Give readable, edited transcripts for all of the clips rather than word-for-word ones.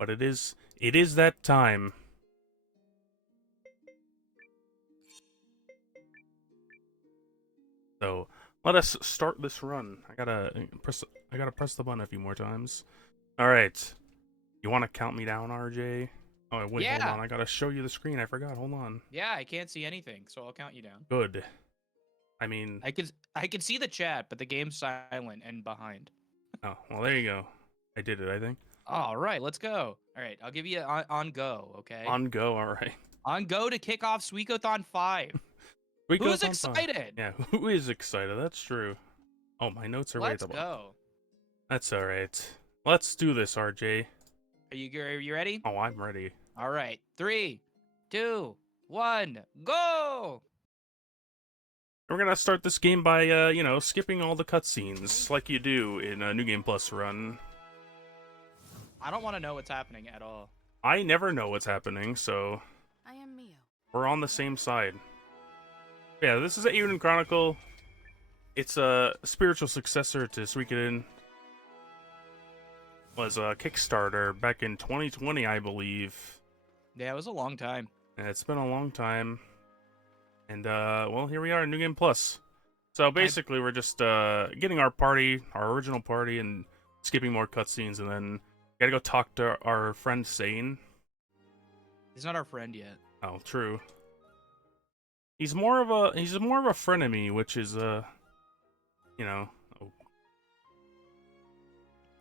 But it is that time. So let us start this run. I gotta press the button a few more times. All right. You want to count me down, RJ? Oh wait, hold Yeah. on. I gotta show you the screen. I forgot. Hold on. Yeah, I can't see anything, so I'll count you down. Good. I mean, I can see the chat, but the game's silent and behind. oh well, there you go. I did it. I think. All right, let's go. All right, I'll give you on go, okay? On go. All right. On go to kick off Suikothon 5. We go Who's on time. excited? Yeah. Who is excited? That's true. Oh, my notes are right at Let's the bottom. go. That's all right. Let's do this, RJ. Are you ready? Oh, I'm ready. All right. 3, 2, 1, go! We're gonna start this game by, skipping all the cutscenes, like you do in a New Game Plus run. I don't want to know what's happening at all. I never know what's happening, so I am Mio. we're on the same side. Yeah, this is Eiyuden Chronicle. It's a spiritual successor to Suikoden. Was a Kickstarter back in 2020, I believe. Yeah, it was a long time. And it's been a long time. And, well, here we are in New Game Plus. So basically, we're just getting our party, our original party, and skipping more cutscenes, and then gotta go talk to our friend Sane. He's not our friend yet. Oh, true. He's more of a frenemy, which is you know,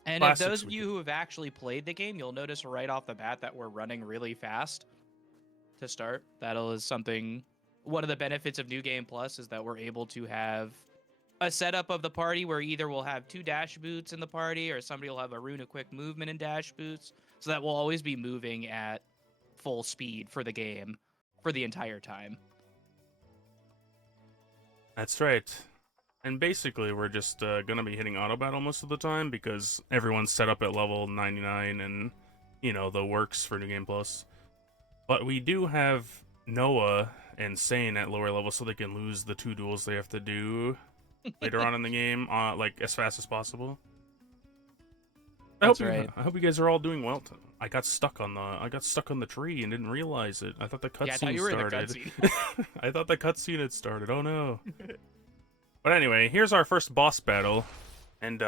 And if those of you who have actually played the game, you'll notice right off the bat that we're running really fast to start. That'll is something. One of the benefits of New Game Plus is that we're able to have a setup of the party where either we'll have 2 dash boots in the party, or somebody will have a rune of quick movement and dash boots, so that we'll always be moving at full speed for the game for the entire time. That's right. And basically, we're just gonna be hitting auto battle most of the time because everyone's set up at level 99 and, the works for New Game Plus. But we do have Noah and Sane at lower levels so they can lose the 2 duels they have to do later on in the game, like as fast as possible. I hope you guys are all doing well. I got stuck on the tree and didn't realize it. I thought the cutscene I thought you were started. in the cutscene. I thought the cutscene had started. Oh no. But anyway, here's our first boss battle, and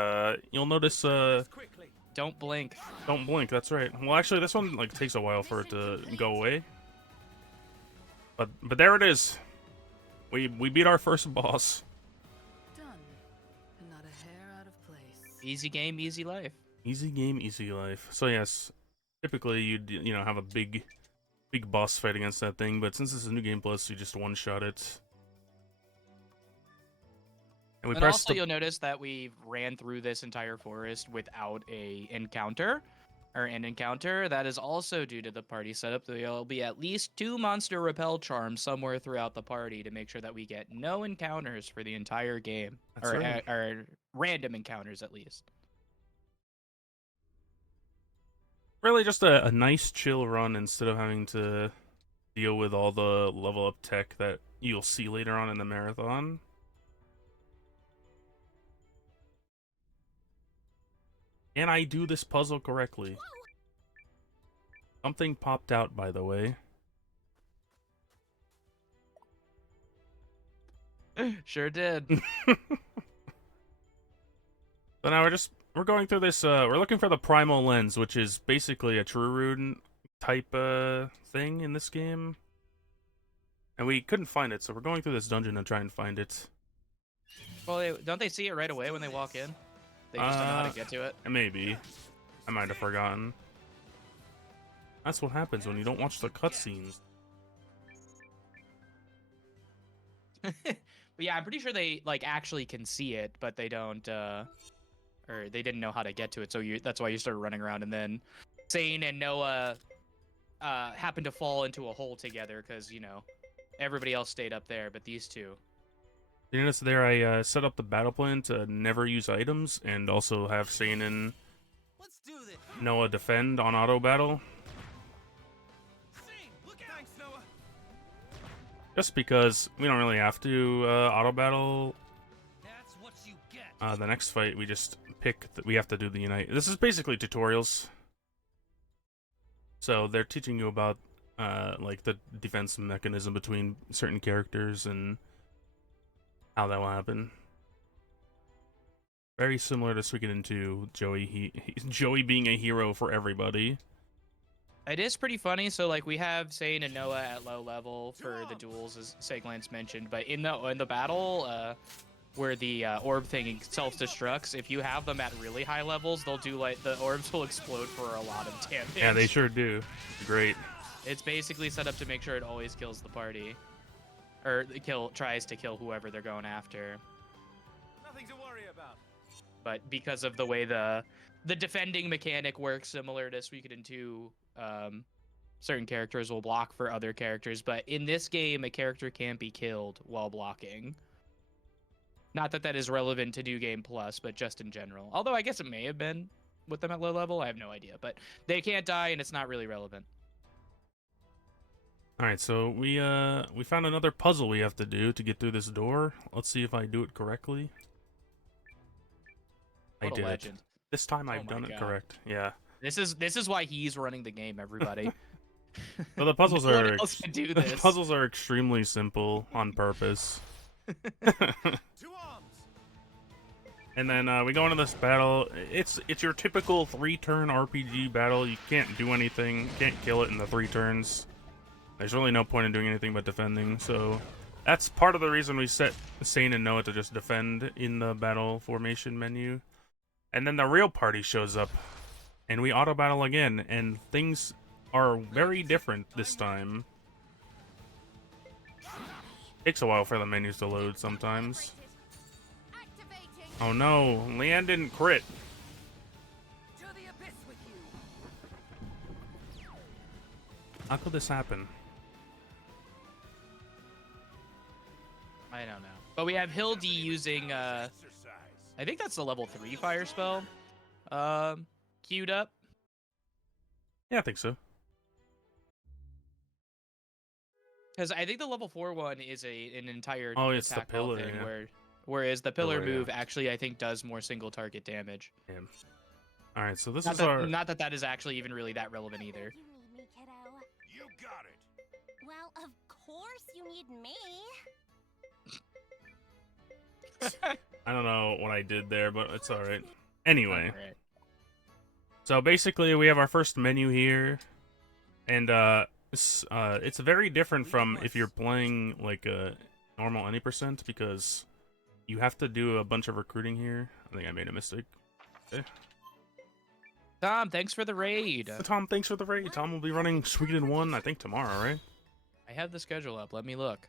you'll notice Don't blink. don't blink. That's right. Well, actually, this one takes a while for it to go away. But there it is. We beat our first boss. Done. And not a hair out of place. Easy game, easy life. Easy game, easy life. So yes, typically you'd have a big boss fight against that thing, but since this is New Game Plus, you just one-shot it. And And also, you'll notice that we ran through this entire forest without an encounter. That is also due to the party setup. There'll be at least 2 monster repel charms somewhere throughout the party to make sure that we get no encounters for the entire game. That's right. Or random encounters, at least. Really just a nice chill run instead of having to deal with all the level up tech that you'll see later on in the marathon. And I do this puzzle correctly. Something popped out, by the way. Sure did. So now we're going through this, we're looking for the Primal Lens, which is basically a True Rune type, thing in this game. And we couldn't find it, so we're going through this dungeon to try and find it. Well, don't they see it right away when they walk in? They just don't know how to get to it. Maybe. I might have forgotten. That's what happens when you don't watch the cutscenes. But yeah, I'm pretty sure they actually can see it, but they don't or they didn't know how to get to it, so that's why you started running around. And then Sane and Noah happened to fall into a hole together because everybody else stayed up there, but these two. You notice there I set up the battle plan to never use items and also have Sane and Noah defend on auto battle. Just because we don't really have to auto battle the next fight, we just pick that we have to do the unite. This is basically tutorials. So they're teaching you about like the defense mechanism between certain characters and how that will happen. Very similar to Suikoden 2, Joey. Joey being a hero for everybody. It is pretty funny. So like we have Sane and Noah at low level for the duels, as Seiglance mentioned, but in the battle, where the orb thing self-destructs, if you have them at really high levels, they'll do like the orbs will explode for a lot of damage. Yeah, they sure do. Great. It's basically set up to make sure it always kills the party, or tries to kill whoever they're going after. Nothing to worry about. But because of the way the defending mechanic works, similar to Suikoden 2, certain characters will block for other characters. But in this game, a character can't be killed while blocking. Not that that is relevant to New Game Plus, but just in general. Although I guess it may have been with them at low level. I have no idea. But they can't die, and it's not really relevant. All right, so we found another puzzle we have to do to get through this door. Let's see if I do it correctly. What I did. legend. This time I've my done it God. correct. Yeah. This is why he's running the game, everybody. Well, the puzzles No one are else can do the this. puzzles are extremely simple on purpose. And then we go into this battle. It's your typical 3-turn RPG battle. You can't do anything. Can't kill it in the 3 turns. There's really no point in doing anything but defending. So that's part of the reason we set Sane and Noah to just defend in the battle formation menu. And then the real party shows up, and we auto battle again. And things are very different this time. Takes a while for the menus to load sometimes. Oh no, Leanne didn't crit. How could this happen? I don't know. But we have Hildy using, I think that's the level 3 fire spell, queued up. Yeah, I think so. Because I think the level 4 one is an entire it's the attack pillar, thing, yeah. whereas the pillar Pillar, move yeah. actually I think does more single target damage. Yeah. All right, so this Not is that, our. not that that is actually even really that relevant either. You need me, kiddo. You got it. Well, of course you need me. I don't know what I did there, but it's all right. Anyway, Alright. so basically we have our first menu here, and it's very different from if you're playing like a normal any percent, because you have to do a bunch of recruiting here. I think I made a mistake. Okay. Tom, thanks for the raid. Tom, thanks for the raid. Tom will be running Suikoden 1, I think, tomorrow, right? I have the schedule up. Let me look.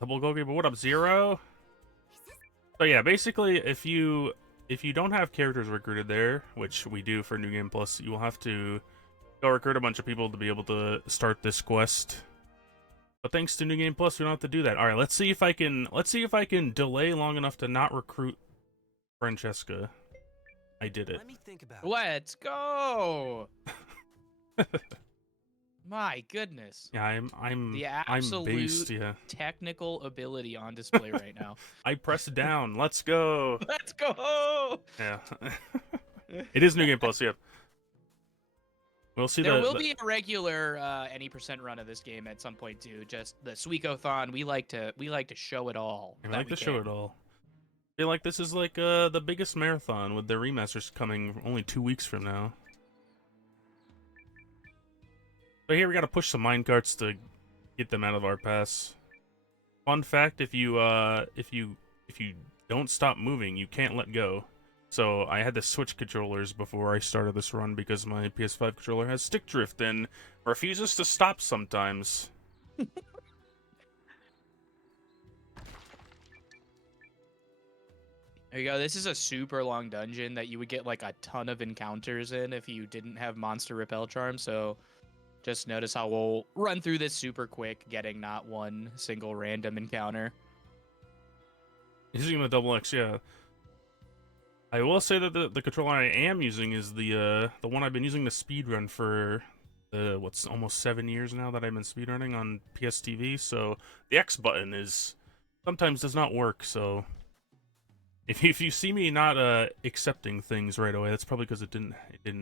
Double Gogi, but what up, Zero? So yeah, basically, if you don't have characters recruited there, which we do for New Game Plus, you will have to go recruit a bunch of people to be able to start this quest. But thanks to New Game Plus, we don't have to do that. All right, let's see if I can delay long enough to not recruit Francesca. I did it. Let me think about Let's go. My goodness. Yeah, I'm The I'm absolute based. Yeah, technical ability on display right now. I pressed down. Let's go. Let's go. Yeah, it is New Game Plus. Yep. We'll see. There will be a regular any percent run of this game at some point too. Just the Suikothon. We like to show it all. I that like we to show can. it all. I feel like this is like the biggest marathon with the remasters coming only 2 weeks from now. But here we gotta push some minecarts to get them out of our pass. Fun fact: if you don't stop moving, you can't let go. So I had to switch controllers before I started this run because my PS5 controller has stick drift and refuses to stop sometimes. There you go. This is a super long dungeon that you would get like a ton of encounters in if you didn't have monster repel charm. So just notice how we'll run through this super quick, getting not one single random encounter. Using the double X, yeah. I will say that the controller I am using is the one I've been using to speedrun for what's almost 7 years now that I've been speedrunning on PSTV. So the X button sometimes does not work. So if you see me not accepting things right away, that's probably because it didn't.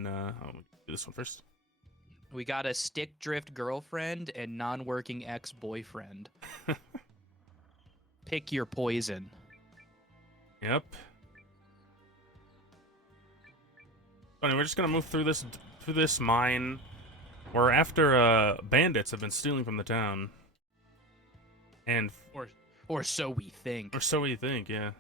I'll do this one first. We got a stick drift girlfriend and non-working ex-boyfriend. Pick your poison. Yep. Funny, we're just gonna move through this mine, where after bandits have been stealing from the town, and or so we think. Or so we think, yeah.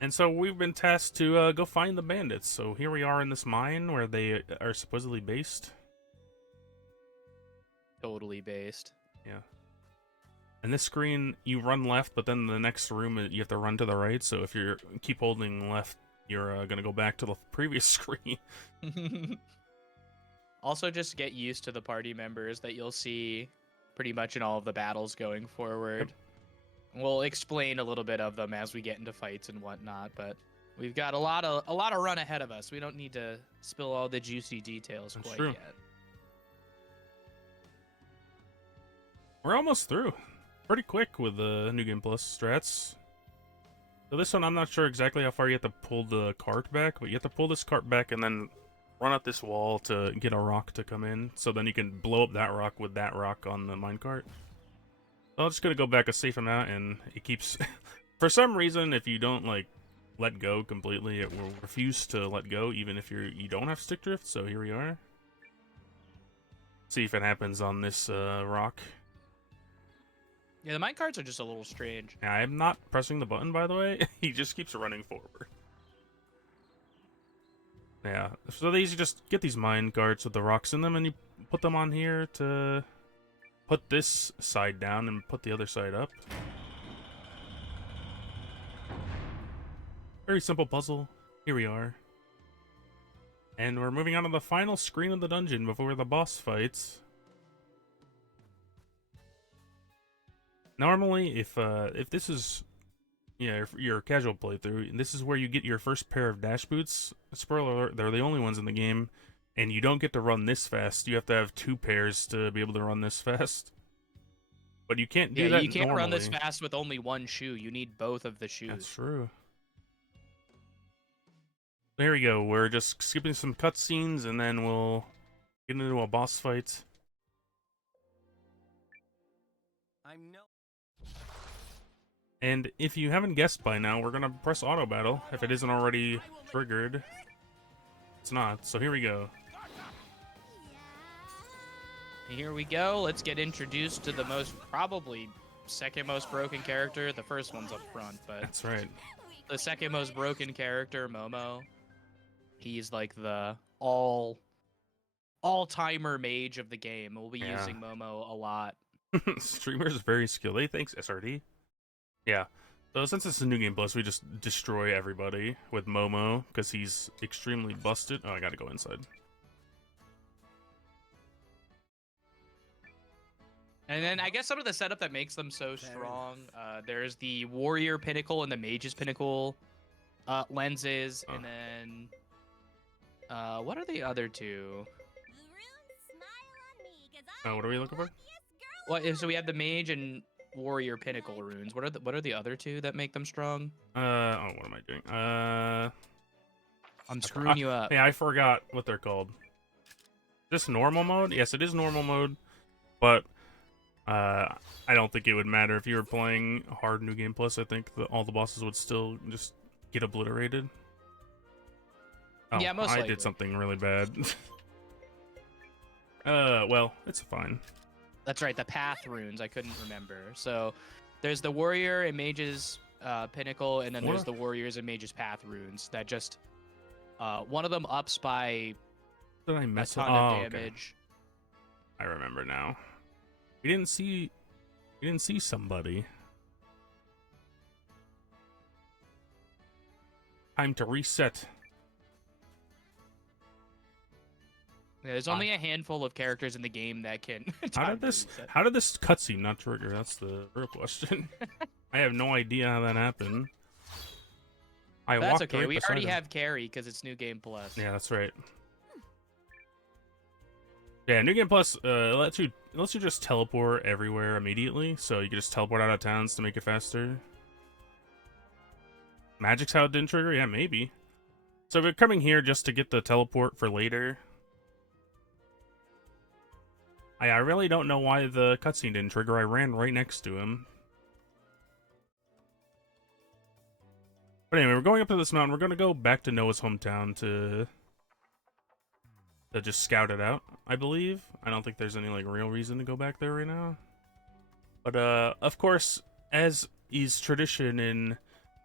And so we've been tasked to go find the bandits. So here we are in this mine where they are supposedly based. Totally based. Yeah. And this screen, you run left, but then the next room, you have to run to the right. So if you keep holding left, you're going to go back to the previous screen. Also, just get used to the party members that you'll see pretty much in all of the battles going forward. Yep. We'll explain a little bit of them as we get into fights and whatnot, but we've got a lot of run ahead of us. We don't need to spill all the juicy details quite yet. We're almost through. Pretty quick with the New Game Plus strats. So this one, I'm not sure exactly how far you have to pull the cart back, but you have to pull this cart back and then run up this wall to get a rock to come in. So then you can blow up that rock with that rock on the minecart. I'm just gonna go back a safe amount, and it keeps... For some reason, if you don't, like, let go completely, it will refuse to let go, even if you don't have stick drift, so here we are. See if it happens on this rock. Yeah, the minecarts are just a little strange. Yeah, I'm not pressing the button, by the way. He just keeps running forward. Yeah, so you just get these minecarts with the rocks in them, and you put them on here to... put this side down and put the other side up. Very simple puzzle. Here we are. And we're moving on to the final screen of the dungeon before the boss fights. Normally, if this is your casual playthrough, this is where you get your first pair of dash boots. Spoiler alert, they're the only ones in the game. And you don't get to run this fast. You have to have 2 pairs to be able to run this fast. But you can't do that you can't normally. run this fast with only one shoe. You need both of the shoes. That's true. There we go. We're just skipping some cutscenes, and then we'll get into a boss fight. And if you haven't guessed by now, we're going to press auto battle if it isn't already triggered. It's not, so here we go. Here we go. Let's get introduced to the probably second most broken character. The first one's up front, but that's right. The second most broken character, Momo. He's like the all-timer mage of the game. We'll be using Momo a lot. Streamer's very skilled. Hey, thanks, SRD. Yeah. So since it's a New Game Plus, we just destroy everybody with Momo because he's extremely busted. Oh, I gotta go inside. And then I guess some of the setup that makes them so strong, there's the Warrior Pinnacle and the Mage's Pinnacle lenses, and then what are the other two? Oh, what are we looking for? So we have the Mage and Warrior Pinnacle runes. What are the other two that make them strong? Oh, what am I doing? I'm screwing you up. Yeah, I forgot what they're called. This normal mode? Yes, it is normal mode, but I don't think it would matter if you were playing hard New Game Plus. I think all the bosses would still just get obliterated. Oh, yeah, most likely. I did something really bad. Well, it's fine. That's right, the path runes. I couldn't remember. So there's the Warrior and Mage's Pinnacle, and then there's the Warriors and Mage's Path runes that just one of them ups by Did I mess a ton up? of damage. Okay. I remember now. We didn't see somebody. Time to reset. Yeah, there's only a handful of characters in the game that can. How did this cutscene not trigger? That's the real question. I have no idea how that happened. That's okay. We already have carry because it's New Game Plus. Yeah, that's right. Yeah, New Game Plus lets you just teleport everywhere immediately, so you can just teleport out of towns to make it faster. Magic's how it didn't trigger? Yeah, maybe. So we're coming here just to get the teleport for later. I really don't know why the cutscene didn't trigger. I ran right next to him. But anyway, we're going up to this mountain. We're going to go back to Noah's hometown to just scout it out, I believe. I don't think there's any like real reason to go back there right now. But of course, as is tradition in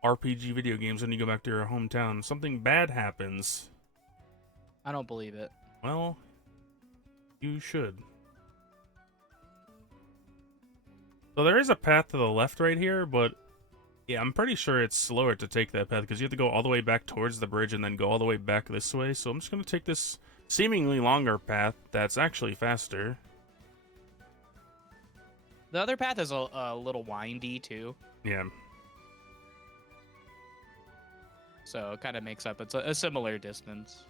RPG video games, when you go back to your hometown, something bad happens. I don't believe it. Well, you should. So there is a path to the left right here, but yeah, I'm pretty sure it's slower to take that path because you have to go all the way back towards the bridge and then go all the way back this way. So I'm just going to take this seemingly longer path that's actually faster. The other path is a little windy too. Yeah. So it kind of makes up. It's a similar distance.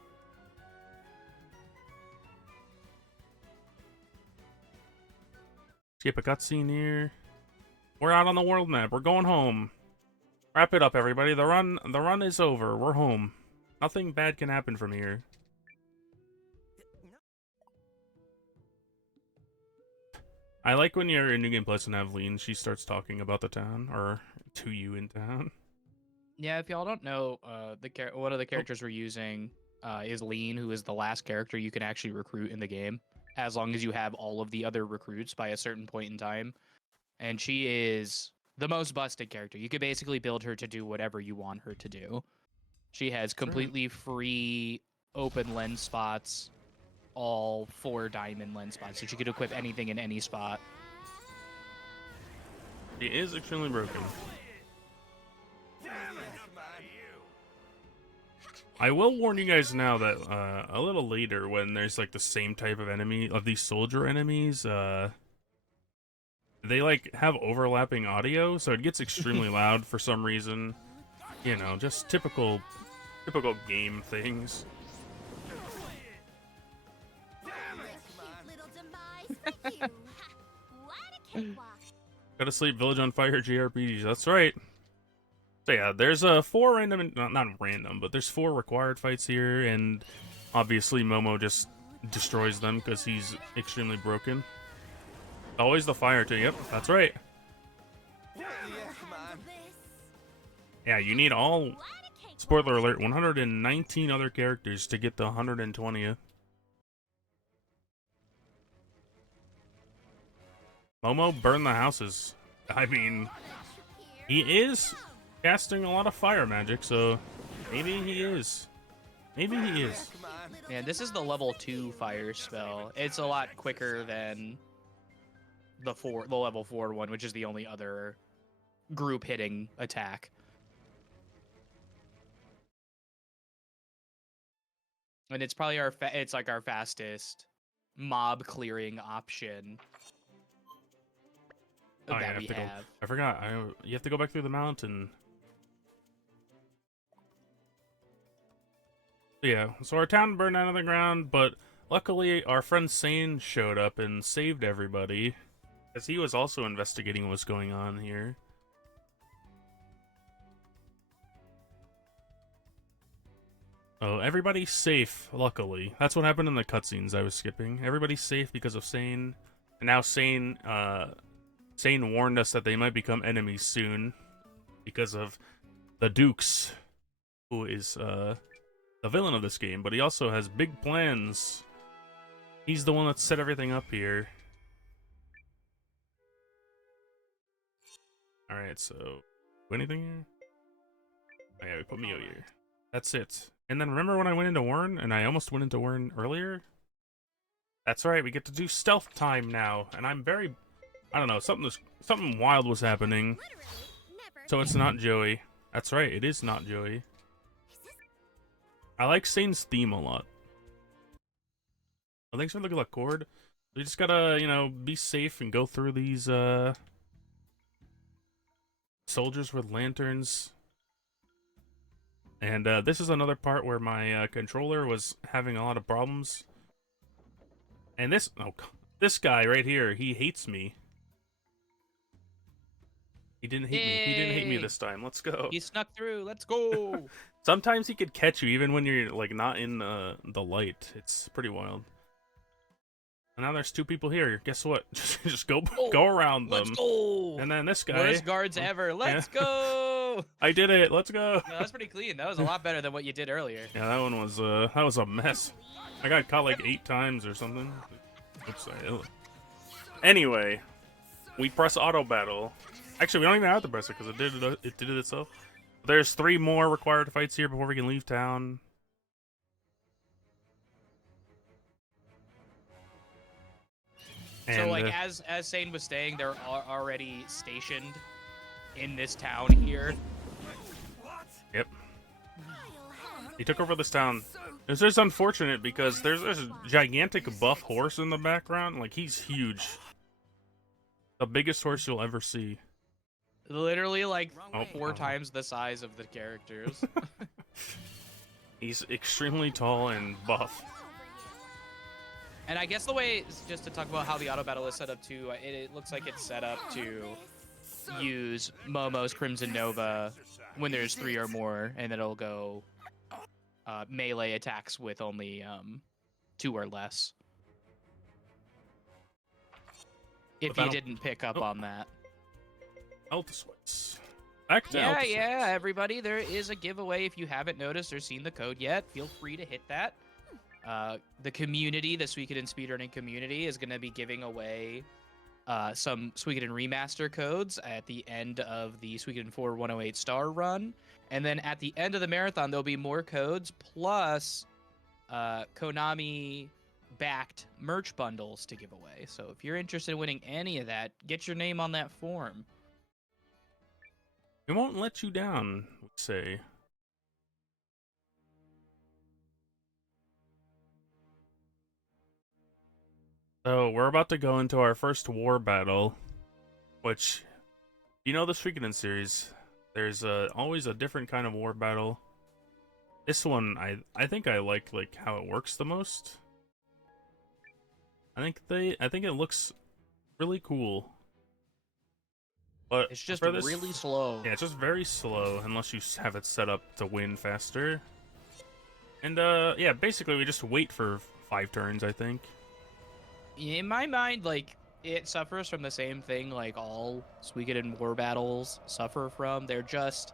Skip a cutscene here. We're out on the world map. We're going home. Wrap it up, everybody. The run is over. We're home. Nothing bad can happen from here. I like when you're in New Game Plus and Aveline, she starts talking about the town, or to you in town. Yeah, if y'all don't know, one of the characters we're using is Lean, who is the last character you can actually recruit in the game, as long as you have all of the other recruits by a certain point in time. And she is the most busted character. You could basically build her to do whatever you want her to do. She has completely free open lens spots, all 4 diamond lens spots, so she could equip anything in any spot. She is extremely broken. I will warn you guys now that a little later, when there's like the same type of enemy, of these soldier enemies, they like have overlapping audio, so it gets extremely loud for some reason. You know, just typical game things. Gotta sleep, Village on Fire, JRPGs. That's right. So yeah, there's 4 random, not random, but there's 4 required fights here, and obviously Momo just destroys them because he's extremely broken. Always the fire too. Yep, that's right. Yeah, you need all, spoiler alert, 119 other characters to get the 120th. Momo burn the houses. I mean, he is casting a lot of fire magic, so maybe he is. Maybe he is. Yeah, this is the level 2 fire spell. It's a lot quicker than the level 4 one, which is the only other group hitting attack. And it's probably it's like our fastest mob clearing option. Oh, yeah, that we have. I forgot. You have to go back through the mountain. Yeah, so our town burned down to the ground, but luckily our friend Sane showed up and saved everybody, as he was also investigating what's going on here. Oh, everybody's safe, luckily. That's what happened in the cutscenes I was skipping. Everybody's safe because of Sane, and now Sane warned us that they might become enemies soon because of the Dukes, who is the villain of this game, but he also has big plans. He's the one that set everything up here. Alright, so do anything here? Oh yeah, we put Mio here. That's it. And then remember when I went into Warren and I almost went into Warren earlier? That's right, we get to do stealth time now, and I'm very, I don't know, something wild was happening. So it's not Joey. That's right, it is not Joey. I like Sane's theme a lot. Oh, thanks for looking at cord. We just gotta, you know, be safe and go through these soldiers with lanterns. And this is another part where my controller was having a lot of problems. And this guy right here, he hates me. He didn't hit me. He didn't hit me Yay! this time. Let's go. He snuck through. Let's go. Sometimes he could catch you even when you're like not in the light. It's pretty wild. And now there's 2 people here. Guess what? Just go around them. Let's go. And then this guy. Worst guards ever. Let's go. I did it. Let's go. No, that's pretty clean. That was a lot better than what you did earlier. Yeah, that one was a mess. I got caught like 8 times or something. Oops. Anyway, we press auto battle. Actually, we don't even have to press it because it did it itself. There's 3 more required fights here before we can leave town. So And, like as Sane was saying, they're already stationed in this town here. Yep. He took over this town. It's just unfortunate because there's a gigantic buff horse in the background. Like, he's huge. The biggest horse you'll ever see. Literally like 4 times the size of the characters. He's extremely tall and buff. And I guess the way, just to talk about how the auto battle is set up too, it looks like it's set up to use Momo's Crimson Nova when there's 3 or more, and it'll go melee attacks with only 2 or less. If you didn't pick up on that. Eltisweiss. Back to Yeah, Eltisweiss. yeah, everybody, there is a giveaway. If you haven't noticed or seen the code yet, feel free to hit that. The community, the Suikoden speedrunning community, is going to be giving away some Suikoden Remaster codes at the end of the Suikoden 4 108 star run. And then at the end of the marathon, there'll be more codes, plus Konami-backed merch bundles to give away. So if you're interested in winning any of that, get your name on that form. It won't let you down, let's say. So, we're about to go into our first war battle, which, you know the Suikoden series, there's always a different kind of war battle. This one, I think I like how it works the most. I think it looks really cool. But It's just for this, really slow. yeah, it's just very slow unless you have it set up to win faster. And yeah, basically we just wait for 5 turns, I think. In my mind, like, it suffers from the same thing like all Suikoden war battles suffer from. They're just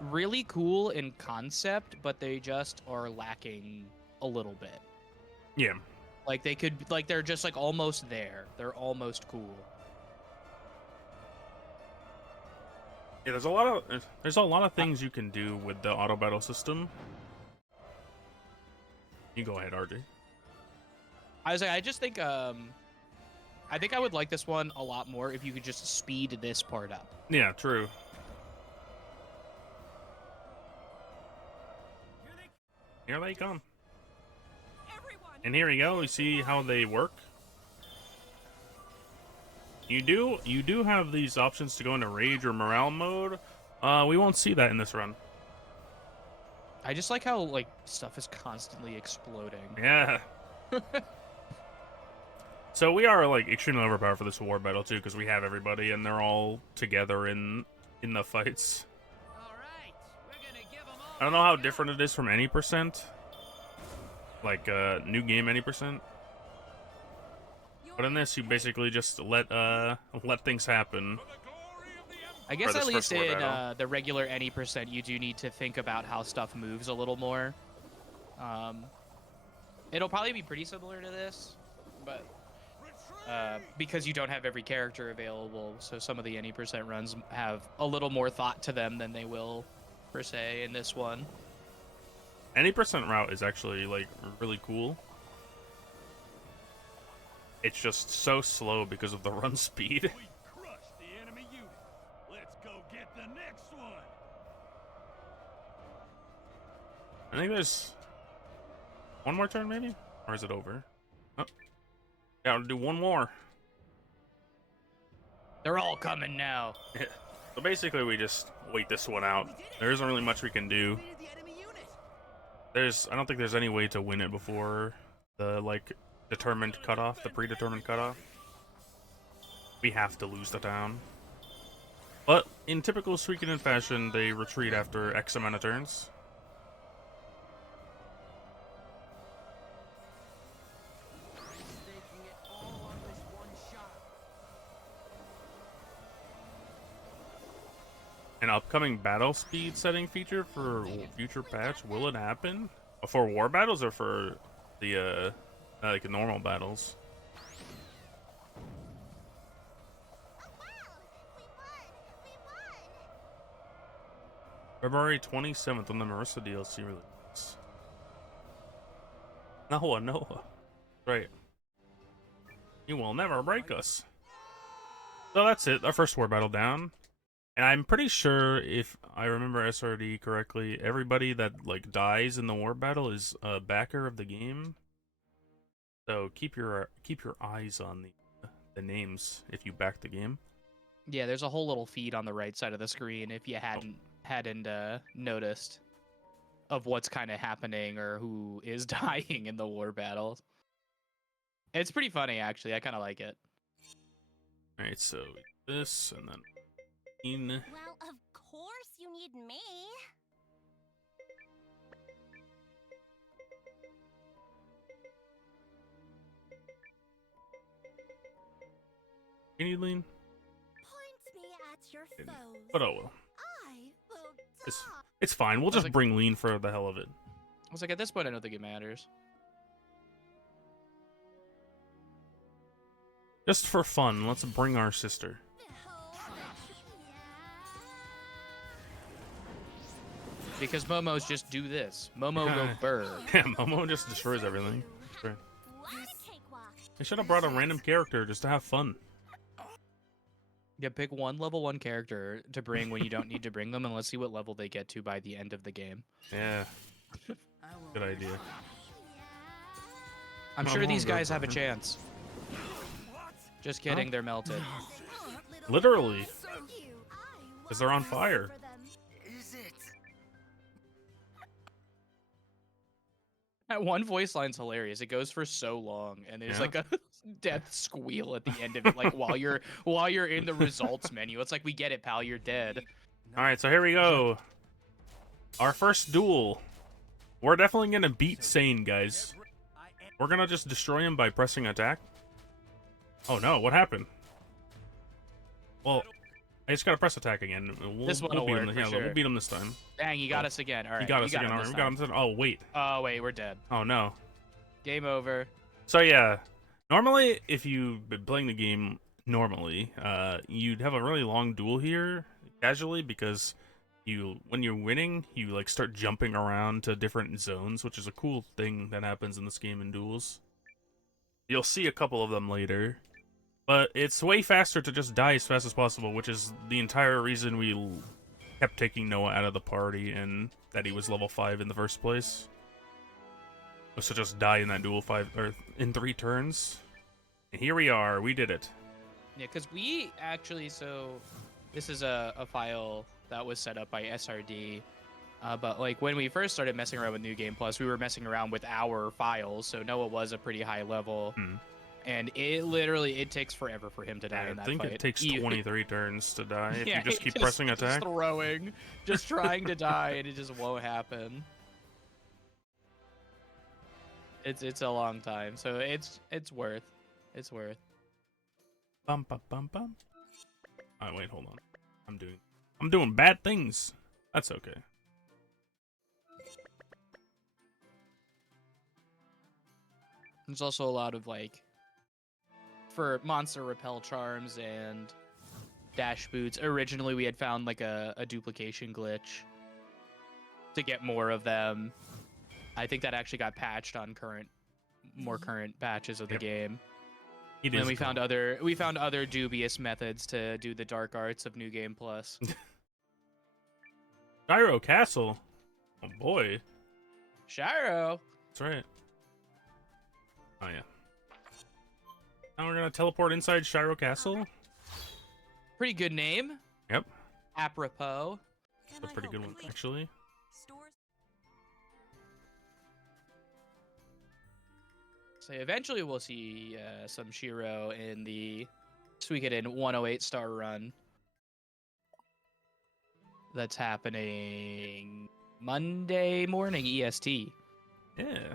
really cool in concept, but they just are lacking a little bit. Yeah. Like, they could, like, they're just, like, almost there. They're almost cool. Yeah, there's a lot of things you can do with the auto battle system. You go ahead, RJ. I just think, I think I would like this one a lot more if you could just speed this part up. Yeah, true. Here they come. And here we go. We see how they work. You do have these options to go into rage or morale mode. We won't see that in this run. I just like how, like, stuff is constantly exploding. Yeah. So we are like extremely overpowered for this war battle too, because we have everybody and they're all together in the fights. I don't know how different it is from any percent, like new game any percent. But in this, you basically just let things happen. I guess at least in the regular any percent, you do need to think about how stuff moves a little more. It'll probably be pretty similar to this, but because you don't have every character available, so some of the any percent runs have a little more thought to them than they will, per se, in this one. Any percent route is actually like really cool. It's just so slow because of the run speed. We crushed the enemy unit. Let's go get the next one. I think there's one more turn, maybe? Or is it over? Oh. Yeah, I'll do one more. They're all coming now. Yeah. So basically, we just wait this one out. There isn't really much we can do. I don't think there's any way to win it before the, like, determined cutoff, the predetermined cutoff. We have to lose the town. But in typical Suikoden fashion, they retreat after X amount of turns. Staking it all on this one shot. An upcoming battle speed setting feature for future patch, will it happen? For war battles or for the like normal battles? February 27th when the Marisa DLC release. Noah. Right. You will never break us. So that's it. Our first war battle down. And I'm pretty sure, if I remember SRD correctly, everybody that like dies in the war battle is a backer of the game. So keep your eyes on the names if you back the game. Yeah, there's a whole little feed on the right side of the screen if you hadn't noticed of what's kind of happening or who is dying in the war battles. It's pretty funny, actually. I kind of like it. All right, so this and then. Well, of course you need me. Can you lean? Point me at your foes. But oh well. I will die. It's fine. We'll just bring lean for the hell of it. I was like, at this point, I don't think it matters. Just for fun, let's bring our sister. Because Momo's just do this. Momo go burr. Yeah, Momo just destroys everything. Right. They should have brought a random character just to have fun. Yeah, pick one level 1 character to bring when you don't need to bring them, and let's see what level they get to by the end of the game. Yeah. Good idea. I'm sure these guys have a chance. Just kidding, they're melted. Literally. Because they're on fire. That one voice line's hilarious. It goes for so long, and there's like a death squeal at the end of it, like while you're in the results menu. It's like, we get it, pal, you're dead. All right, so here we go. Our first duel. We're definitely gonna beat Sane, guys. We're gonna just destroy him by pressing attack. Oh no, what happened? Well, I just gotta press attack again. This one will beat work him. for Yeah, sure. we'll beat him this time. Dang, he got us again. All right, He got us again. him All right, this we got him. time. Oh wait. Oh wait, we're dead. Oh no. Game over. So yeah, normally if you've been playing the game normally, you'd have a really long duel here casually because when you're winning, you like start jumping around to different zones, which is a cool thing that happens in this game in duels. You'll see a couple of them later, but it's way faster to just die as fast as possible, which is the entire reason we kept taking Noah out of the party and that he was level 5 in the first place. Was to just die in that duel in 3 turns. And here we are, we did it. Yeah, because we actually, so this is a file that was set up by SRD. But like when we first started messing around with New Game Plus, we were messing around with our files. So Noah was a pretty high level. And it takes forever for him to die in that fight. I think it takes 23 turns to die if you just keep just pressing attack. Just trying to die, and it just won't happen. It's a long time, so it's worth. It's worth. Bum bum bum bum. Alright, wait, hold on. I'm doing bad things. That's okay. There's also a lot of like for monster repel charms and dash boots. Originally, we had found like a duplication glitch to get more of them. I think that actually got patched on more current patches of the game. And then we found other dubious methods to do the dark arts of New Game Plus. Gyro Castle. Oh boy. Shiro. That's right. Oh yeah. Now we're gonna teleport inside Shiro Castle. Pretty good name. Yep. Apropos. That's a pretty good one, actually. So eventually we'll see some Shiro in the Suikoden 108 star run. that's happening Monday morning EST. Yeah.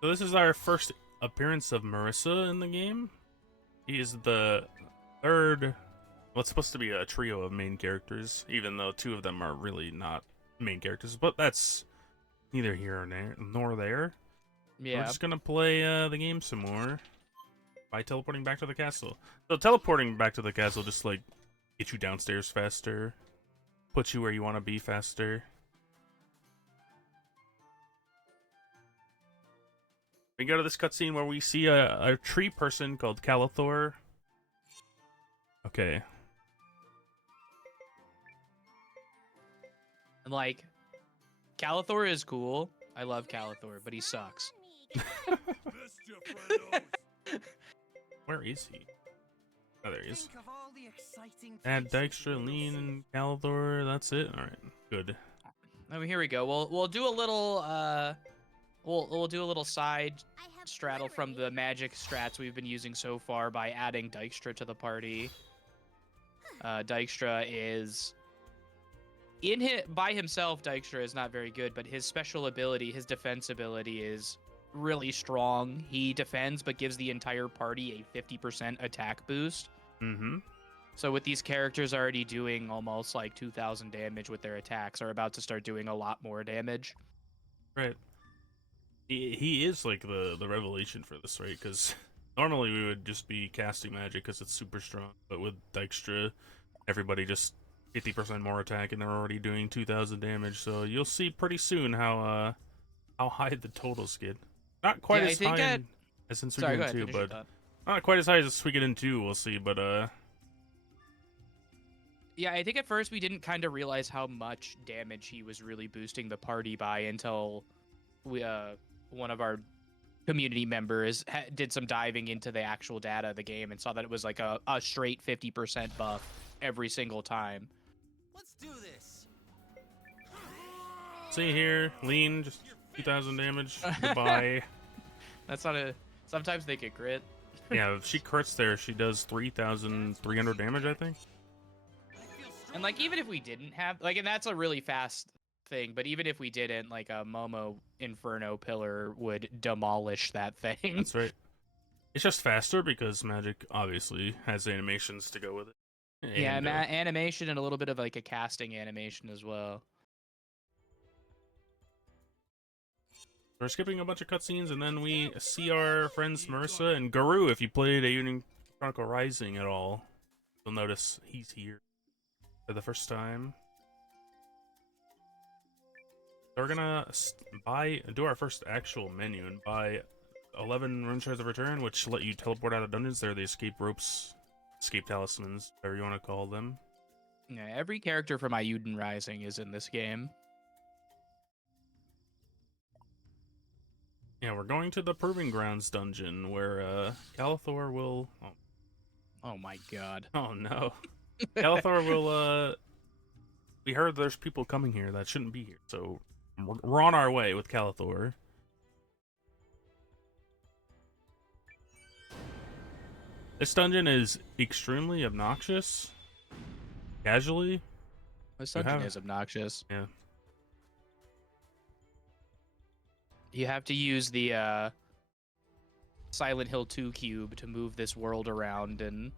So this is our first appearance of Marisa in the game. He is the third. Well, it's supposed to be a trio of main characters, even though two of them are really not main characters. But that's neither here nor there. Yeah. We're just gonna play the game some more by teleporting back to the castle. So teleporting back to the castle just like get you downstairs faster, put you where you want to be faster. We go to this cutscene where we see a tree person called Kallathor. Okay. And like, Kallathor is cool. I love Kallathor, but he sucks. Where is he? Oh, there he is. Add Dijkstra, Lean, and Kallathor. That's it. All right, good. I mean, here we go. We'll do a little we'll do a little side straddle from the magic strats we've been using so far by adding Dijkstra to the party. Dijkstra is by himself. Dijkstra is not very good, but his special ability, his defense ability, is really strong. He defends, but gives the entire party a 50% attack boost. Mm-hmm. So with these characters already doing almost like 2,000 damage with their attacks, are about to start doing a lot more damage. Right. He is like the revelation for this, right? Because normally we would just be casting magic because it's super strong, but with Dijkstra, everybody just 50% more attack and they're already doing 2,000 damage. So you'll see pretty soon how high the totals get. Not quite as high as in Suikoden 2, but not quite as high as Suikoden 2. We'll see, but yeah, I think at first we didn't kind of realize how much damage he was really boosting the party by until we one of our community members did some diving into the actual data of the game and saw that it was like a straight 50% buff every single time. Let's do this. See here, Lean, just 2,000 damage. Goodbye. That's not a. Sometimes they get crit. Yeah, if she crits there, she does 3,300 damage, I think. And like, even if we didn't have like, and that's a really fast thing, but even if we didn't, like a Momo Inferno pillar would demolish that thing. That's right. It's just faster because magic obviously has animations to go with it. And, yeah, animation and a little bit of like a casting animation as well. We're skipping a bunch of cutscenes, and then we see our friends Marisa and Guru. If you played Eiyuden Chronicle Rising at all, you'll notice he's here for the first time. So we're gonna do our first actual menu and buy 11 rune shards of return, which let you teleport out of dungeons. They're the escape ropes, escape talismans, whatever you want to call them. Yeah, every character from Eiyuden Rising is in this game. Yeah, we're going to the Proving Grounds dungeon where Kallathor will. Oh my god. Oh no. Kallathor will. We heard there's people coming here that shouldn't be here, so we're on our way with Kallathor. This dungeon is extremely obnoxious. Casually. This dungeon is obnoxious. Yeah. You have to use the Silent Hill 2 cube to move this world around and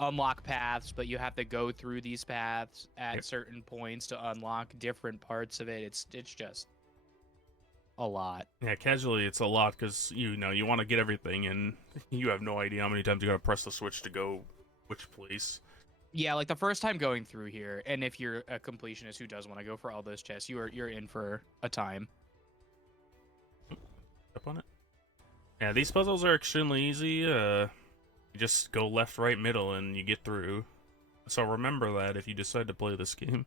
unlock paths, but you have to go through these paths at certain points to unlock different parts of it. It's just a lot. Yeah, casually it's a lot because you want to get everything and you have no idea how many times you gotta press the switch to go which place. Yeah, like the first time going through here, and if you're a completionist who does want to go for all those chests, you're in for a time. Up on it. Yeah, these puzzles are extremely easy. You just go left, right, middle, and you get through. So remember that if you decide to play this game.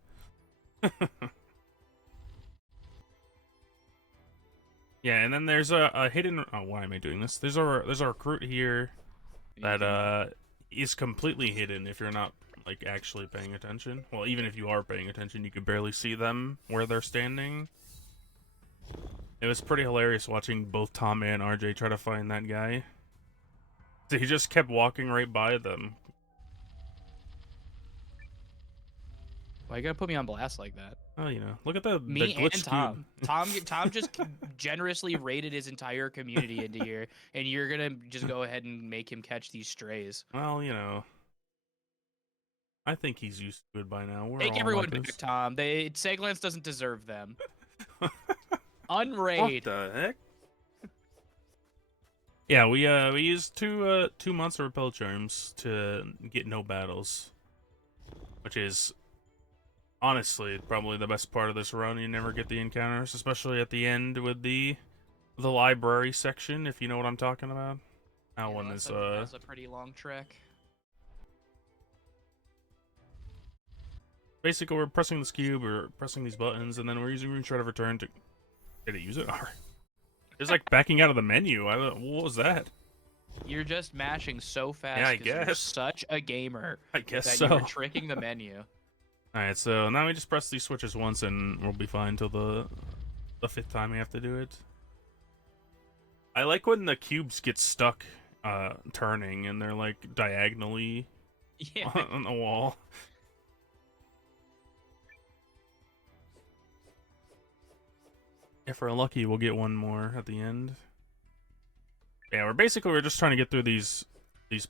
Yeah, and then there's a hidden. Oh, why am I doing this? There's a recruit here that is completely hidden if you're not like actually paying attention. Well, even if you are paying attention, you can barely see them where they're standing. It was pretty hilarious watching both Tom and RJ try to find that guy. He just kept walking right by them. Why you gotta put me on blast like that? Oh, look at the Me glitch and Tom. cube. Tom just generously raided his entire community into here, and you're gonna just go ahead and make him catch these strays. Well, I think he's used to it by now. We're Take all everyone like back, this. Tom. Seiglance doesn't deserve them. What Unraid. the heck? Yeah, we used 2 months of repel charms to get no battles, which is honestly probably the best part of this run. You never get the encounters, especially at the end with the library section, if you know what I'm talking about. That one is That's a pretty long trek. basically we're pressing this cube, we're pressing these buttons, and then we're using try to return to. Did it use it? Alright. It's like backing out of the menu. What was that? You're just mashing so fast. Yeah, I 'cause You're guess. such a gamer. I guess that so. You're tricking the menu. Alright, so now we just press these switches once and we'll be fine till the 5th time we have to do it. I like when the cubes get stuck turning and they're like diagonally Yeah. on the wall. If we're lucky, we'll get one more at the end. Yeah, we're just trying to get through these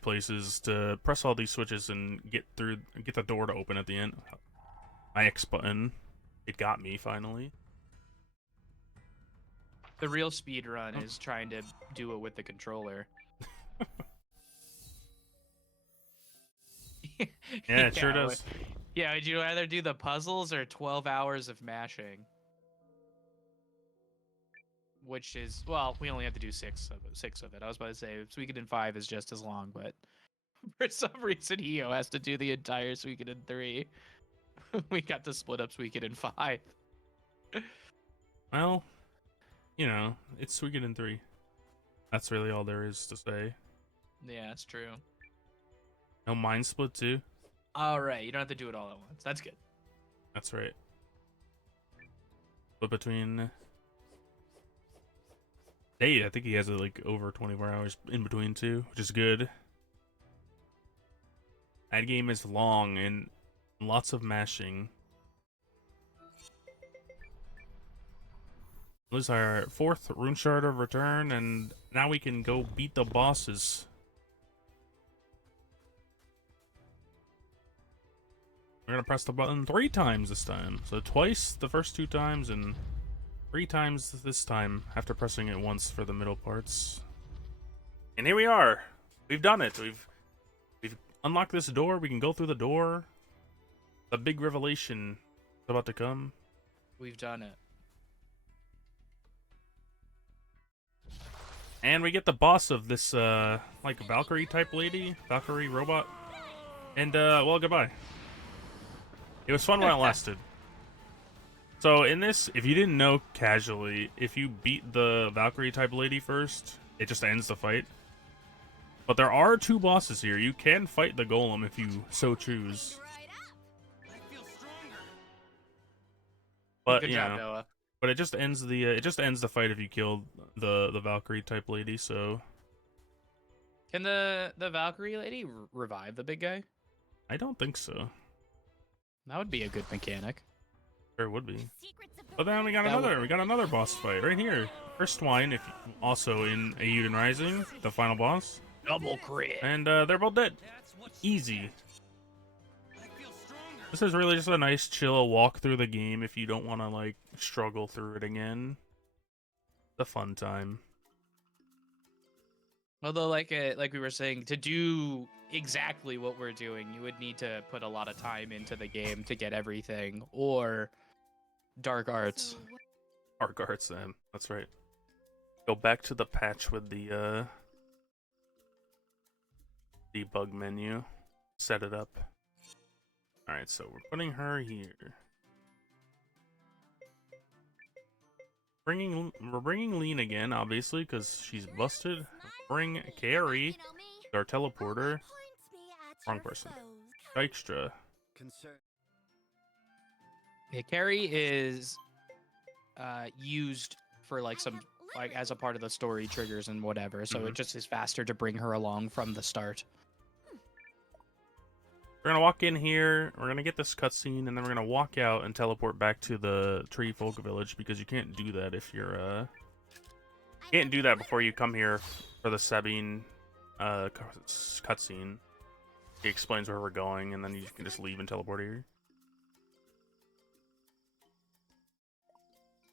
places to press all these switches and get the door to open at the end. My X button, it got me finally. The real speed run is trying to do it with the controller. Yeah, it sure does. Yeah, would you rather do the puzzles or 12 hours of mashing? Which is, well, we only have to do six of it. I was about to say Suikoden 5 is just as long, but for some reason Hio has to do the entire Suikoden 3. We got to split up Suikoden 5. Well, it's Suikoden 3. That's really all there is to say. Yeah, that's true. No mind split too. All right, you don't have to do it all at once. That's good. That's right. But between I think he has like over 24 hours in between too, which is good. That game is long and lots of mashing. This is our 4th rune shard of return, and now we can go beat the bosses. We're gonna press the button 3 times this time. So twice the first 2 times and 3 times this time after pressing it once for the middle parts. And here we are. We've done it. We've unlocked this door. We can go through the door. The big revelation is about to come. We've done it. And we get the boss of this like Valkyrie type lady, Valkyrie robot. And well, goodbye. It was fun while it lasted. So in this, if you didn't know casually, if you beat the Valkyrie type lady first, it just ends the fight. But there are 2 bosses here. You can fight the golem if you so choose. But Good job, Noah. but it just ends the fight if you kill the Valkyrie type lady. So Can the Valkyrie lady revive the big guy? I don't think so. That would be a good mechanic. Sure would be. But then we got another boss fight right here. First one, if also in Eiyuden Rising, the final boss. Double crit. And they're both dead. Easy. This is really just a nice chill walk through the game if you don't want to like struggle through it again. The fun time. Although, like we were saying, to do exactly what we're doing, you would need to put a lot of time into the game to get everything, or dark arts. Dark arts, then. That's right. Go back to the patch with the debug menu. Set it up. Alright, so we're putting her here. We're bringing Lean again, obviously, because she's busted. Bring Carrie, our teleporter. Wrong person. Dykstra. Yeah, Carrie is used for like some as a part of the story triggers and whatever, so it just is faster to bring her along from the start. We're gonna walk in here, we're gonna get this cutscene, and then we're gonna walk out and teleport back to the Tree Folk Village, because you can't do that if you're, you can't do that before you come here for the Sabine, cutscene. He explains where we're going, and then you can just leave and teleport here.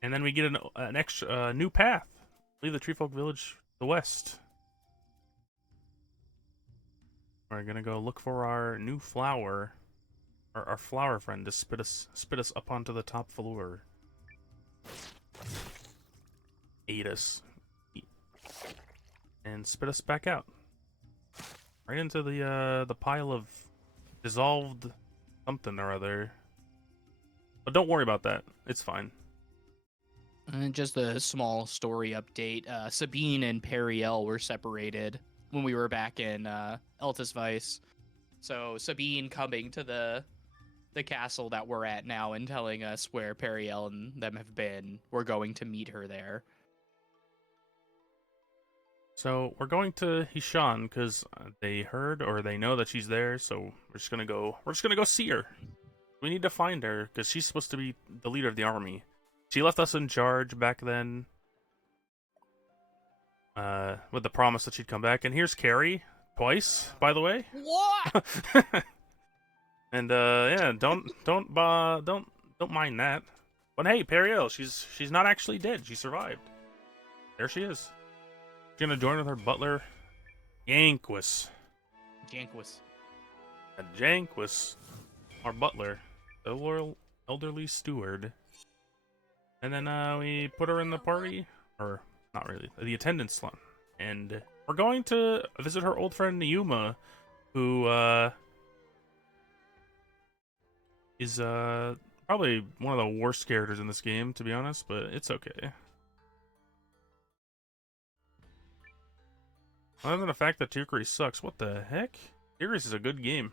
And then we get an extra new path. Leave the Tree Folk Village to the west. We're gonna go look for our new flower, our flower friend, to spit us up onto the top floor. Eat us, and spit us back out, right into the pile of dissolved something or other. But don't worry about that; it's fine. And just a small story update. Sabine and Periel were separated when we were back in Eltisweiss. So Sabine coming to the castle that we're at now and telling us where Periel and them have been. We're going to meet her there. So we're going to Hishan because they heard or they know that she's there. So we're just gonna go see her. We need to find her because she's supposed to be the leader of the army. She left us in charge back then, with the promise that she'd come back. And here's Carrie, twice, by the way. What? And yeah, don't mind that. But hey, Periel, she's not actually dead. She survived. There she is. She's gonna join with her butler, Janquis. And Janquis, our butler, the loyal elderly steward. And then we put her in the party, or not really, the attendance slot. And we're going to visit her old friend Yuma, who is probably one of the worst characters in this game, to be honest, but it's okay. Other than the fact that Tierkreis sucks, what the heck? Tierkreis is a good game.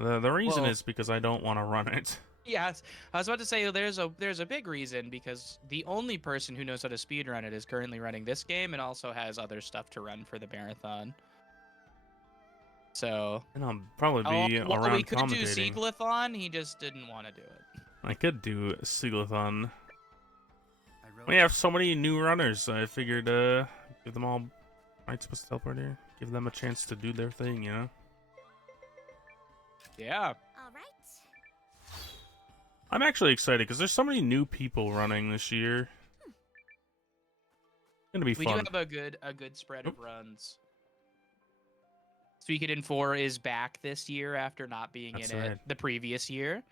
The reason is because I don't want to run it. Yes, I was about to say there's a big reason, because the only person who knows how to speedrun it is currently running this game and also has other stuff to run for the marathon. So, and I'll probably be around we could commentating. do Seiglance, he just didn't want to do it. I could do Seiglance. We have so many new runners. I figured give them all. Right, supposed to teleport here. Give them a chance to do their thing, you know. Yeah. All right. I'm actually excited because there's so many new people running this year. It's gonna be fun. We do have a good spread of runs. Suikoden 4 is back this year after not being in it the previous year.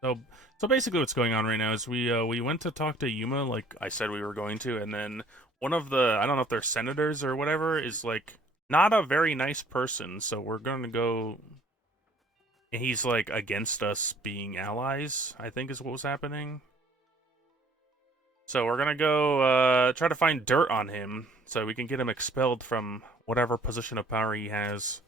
So basically what's going on right now is we went to talk to Yuma like I said we were going to, and then one of the, I don't know if they're senators or whatever, is like not a very nice person, so we're going to go, and he's like against us being allies, I think is what was happening. So we're going to go try to find dirt on him so we can get him expelled from whatever position of power he has.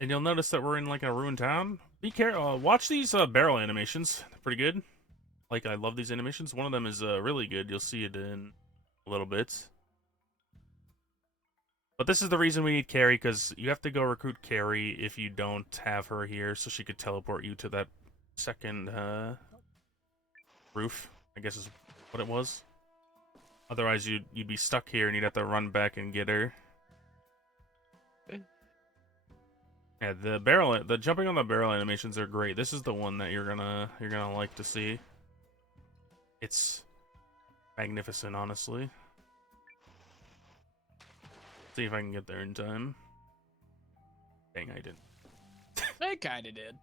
And you'll notice that we're in like a ruined town. Be careful. Watch these barrel animations. They're pretty good. Like, I love these animations. One of them is really good. You'll see it in a little bit. But this is the reason we need Carrie, because you have to go recruit Carrie if you don't have her here, so she could teleport you to that second roof, I guess is what it was. Otherwise, you'd be stuck here and you'd have to run back and get her. Yeah, the jumping on the barrel animations are great. This is the one that you're gonna like to see. It's magnificent, honestly. See if I can get there in time. Dang, I didn't. I kinda did.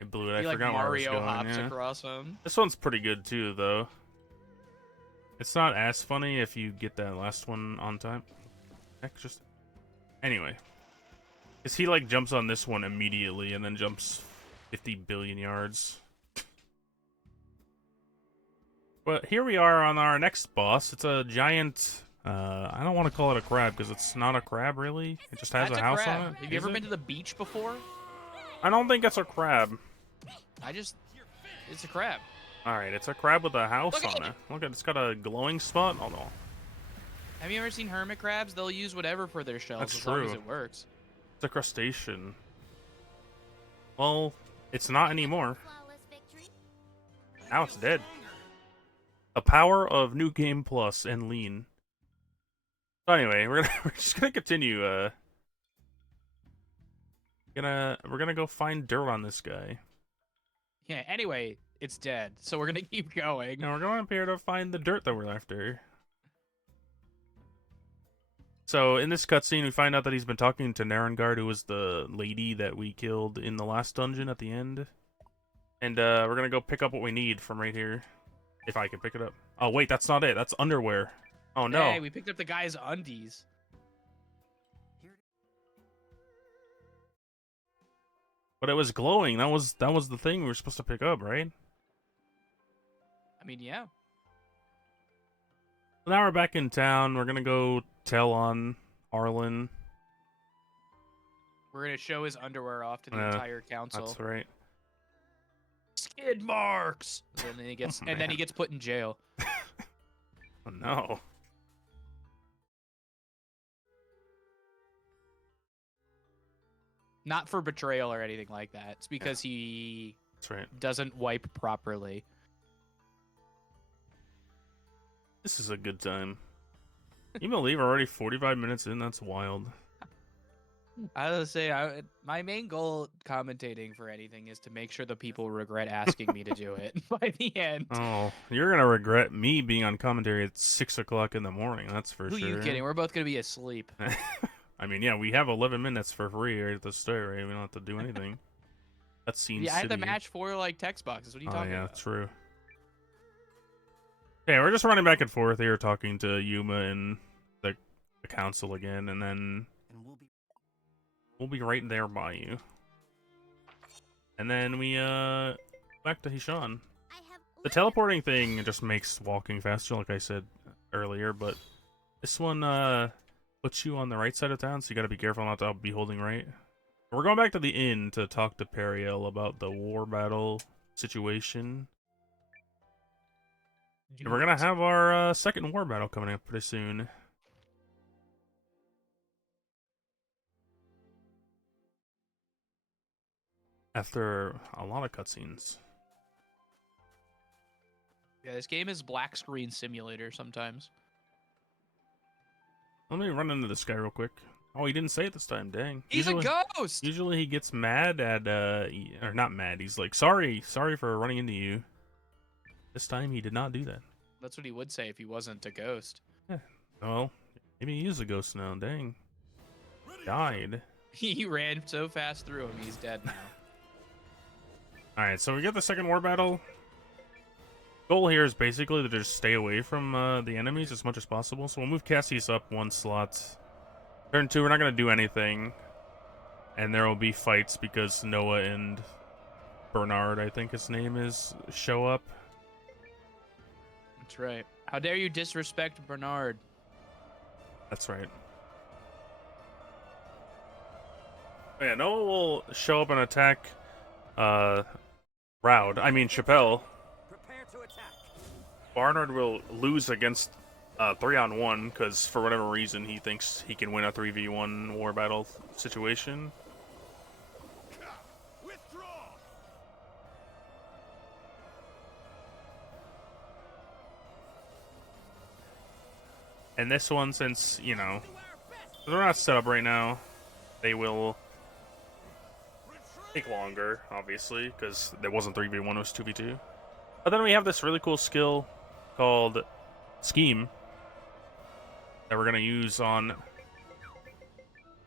It blew it. I like forgot where I was Mario going. hops Yeah. across them. This one's pretty good too, though. It's not as funny if you get that last one on time. Heck, just anyway. Because he, like, jumps on this one immediately and then jumps 50 billion yards. But here we are on our next boss. It's a giant... I don't want to call it a crab, because it's not a crab, really. It just has a house crab. on it. Have you ever been to the beach before? I don't think it's a crab. It's a crab. Alright, it's a crab with a house Look at on it. Look at it's got a glowing spot. Oh no. Have you ever seen hermit crabs? They'll use whatever for their shells That's as long as true. it works. It's a crustacean. Well, it's not anymore. Flawless victory. Now it's dead. The power of New Game Plus and Lean. So anyway, we're just gonna continue. We're gonna go find dirt on this guy. Yeah. Anyway, it's dead, so we're gonna keep going. And we're going up here to find the dirt that we're after. So in this cutscene, we find out that he's been talking to Narengard, who was the lady that we killed in the last dungeon at the end. And we're gonna go pick up what we need from right here. If I can pick it up. Oh wait, that's not it. That's underwear. Oh no. Hey, we picked up the guy's undies. But it was glowing. That was the thing we were supposed to pick up, right? I mean, yeah. So now we're back in town. We're gonna go tell on Arlen. We're gonna show his underwear off to the entire council. That's right. Skid marks. And then he gets Oh, and then he gets put in jail. Oh no. Not for betrayal or anything like that. It's because he That's right. doesn't wipe properly. This is a good time. You believe we're already 45 minutes in? That's wild. I was say my main goal commentating for anything is to make sure the people regret asking me to do it by the end. Oh, you're gonna regret me being on commentary at 6 o'clock in the morning. That's for Who sure. are you kidding? We're both gonna be asleep. I mean, yeah, we have 11 minutes for free right at the start, right? We don't have to do anything. That's Scene Yeah, I had to City. match 4 like text boxes. What are you talking yeah, about? true. Okay, we're just running back and forth here, talking to Yuma and the council again, and then we'll be right there by you. And then we back to Hishan. The teleporting thing just makes walking faster, like I said earlier, but this one puts you on the right side of town, so you gotta be careful not to be holding right. We're going back to the inn to talk to Periel about the war battle situation. And we're gonna have our second war battle coming up pretty soon. After a lot of cutscenes. Yeah, this game is black screen simulator sometimes. Let me run into this guy real quick. Oh, he didn't say it this time, dang. He's a ghost! Usually he gets mad at, or not mad, he's like, sorry for running into you. This time he did not do that. That's what he would say if he wasn't a ghost. Yeah, well, maybe he is a ghost now, dang. Died. He ran so fast through him, he's dead now. Alright, so we get the second war battle. Goal here is basically to just stay away from the enemies as much as possible. So we'll move Cassius up 1 slot. Turn 2, we're not going to do anything. And there will be fights because Noah and Bernard, I think his name is, show up. That's right. How dare you disrespect Bernard? That's right. Oh, yeah, Noah will show up and attack Chappelle. Prepare to attack. Barnard will lose against 3-on-1 because for whatever reason he thinks he can win a 3v1 war battle situation. Withdraw. And this one, since, you know, they're not set up right now, they will take longer, obviously, because it wasn't 3v1, it was 2v2. But then we have this really cool skill called Scheme that we're going to use on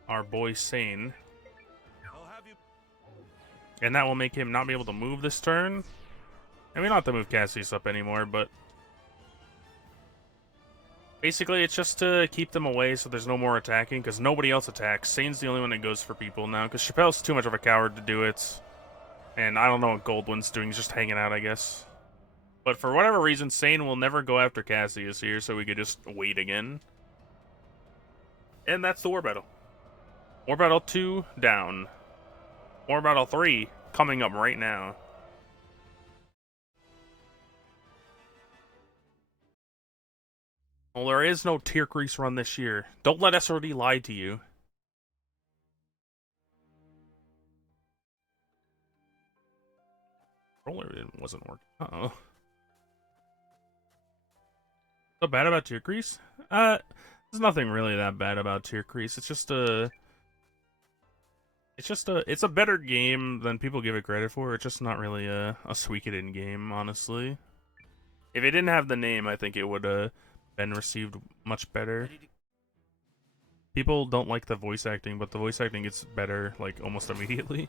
our boy Sane. I'll have you. And that will make him not be able to move this turn. And we don't have to move Cassius up anymore, but basically it's just to keep them away so there's no more attacking, because nobody else attacks. Sane's the only one that goes for people now, because Chappelle's too much of a coward to do it. And I don't know what Goldwyn's doing, he's just hanging out, I guess. But for whatever reason, Sane will never go after Cassius here, so we could just wait again. And that's the War Battle. War Battle 2, down. War Battle 3, coming up right now. Well, there is no tier crease run this year. Don't let SRD lie to you. Roller wasn't working. Uh-oh. So bad about tier crease? There's nothing really that bad about tier crease. It's a better game than people give it credit for. It's just not really a Suikoden game, honestly. If it didn't have the name, I think it would have been received much better. People don't like the voice acting, but the voice acting gets better, like, almost immediately,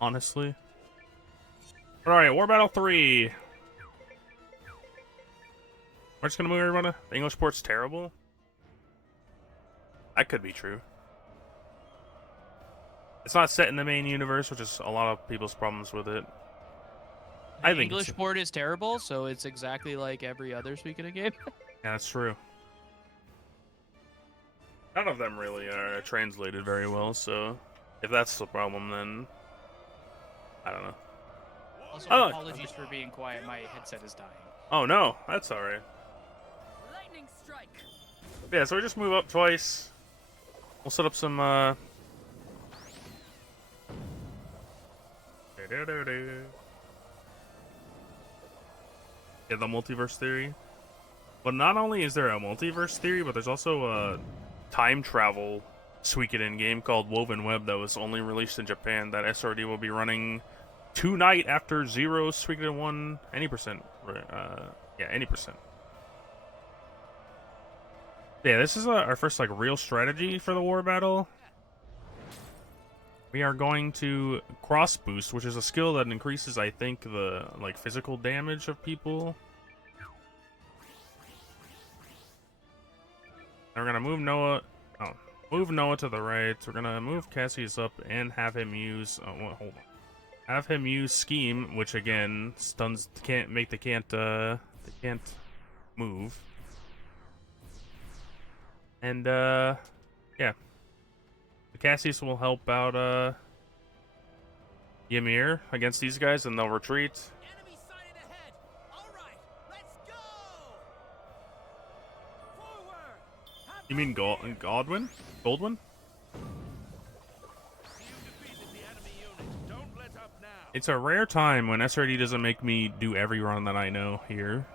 honestly. Alright, War Battle 3. We're just gonna move everyone to... The English port's terrible? That could be true. It's not set in the main universe, which is a lot of people's problems with it. I think English port is terrible, so it's exactly like every other Suikoden game. Yeah, that's true. None of them really are translated very well, so if that's the problem, then I don't know. Also, apologies for being quiet. My headset is dying. Oh no, that's all right. Lightning strike. Yeah, so we just move up twice. We'll set up some. Yeah, the multiverse theory. But not only is there a multiverse theory, but there's also a time travel Suikoden game called Woven Web that was only released in Japan that SRD will be running tonight after 0 Suikoden 1 any percent. Yeah, any percent. Yeah, this is our first like real strategy for the war battle. We are going to cross boost, which is a skill that increases, I think, the like physical damage of people. And we're gonna move Noah. Oh, move Noah to the right. We're gonna move Cassius up and have him use. Oh, well, hold on. Have him use scheme, which again stuns. Can't move. And yeah. Cassius will help out Ymir against these guys, and they'll retreat. Enemy sighted ahead. All right, let's go. Forward. You mean Godwin? Goldwyn? It's a rare time when SRD doesn't make me do every run that I know here.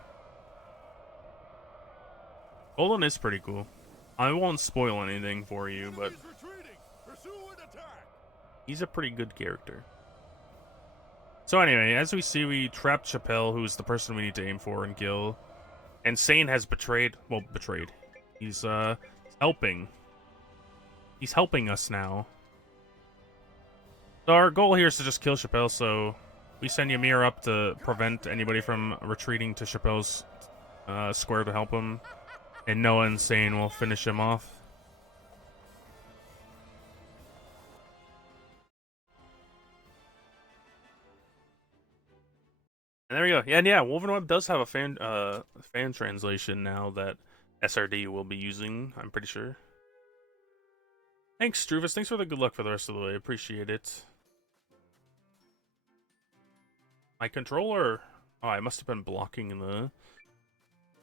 Goldwyn is pretty cool. I won't spoil anything for you, but he's a pretty good character. So anyway, as we see, we trapped Chappelle, who's the person we need to aim for and kill. And Sane has betrayed. He's helping. He's helping us now. So our goal here is to just kill Chappelle, so we send Ymir up to prevent anybody from retreating to Chappelle's square to help him. And Noah and Sane will finish him off. And there we go. Yeah, and yeah, Woven Web does have a fan translation now that SRD will be using, I'm pretty sure. Thanks, Struvis. Thanks for the good luck for the rest of the way. Appreciate it. My controller... Oh, I must have been blocking the...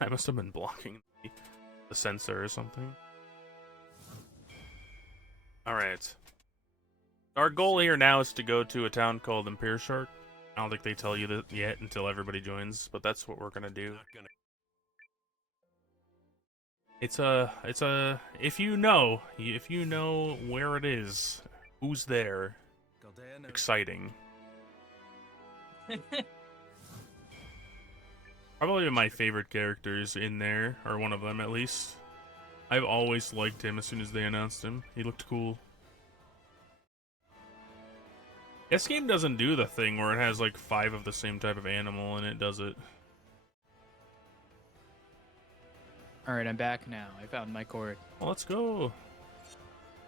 the sensor or something. Alright. Our goal here now is to go to a town called Shark. I don't think they tell you that yet until everybody joins, but that's what we're gonna do. It's if you know where it is, who's there, exciting. Probably my favorite characters in there, or one of them at least. I've always liked him as soon as they announced him. He looked cool. This game doesn't do the thing where it has like 5 of the same type of animal and it does it. Alright, I'm back now. I found my cord. Well, let's go.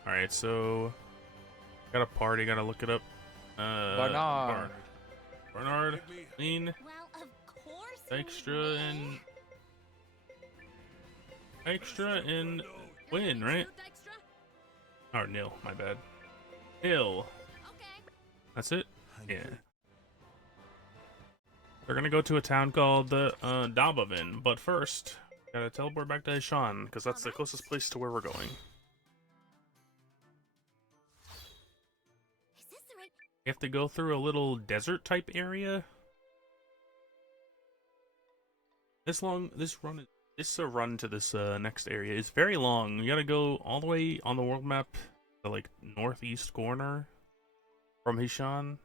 Alright, so... Got a party, gotta look it up. Bernard. Bernard. Lean. Well, of course. Extra and win, right? Or nil, my bad. Nil. That's it? Yeah. We're gonna go to a town called Dabavin, but first, Gotta teleport back to Hishan, because that's the closest place to where we're going. Is this the right? You have to go through a little desert type area. This run to this next area is very long. You gotta go all the way on the world map, the like northeast corner from Hishan,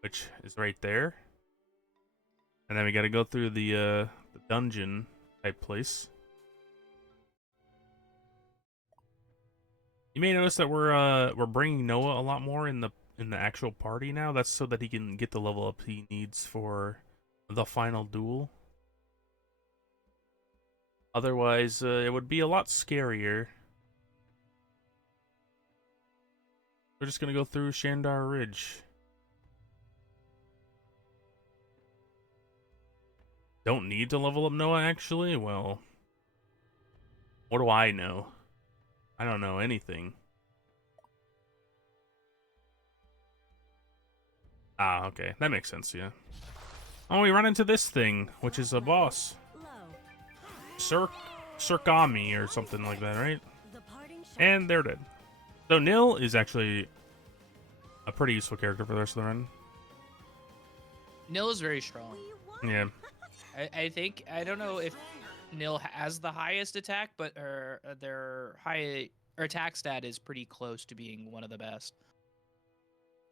which is right there. And then we gotta go through the dungeon type place. You may notice that we're bringing Noah a lot more in the actual party now. That's so that he can get the level up he needs for the final duel. Otherwise, it would be a lot scarier. We're just gonna go through Shandar Ridge. Don't need to level up Noah, actually? Well, what do I know? I don't know anything. Ah, okay. That makes sense, yeah. Oh, we run into this thing, which is a boss. Surkami or something like that, right? And they're dead. So Nil is actually a pretty useful character for the rest of the run. Nil is very strong. Yeah. I think, I don't know if Nil has the highest attack, but their attack stat is pretty close to being one of the best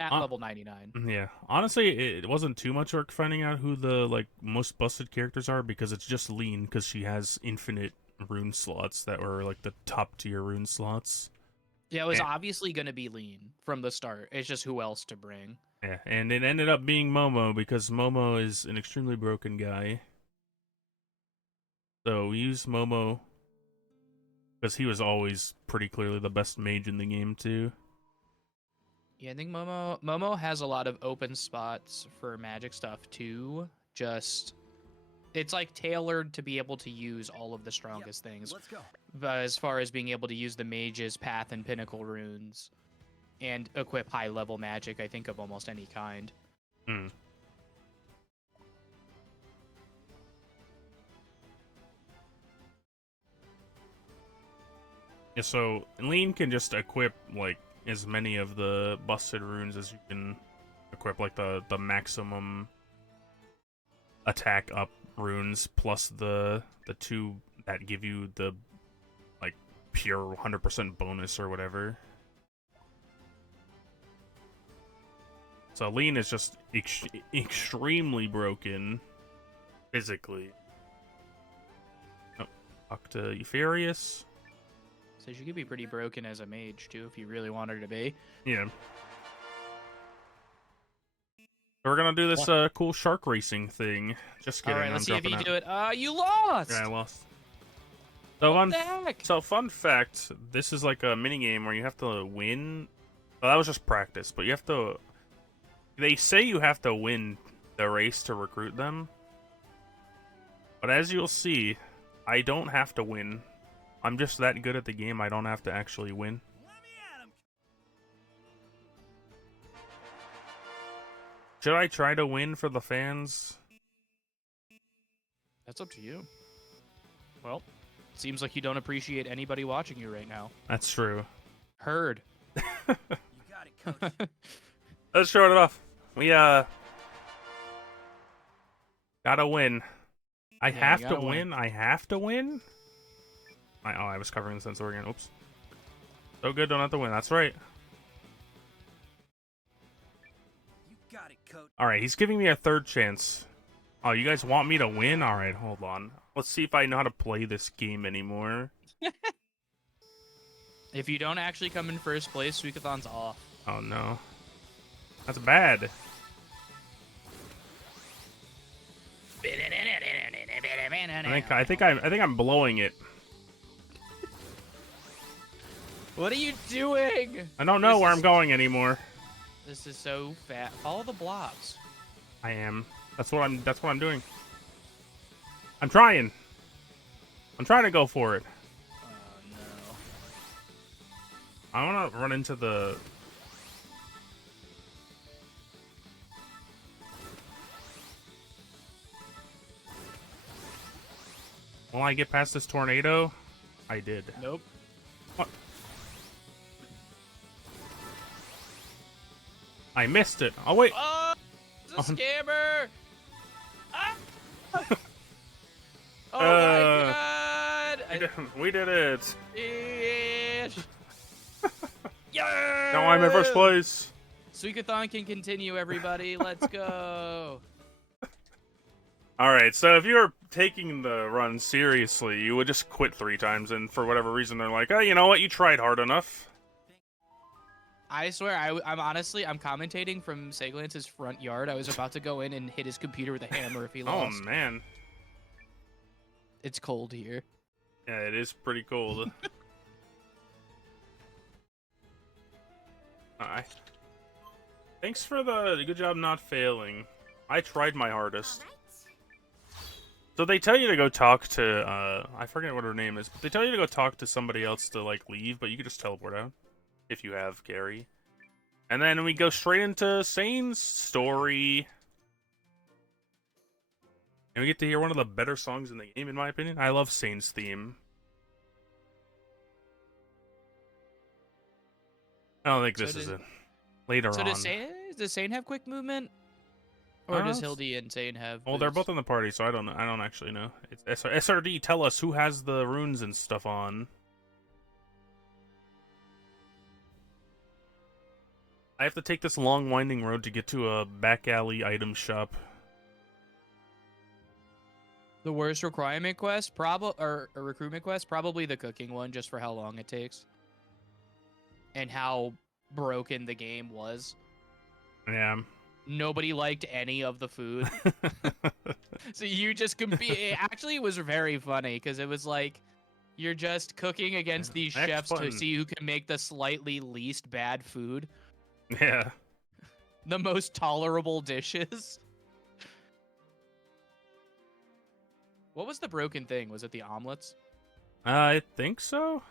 at level 99. Yeah. Honestly, it wasn't too much work finding out who the like most busted characters are, because it's just Lean, because she has infinite rune slots that were like the top tier rune slots. Yeah, it was obviously going to be Lean from the start. It's just who else to bring. Yeah, and it ended up being Momo, because Momo is an extremely broken guy. So we used Momo because he was always pretty clearly the best mage in the game too. Yeah, I think Momo has a lot of open spots for magic stuff too. Just it's like tailored to be able to use all of the strongest things. Let's go. But as far as being able to use the mage's path and pinnacle runes and equip high level magic, I think of almost any kind. Hmm. Yeah, so Lean can just equip like as many of the busted runes as you can equip, like the maximum attack up runes plus the two that give you the like pure 100% bonus or whatever. So Lean is just extremely broken physically. Oh, talk to Euphorius. So she could be pretty broken as a mage too if you really want her to be. Yeah. So we're gonna do this cool shark racing thing. Just kidding. All right, let's see if you out. do it. You lost. Yeah, I lost. So what the heck? So fun fact: this is like a mini game where you have to win. Well, that was just practice, but you have to. They say you have to win the race to recruit them, but as you'll see, I don't have to win. I'm just that good at the game, I don't have to actually win. Let me at him. Should I try to win for the fans? That's up to you. Well, seems like you don't appreciate anybody watching you right now. That's true. Heard. You got it, coach. Let's show it off. We gotta win. I have to win. I have to win. I was covering the sensor again. Oops. So good, don't have to win. That's right. You got it, coach. All right, he's giving me a third chance. Oh, you guys want me to win? All right, hold on. Let's see if I know how to play this game anymore. If you don't actually come in first place, Suikothon's off. Oh no, that's bad. I think I'm blowing it. What are you doing? I don't know where I'm going anymore. This is so fat. Follow the blocks. I am. That's what I'm doing. I'm trying to go for it. Oh no. I want to run into the... Will I get past this tornado? I did. Nope. What? I missed it. Oh, wait. Oh, it's a scammer! Ah! Oh my god! We did it. Ish. Yeah! Now I'm in first place. Suikothon can continue, everybody. Let's go. Alright, so if you were taking the run seriously, you would just quit 3 times, and for whatever reason, they're like, oh, you know what? You tried hard enough. I swear, I'm commentating from Seiglance's front yard. I was about to go in and hit his computer with a hammer if he lost. Oh, man. It's cold here. Yeah, it is pretty cold. Alright. Thanks for the good job not failing. I tried my hardest. So they tell you to go talk to, I forget what her name is, but they tell you to go talk to somebody else to, like, leave, but you can just teleport out. If you have Gary. And then we go straight into Sane's story. And we get to hear one of the better songs in the game, in my opinion. I love Sane's theme. I don't think this is it. Later on. Does Sane have quick movement? Or does Hildy and Sane have... Well, they're both in the party, so I don't actually know. It's SRD, tell us who has the runes and stuff on. I have to take this long winding road to get to a back alley item shop. The worst requirement quest, or a recruitment quest, probably the cooking one, just for how long it takes. And how broken the game was. Yeah. Nobody liked any of the food. So you just actually, it was very funny, because it was like, you're just cooking against these chefs to see who can make the slightly least bad food. Yeah. The most tolerable dishes. What was the broken thing? Was it the omelets? I think so.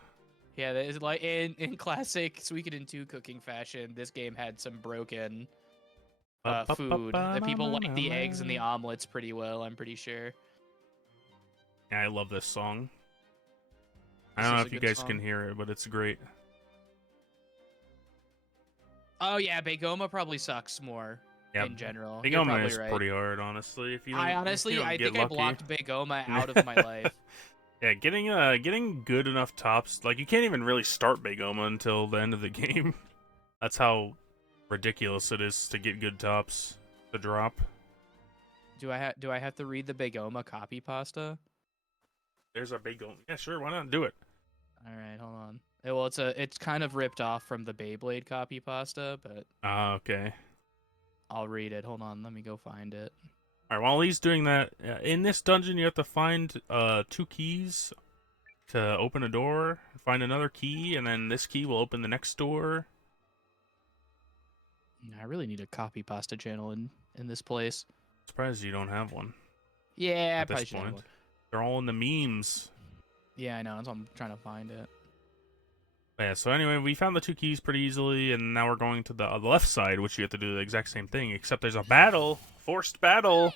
Yeah, that is like in classic Suikoden 2 cooking fashion, this game had some broken food. The people like the eggs and the omelets pretty well, I'm pretty sure. Yeah, I love this song. I don't know if you guys can hear it, but it's great. Oh yeah, Begoma probably sucks more in general. Begoma is pretty hard, honestly. If you don't, I think I blocked Begoma out of my life. Yeah, getting good enough tops, like you can't even really start Begoma until the end of the game. That's how ridiculous it is to get good tops to drop. Do I have to read the Begoma copy pasta? There's a Begoma. Yeah, sure. Why not do it? All right, hold on. Well, it's kind of ripped off from the Beyblade copy pasta, but okay. I'll read it. Hold on, let me go find it. All right, while he's doing that, in this dungeon you have to find 2 keys to open a door. Find another key, and then this key will open the next door. I really need a copy pasta channel in this place. Surprised you don't have one. Yeah, I probably should have one. They're all in the memes. Yeah, I know. That's why I'm trying to find it. Yeah, so anyway, we found the 2 keys pretty easily, and now we're going to the left side, which you have to do the exact same thing, except there's a battle. Forced battle.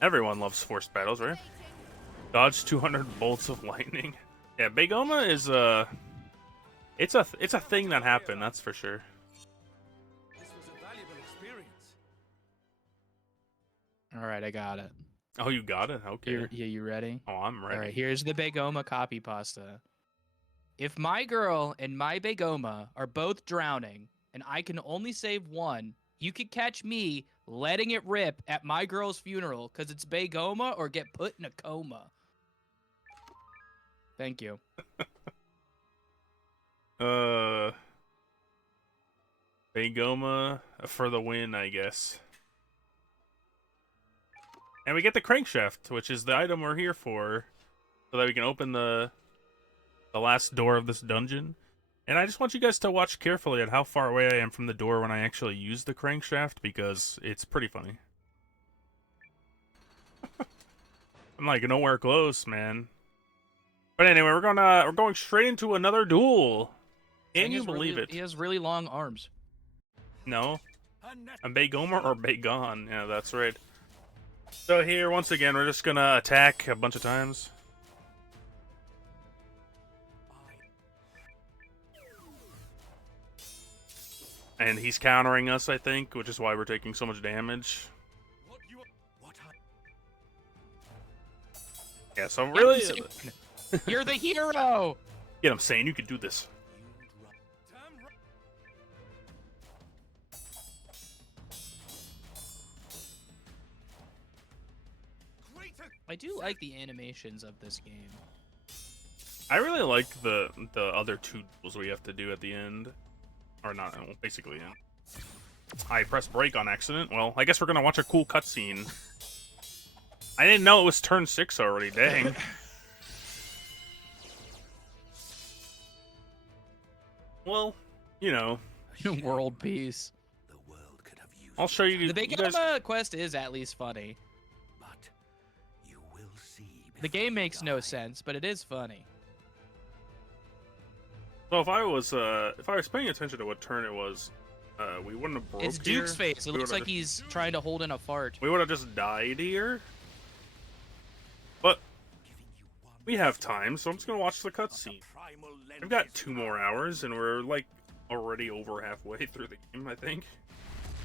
Everyone loves forced battles, right? Dodge 200 bolts of lightning. Yeah, Begoma is it's a thing that happened, that's for sure. This was a valuable experience. All right, I got it. Oh, you got it? Okay. You ready? Oh, I'm ready. All right, here's the Begoma copy pasta. If my girl and my Begoma are both drowning, and I can only save one, you could catch me letting it rip at my girl's funeral, because it's Begoma or get put in a coma. Thank you. Begoma for the win, I guess. And we get the crankshaft, which is the item we're here for, so that we can open the last door of this dungeon. And I just want you guys to watch carefully at how far away I am from the door when I actually use the crankshaft, because it's pretty funny. I'm like nowhere close, man. But anyway, we're going straight into another duel. Can you believe it? He has really long arms. No. A Begoma or Begon? Yeah, that's right. So here, once again, we're just gonna attack a bunch of times. And he's countering us, I think, which is why we're taking so much damage. Yeah, so really... You're the hero! Get him, Sane, you can do this. I do like the animations of this game. I really like the other two duels we have to do at the end. Or not, well, basically, yeah. I pressed break on accident. Well, I guess we're gonna watch a cool cutscene. I didn't know it was turn 6 already, dang. Well, you know. World peace. The world could have used I'll show you. The Big you guys... Mama quest is at least funny. but you will see. The game makes no sense, but it is funny. So if I was paying attention to what turn it was, we wouldn't have broke It's here. Duke's face. It looks like he's trying to hold in a fart. We would have just died here. But we have time, so I'm just gonna watch the cutscene. I've got 2 more hours, and we're like already over halfway through the game, I think.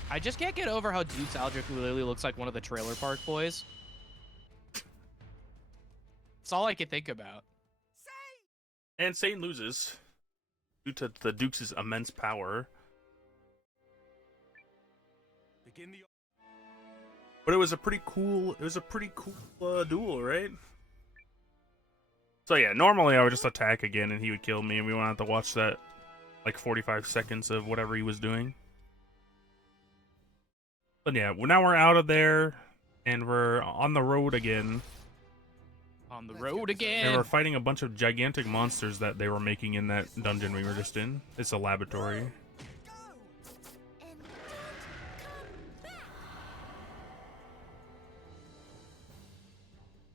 I just can't get over how Duke's Aldrich literally looks like one of the Trailer Park Boys. That's all I can think about. And Sane loses due to the Duke's immense power. But it was a pretty cool. Duel, right? So yeah, normally I would just attack again and he would kill me, and we wouldn't have to watch that like 45 seconds of whatever he was doing. But yeah, now we're out of there and we're on the road again. On the road again. And we're fighting a bunch of gigantic monsters that they were making in that dungeon we were just in. It's a laboratory.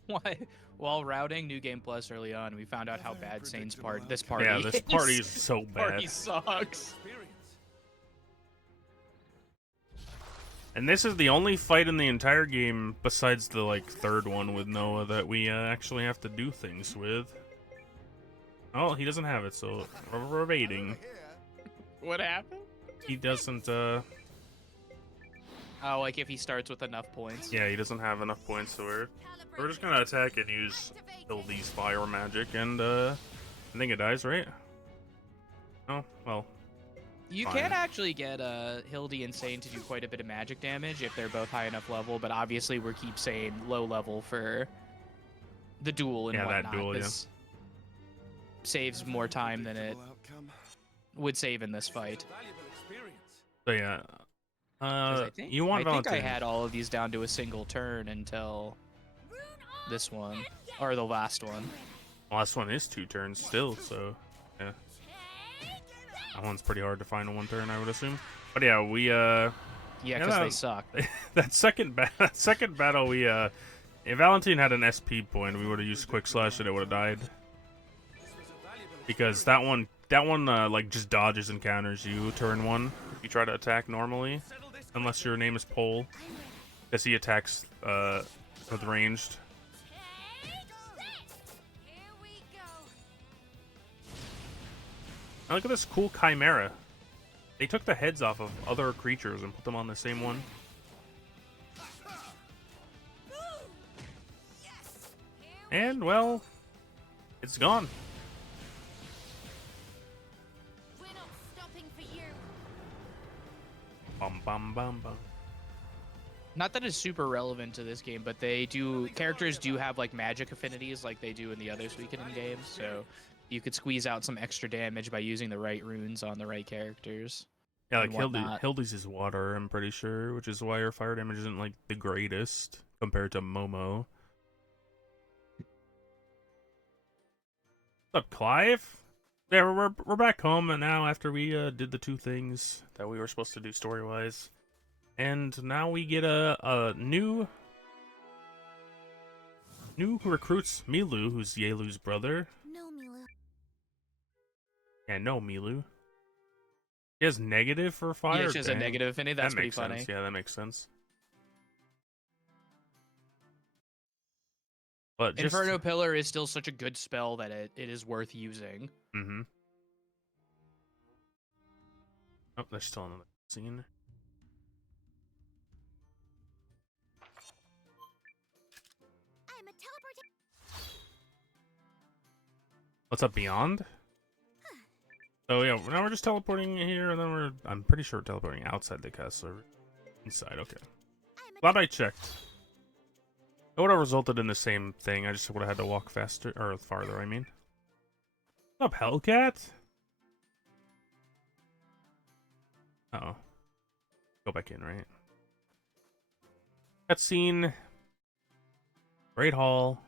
Why? While routing New Game Plus early on, we found out how bad Sane's this party Yeah, this party is. is so bad. Party sucks. And this is the only fight in the entire game, besides the like 3rd one with Noah, that we actually have to do things with. Oh, he doesn't have it, so we're waiting. What happened? He doesn't, Oh, like if he starts with enough points. yeah, he doesn't have enough points to we're just gonna attack and use Hildy's fire magic, and I think it dies, right? Oh, well. You Fine. can actually get Hildy and Sane to do quite a bit of magic damage if they're both high enough level, but obviously we're keep Sane low level for the duel and whatnot. That duel, yeah. Saves more time than it would save in this fight. So yeah. I You want think I Valentine. had all of these down to a single turn until this one, or the last one. Well, last one is 2 turns still, so yeah. That one's pretty hard to find in 1 turn, I would assume. But yeah, we Yeah, because they suck. that second battle, we if Valentine had an SP point, we would have used Quick Slash and it would have died. Because that one like just dodges and counters you turn 1 if you try to attack normally, unless your name is Pole, because he attacks with ranged. Now look at this cool chimera. They took the heads off of other creatures and put them on the same one. And, well, it's gone. We're not stopping for you. Bum bum bum bum. Not that it's super relevant to this game, but characters do have like magic affinities like they do in the other Suikoden games, so you could squeeze out some extra damage by using the right runes on the right characters. Yeah, like whatnot. Hildy's is water, I'm pretty sure, which is why her fire damage isn't like the greatest compared to Momo. What's up, Clive? Yeah, we're back home and now after we did the 2 things that we were supposed to do story-wise. And now we get a new recruits Milu, who's Yelu's brother. No, Mila. Yeah, no, Milu. He has negative for fire. Yeah, she has a Dang. negative affinity. That's that pretty makes funny. sense. Yeah, that makes sense. But just... Inferno Pillar is still such a good spell that it is worth using. Mm-hmm. Oh, there's still another scene. I'm a teleportation. What's up, Beyond? Oh yeah, now we're just teleporting here, and then I'm pretty sure we're teleporting outside the castle. Inside, okay. Glad I checked. It would have resulted in the same thing, I just would have had to walk faster, or farther, I mean. What's up, Hellcat? Uh-oh. Go back in, right? Cutscene. Great Hall.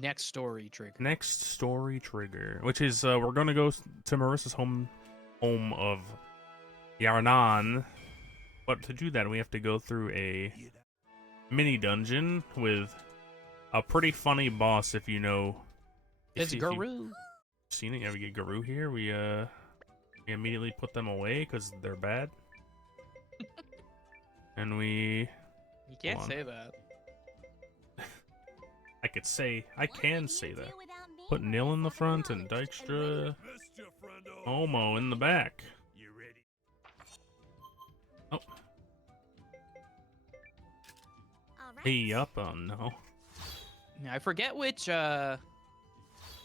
Next story trigger. Next story trigger, which is we're gonna go to Marisa's home of Yarnan, but to do that we have to go through a mini dungeon with a pretty funny boss. If you know, It's Garou. Seen it? Yeah, we get Garou here. We immediately put them away because they're bad, and we. You can't say that. I can say that. Put Nil in the front and Dykstra, Momo in the back. You ready? Oh. Hey up, oh no. I forget which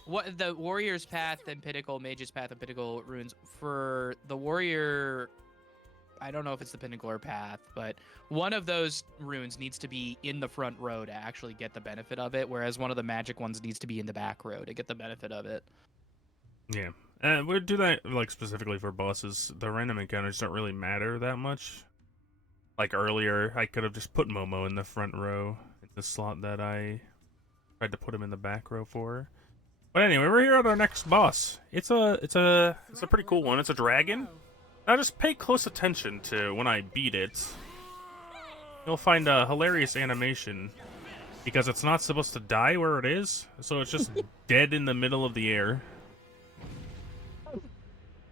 what the warrior's path and pinnacle, mage's path and pinnacle runes. For the warrior, I don't know if it's the pinnacle or path, but one of those runes needs to be in the front row to actually get the benefit of it, whereas one of the magic ones needs to be in the back row to get the benefit of it. Yeah. We'll do that like specifically for bosses. The random encounters don't really matter that much. Like earlier, I could have just put Momo in the front row in the slot that I tried to put him in the back row for. But anyway, we're here at our next boss. It's a pretty cool one. It's a dragon. Now just pay close attention to when I beat it. You'll find a hilarious animation because it's not supposed to die where it is, so it's just dead in the middle of the air.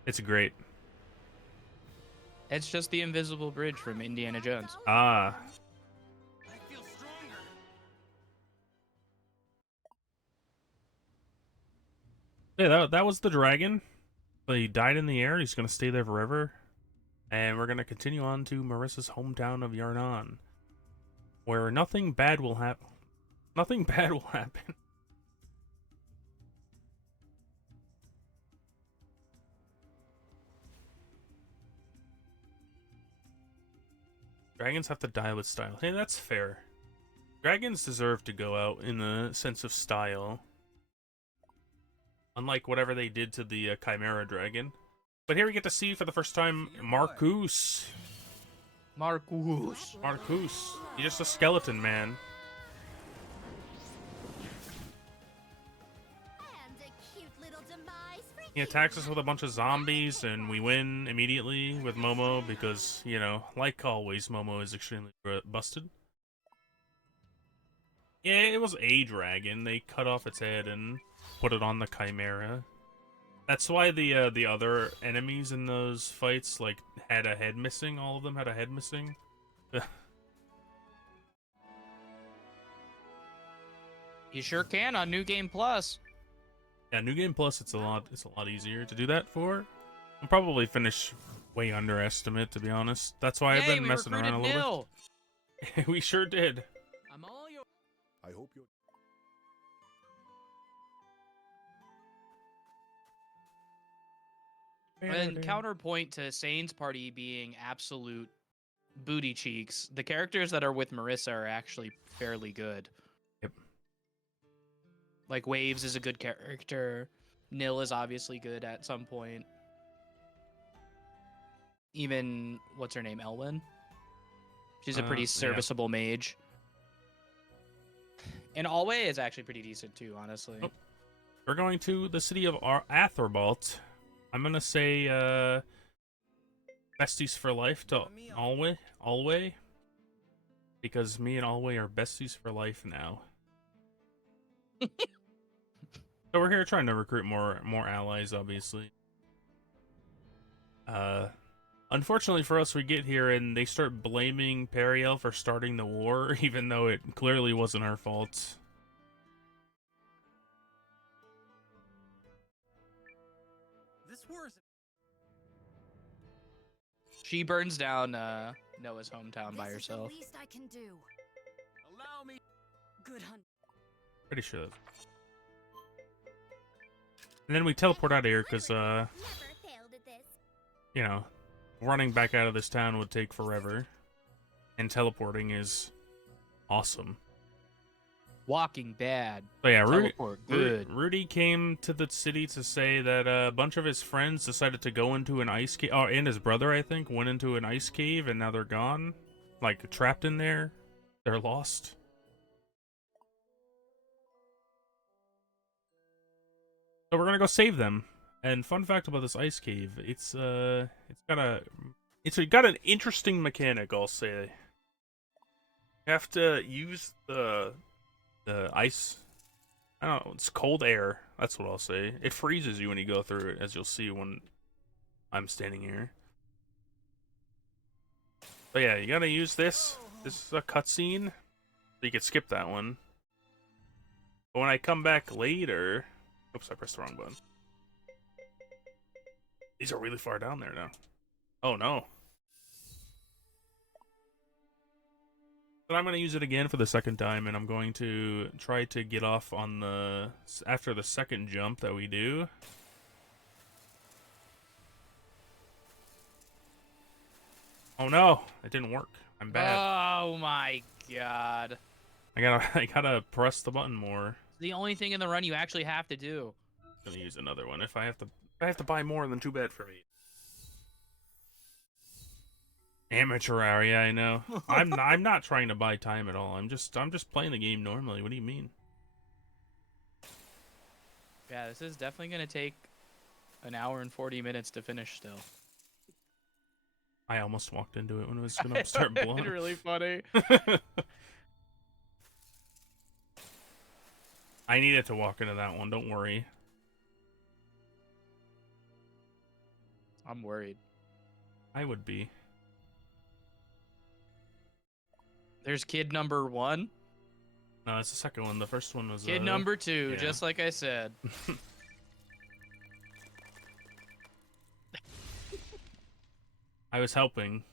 It's great. It's just the invisible bridge from Indiana Jones. Ah. I feel stronger. Yeah, that was the dragon. He died in the air. He's going to stay there forever. And we're going to continue on to Marisa's hometown of Yarnan, where nothing bad will happen. Nothing bad will happen. Dragons have to die with style. Hey, that's fair. Dragons deserve to go out in the sense of style. Unlike whatever they did to the Chimera Dragon. But here we get to see for the first time Marcus. Marcus. He's just a skeleton man. And a cute little demise for He attacks us with a bunch of zombies, and we win immediately with Momo because, you know, like always, Momo is extremely busted. Yeah, it was a dragon. They cut off its head and put it on the Chimera. That's why the other enemies in those fights like had a head missing. All of them had a head missing. You sure can on New Game Plus. Yeah, New Game Plus. It's a lot easier to do that for. I'll probably finish way underestimate, to be honest. That's why I've been messing around a little bit. We sure did. I'm all yours. I hope you're. And counterpoint to Sane's party being absolute booty cheeks, the characters that are with Marisa are actually fairly good. Yep. Like Waves is a good character. Nil is obviously good at some point. Even what's her name, Elwyn? She's a pretty serviceable mage. And Alway is actually pretty decent too, honestly. Oh. We're going to the city of Atherbalt. I'm gonna say besties for life to Alway, because me and Alway are besties for life now. So we're here trying to recruit more allies, obviously. Unfortunately for us, we get here and they start blaming Periel for starting the war, even though it clearly wasn't her fault. This war is. She burns down Noah's hometown by This herself. is the least I can do. Allow me. Good hunt. Pretty sure. And then we teleport out of here because, Never failed at this. you know, running back out of this town would take forever. And teleporting is awesome. Walking bad. So yeah, Teleport good. Rudy came to the city to say that a bunch of his friends decided to go into an ice cave. Oh, and his brother, I think, went into an ice cave, and now they're gone. Like, trapped in there. They're lost. So we're gonna go save them. And fun fact about this ice cave, it's got an interesting mechanic, I'll say. You have to use the ice. I don't know, it's cold air. That's what I'll say. It freezes you when you go through it, as you'll see when I'm standing here. But yeah, you gotta use this. This is a cutscene, so you can skip that one. But when I come back later, oops, I pressed the wrong button. These are really far down there now. Oh no. But I'm going to use it again for the second time, and I'm going to try to get off on after the second jump that we do. Oh no, it didn't work. I'm bad. Oh my god. I gotta press the button more. The only thing in the run you actually have to do. I'm gonna use another one. If I have to buy more, then too bad for me. Amateur hour, yeah, I know. I'm not trying to buy time at all. I'm just playing the game normally. What do you mean? Yeah, this is definitely gonna take an hour and 40 minutes to finish still. I almost walked into it when it was gonna start blowing. It's really funny. I needed to walk into that one, don't worry. I'm worried. I would be. There's kid number 1. No, it's the second one. The first one was Kid number 2, yeah. just like I said. I was helping.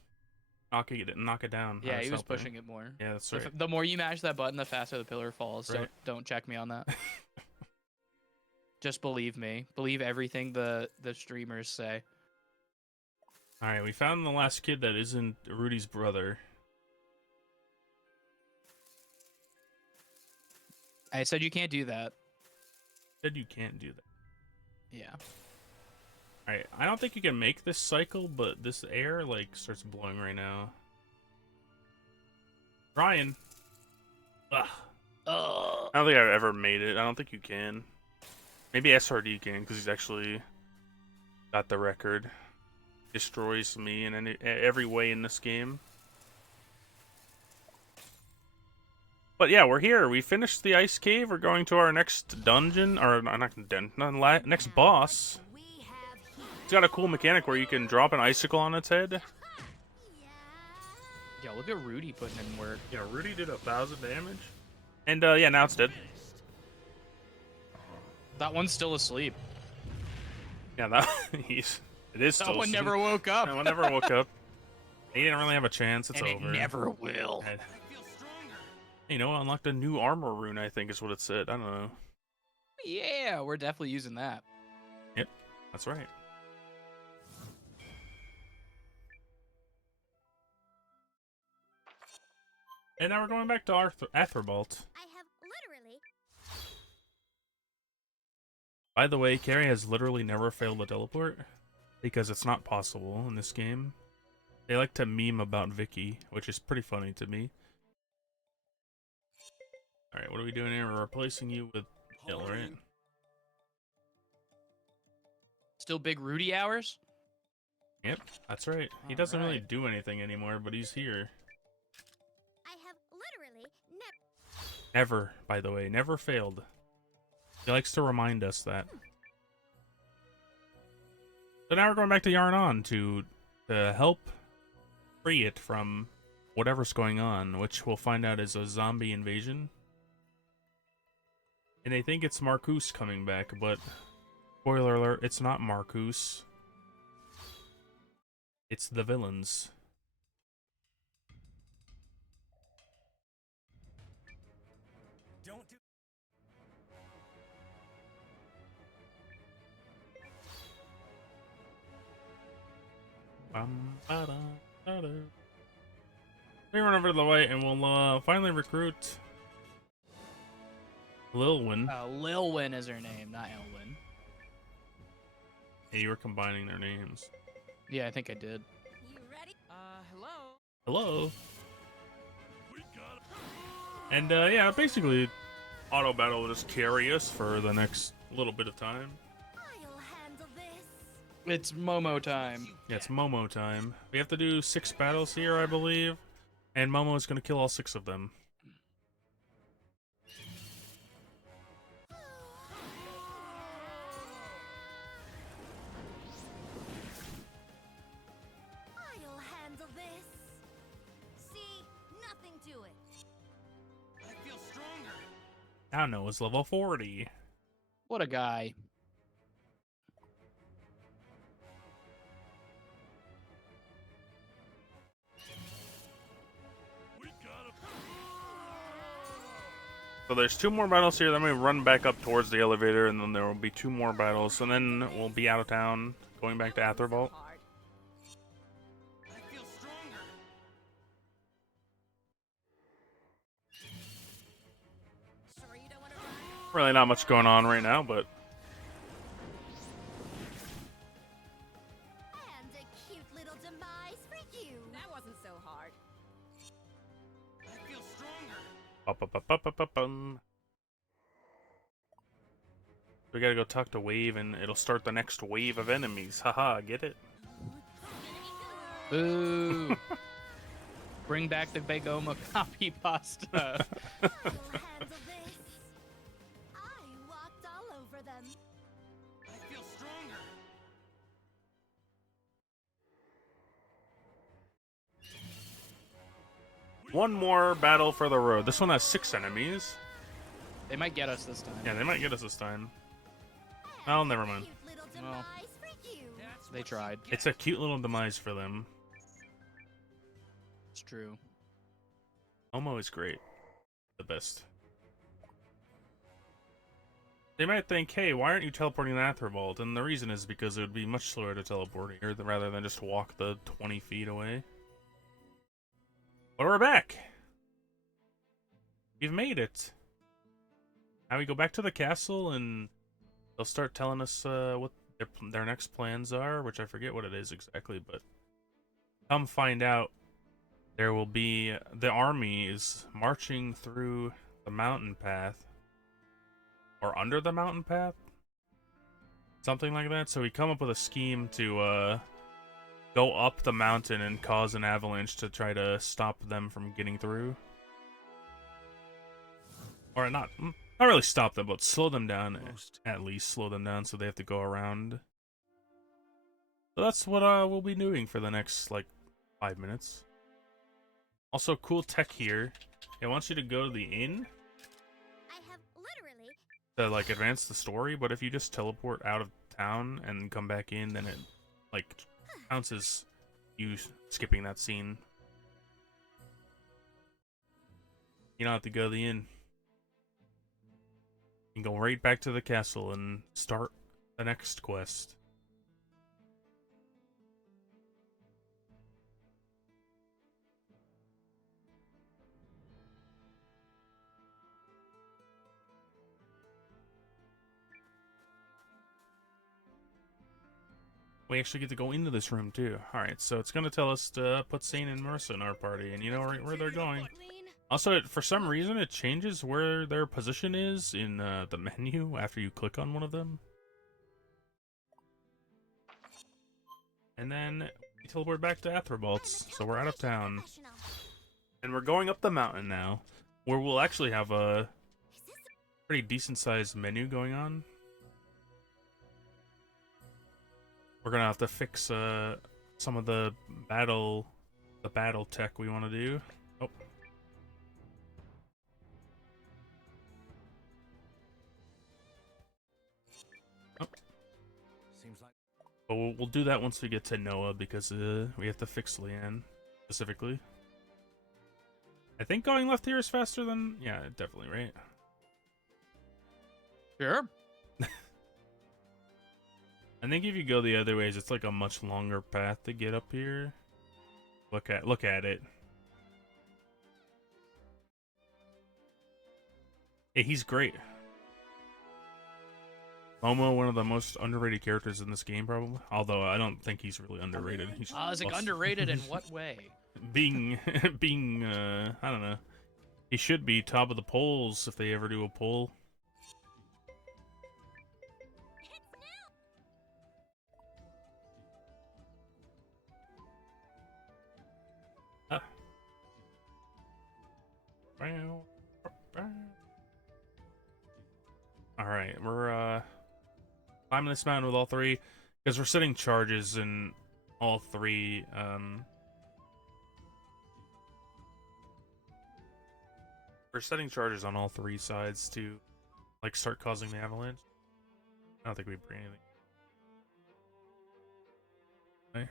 Knock it down. Yeah, he was helping. pushing it more. Yeah, that's right. The more you mash that button, the faster the pillar falls. Right. Don't check me on that. Just believe me. Believe everything the streamers say. Alright, we found the last kid that isn't Rudy's brother. I said you can't do that. Said you can't do that. Yeah. Alright, I don't think you can make this cycle, but this air, like, starts blowing right now. Ryan. Ugh. I don't think I've ever made it. I don't think you can. Maybe SRD can, because he's actually got the record. Destroys me in every way in this game. But yeah, we're here. We finished the ice cave. We're going to our next dungeon, or next boss. It's got a cool mechanic where you can drop an icicle on its head. Yo, look at Rudy putting in work. Yeah, Rudy did 1,000 damage. And yeah, now it's dead. That one's still asleep. Yeah, that it is still That one asleep. never woke up. That one never woke up. He didn't really have a chance. It's and over. It never will. And, you know, unlocked a new armor rune, I think is what it said. I don't know. Yeah, we're definitely using that. Yep, that's right. And now we're going back to Aetherbolt. I have literally. By the way, Carrie has literally never failed a teleport because it's not possible in this game. They like to meme about Vicky, which is pretty funny to me. Alright, what are we doing here? We're replacing you with Gil, right? Still big Rudy hours? Yep, that's right. He doesn't really Alright. do anything anymore, but he's here. I have literally never. Never, by the way, never failed. He likes to remind us that. So now we're going back to Yarn On to to help free it from whatever's going on, which we'll find out is a zombie invasion. And they think it's Marcus coming back, but spoiler alert, it's not Marcus. It's the villains. Don't do. We run over to the right and we'll finally recruit Lilwyn. Lilwyn is her name, not Elwyn. Hey, you were combining their names. Yeah, I think I did. You ready? Hello. Hello. We got And yeah, basically, auto battle will just carry us for the next little bit of time. I'll handle this. It's Momo time. Yeah, it's Momo time. We have to do 6 battles here, I believe, and Momo is going to kill all 6 of them. I'll handle this. See, nothing to it. I feel stronger. Now is level 40. What a guy. we got So there's 2 more battles here, then we run back up towards the elevator, and then there will be 2 more battles, and then we'll be out of town, going back to Atherbolt. Hard. I feel stronger. Sure you don't want to run? Really not much going on right now, but And a cute little demise for you. That wasn't so hard. I feel stronger. Ba-ba-ba-ba-ba-bum. We gotta go talk to Wave, and it'll start the next wave of enemies. Haha, get it? Boo. Bring back the Begoma copy pasta. I'll handle this. I walked all over them. I feel stronger. One more battle for the road. This one has 6 enemies. They might get us this time. Yeah, they might get us this time. Oh, never mind. Cute little Well. demise for you. That's They what you tried. get. It's a cute little demise for them. It's true. Momo is great. The best. They might think, hey, why aren't you teleporting to Atherbolt? And the reason is because it would be much slower to teleport here rather than just walk the 20 feet away. But we're back! We've made it! Now we go back to the castle and they'll start telling us what their next plans are, which I forget what it is exactly, but come find out. There will be the army is marching through the mountain path or under the mountain path, something like that. So we come up with a scheme to go up the mountain and cause an avalanche to try to stop them from getting through, or not really stop them, but slow them down. At least slow them down so they have to go around. So that's what we'll be doing for the next like 5 minutes. Also, cool tech here. It wants you to go to the inn I have literally. to like advance the story, but if you just teleport out of town and come back in, then it like counts as you skipping that scene. You don't have to go to the inn. You can go right back to the castle and start the next quest. We actually get to go into this room too. Alright, so it's gonna tell us to put Sane and Marisa in our party, and you know where they're going. Also, for some reason, it changes where their position is in the menu after you click on one of them. And then we teleport back to Atherbolt, so we're out of town. And we're going up the mountain now, where we'll actually have a pretty decent-sized menu going on. We're gonna have to fix some of the battle tech we want to do. Oh. Seems like But we'll do that once we get to Noah, because we have to fix Leanne specifically. I think going left here is faster than... Yeah, definitely, right? Sure. I think if you go the other ways, it's like a much longer path to get up here. Look at it. Yeah, he's great. Momo, one of the most underrated characters in this game, probably. Although I don't think he's really underrated. He's I was like, awesome. underrated in what way? being I don't know. He should be top of the polls if they ever do a poll. Alright, we're climbing this mountain with all three, because we're setting charges in all three. We're setting charges on all three sides to like start causing the avalanche. I don't think we bring anything. Okay.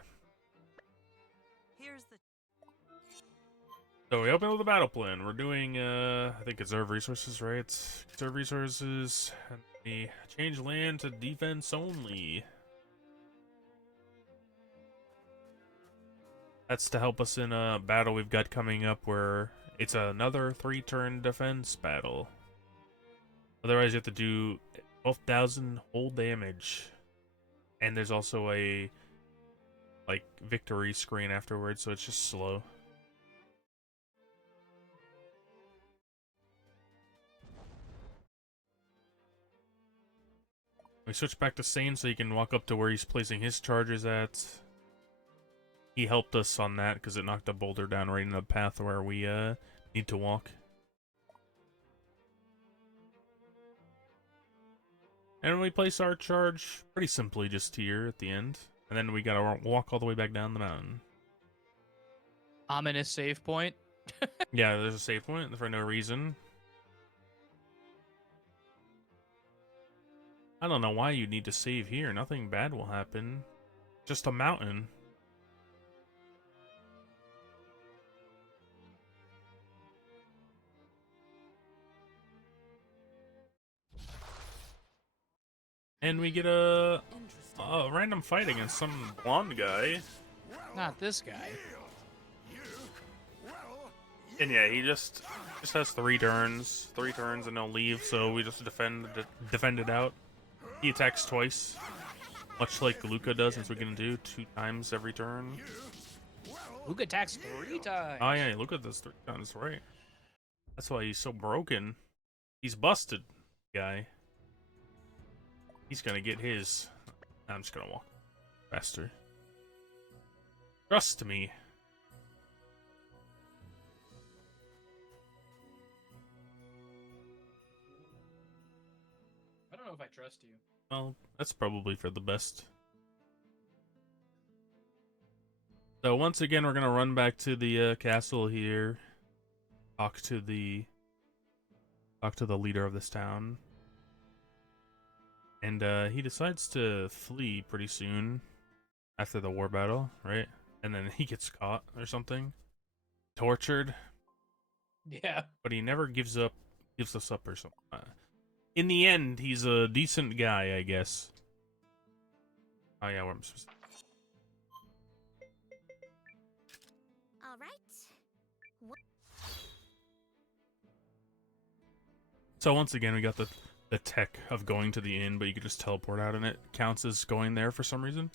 Here's the So we open with a battle plan. We're doing I think conserve resources, right? Conserve resources, and we change land to defense only. That's to help us in a battle we've got coming up where it's another 3-turn defense battle. Otherwise you have to do 12,000 whole damage. And there's also a like victory screen afterwards, so it's just slow. We switch back to Sane so you can walk up to where he's placing his charges at. He helped us on that because it knocked a boulder down right in the path where we need to walk. And we place our charge pretty simply just here at the end. And then we gotta walk all the way back down the mountain. Ominous save point. Yeah, there's a save point for no reason. I don't know why you need to save here. Nothing bad will happen. Just a mountain. And we get a random fight against some blonde guy. Not this guy. And yeah, he just has 3 turns, and he'll leave. So we just defend it out. He attacks twice, much like Luca does, since we're gonna do 2 times every turn. Luca attacks 3 times. Oh yeah, Luca does 3 times, right? That's why he's so broken. He's busted, guy. He's gonna get his. I'm just gonna walk faster. Trust me. I don't know if I trust you. Well, that's probably for the best. So once again, we're gonna run back to the castle here. Talk to the leader of this town. And he decides to flee pretty soon after the war battle, right? And then he gets caught or something, tortured. Yeah. But he never gives us up or something. In the end, he's a decent guy, I guess. Oh yeah, where am I supposed to... All right. So once again, we got the tech of going to the inn, but you could just teleport out and it counts as going there for some reason.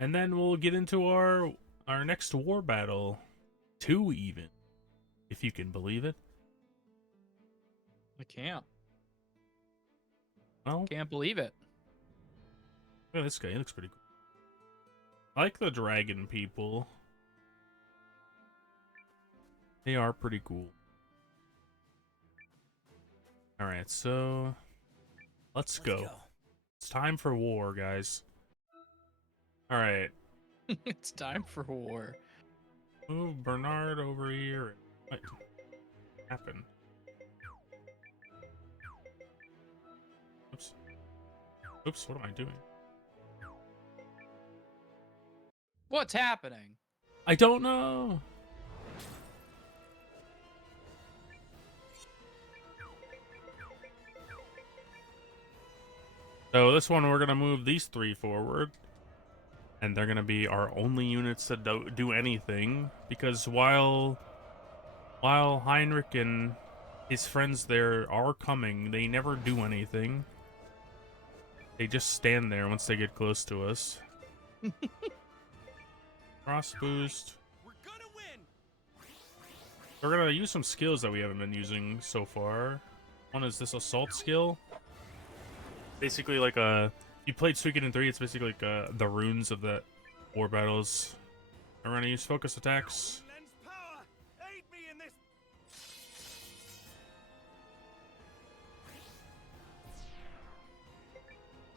And then we'll get into our next war battle. 2 even. If you can believe it. I can't. Well, Can't believe it. look at this guy. He looks pretty cool. I like the dragon people. They are pretty cool. Alright, so let's go. It's time for war, guys. All right. It's time for war. Move Bernard over here. What happened? Oops. Oops, what am I doing? What's happening? I don't know. So this one, we're gonna move these three forward, and they're gonna be our only units that don't do anything. Because while Heinrich and his friends there are coming, they never do anything. They just stand there once they get close to us. Cross boost. We're gonna win. We're gonna use some skills that we haven't been using so far. One is this assault skill. Basically, like you played Suikoden 3. It's basically like the runes of the war battles. And we're gonna use focus attacks. Lens power. Aid me in this.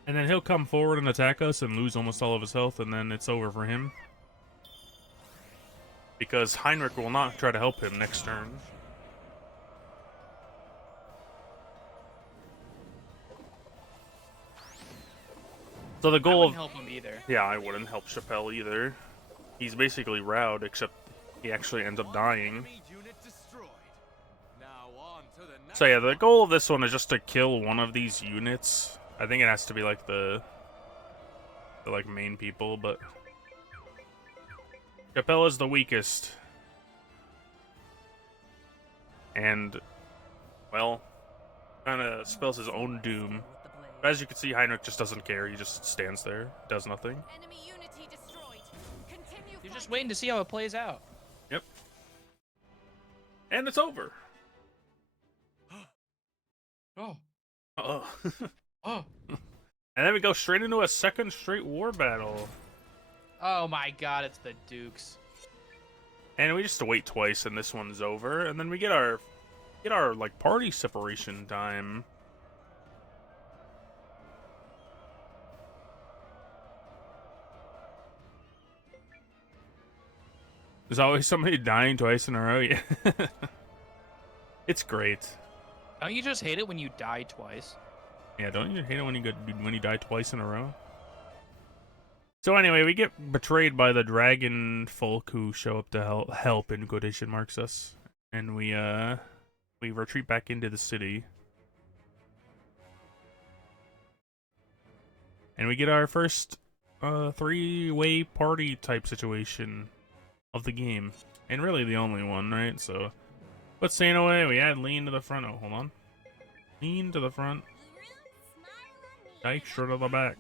And then he'll come forward and attack us and lose almost all of his health, and then it's over for him. Because Heinrich will not try to help him next turn. So the I goal wouldn't of... help him either. Yeah, I wouldn't help Chappelle either. He's basically Raud, except he actually ends up dying. Enemy unit destroyed. Now on to the next So yeah, the one. goal of this one is just to kill one of these units. I think it has to be like the like main people, but Chappelle is the weakest. And, well, kind of spells his own doom. But as you can see, Heinrich just doesn't care. He just stands there, does nothing. Enemy unity destroyed. Continue You're just fighting. waiting to see how it plays out. Yep. And it's over. Oh. Uh-oh. Oh. And then we go straight into a second straight war battle. Oh my god, it's the Dukes. And we just wait twice and this one's over. And then we get our like party separation time. There's always somebody dying twice in a row. Yeah. It's great. Don't you just hate it when you die twice? Yeah, don't you hate it when you die twice in a row? So anyway, we get betrayed by the dragon folk who show up to help in quotation marks us, and we retreat back into the city, and we get our first three-way party type situation of the game, and really the only one, right? So put Sane away. We add Lean to the front. Oh, hold on. Lean to the front. Dykstra to the back.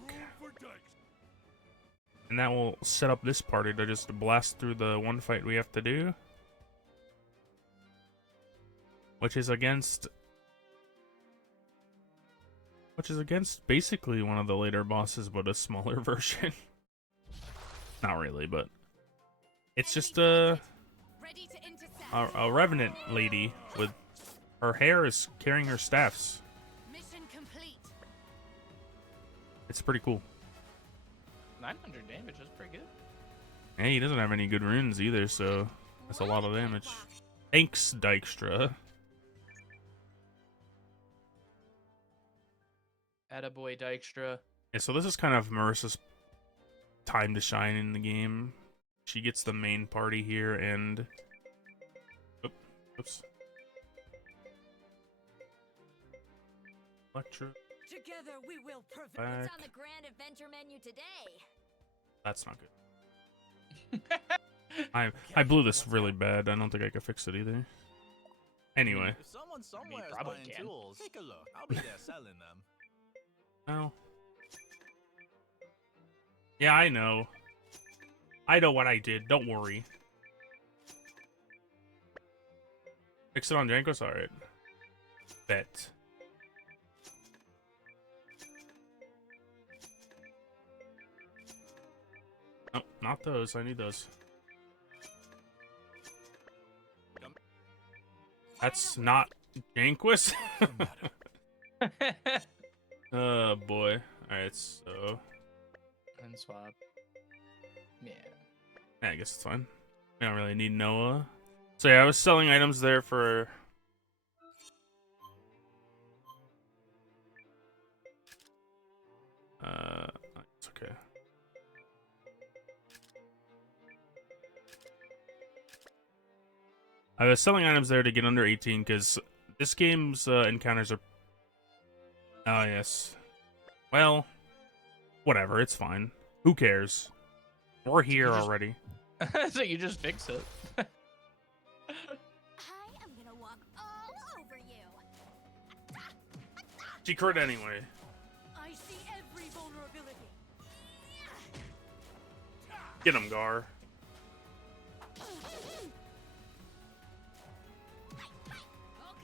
And that will set up this party to just blast through the one fight we have to do. Which is against basically one of the later bosses, but a smaller version. Not really, but it's just a revenant lady with her hair is carrying her staffs. Mission complete. It's pretty cool. 900 damage is pretty good. Hey, he doesn't have any good runes either, so that's a lot of damage. Thanks, Dykstra. Attaboy Dykstra. Yeah, so this is kind of Marisa's time to shine in the game. She gets the main party here, and oops. Electra. Together we will prevail. Back. What's on the grand adventure menu today? That's not good. I blew this really bad. I don't think I could fix it either. Anyway. If someone somewhere is probably buying can. tools, take a look. I'll be there selling them. Oh. Yeah, I know. I know what I did. Don't worry. Fix it on Jankos? Alright. Bet. Oh, not those. I need those. That's not Janquist? Oh boy. Alright. Alright, so... And swap. Yeah. I guess it's fine. We don't really need Noah. So yeah, I was selling items there for... it's okay. I was selling items there to get under 18 because this game's encounters are... Oh, yes. Well, whatever, it's fine. Who cares? We're here already. So you just fix it. I am gonna walk all over you. She crit anyway. I see every vulnerability. Get him, Gar.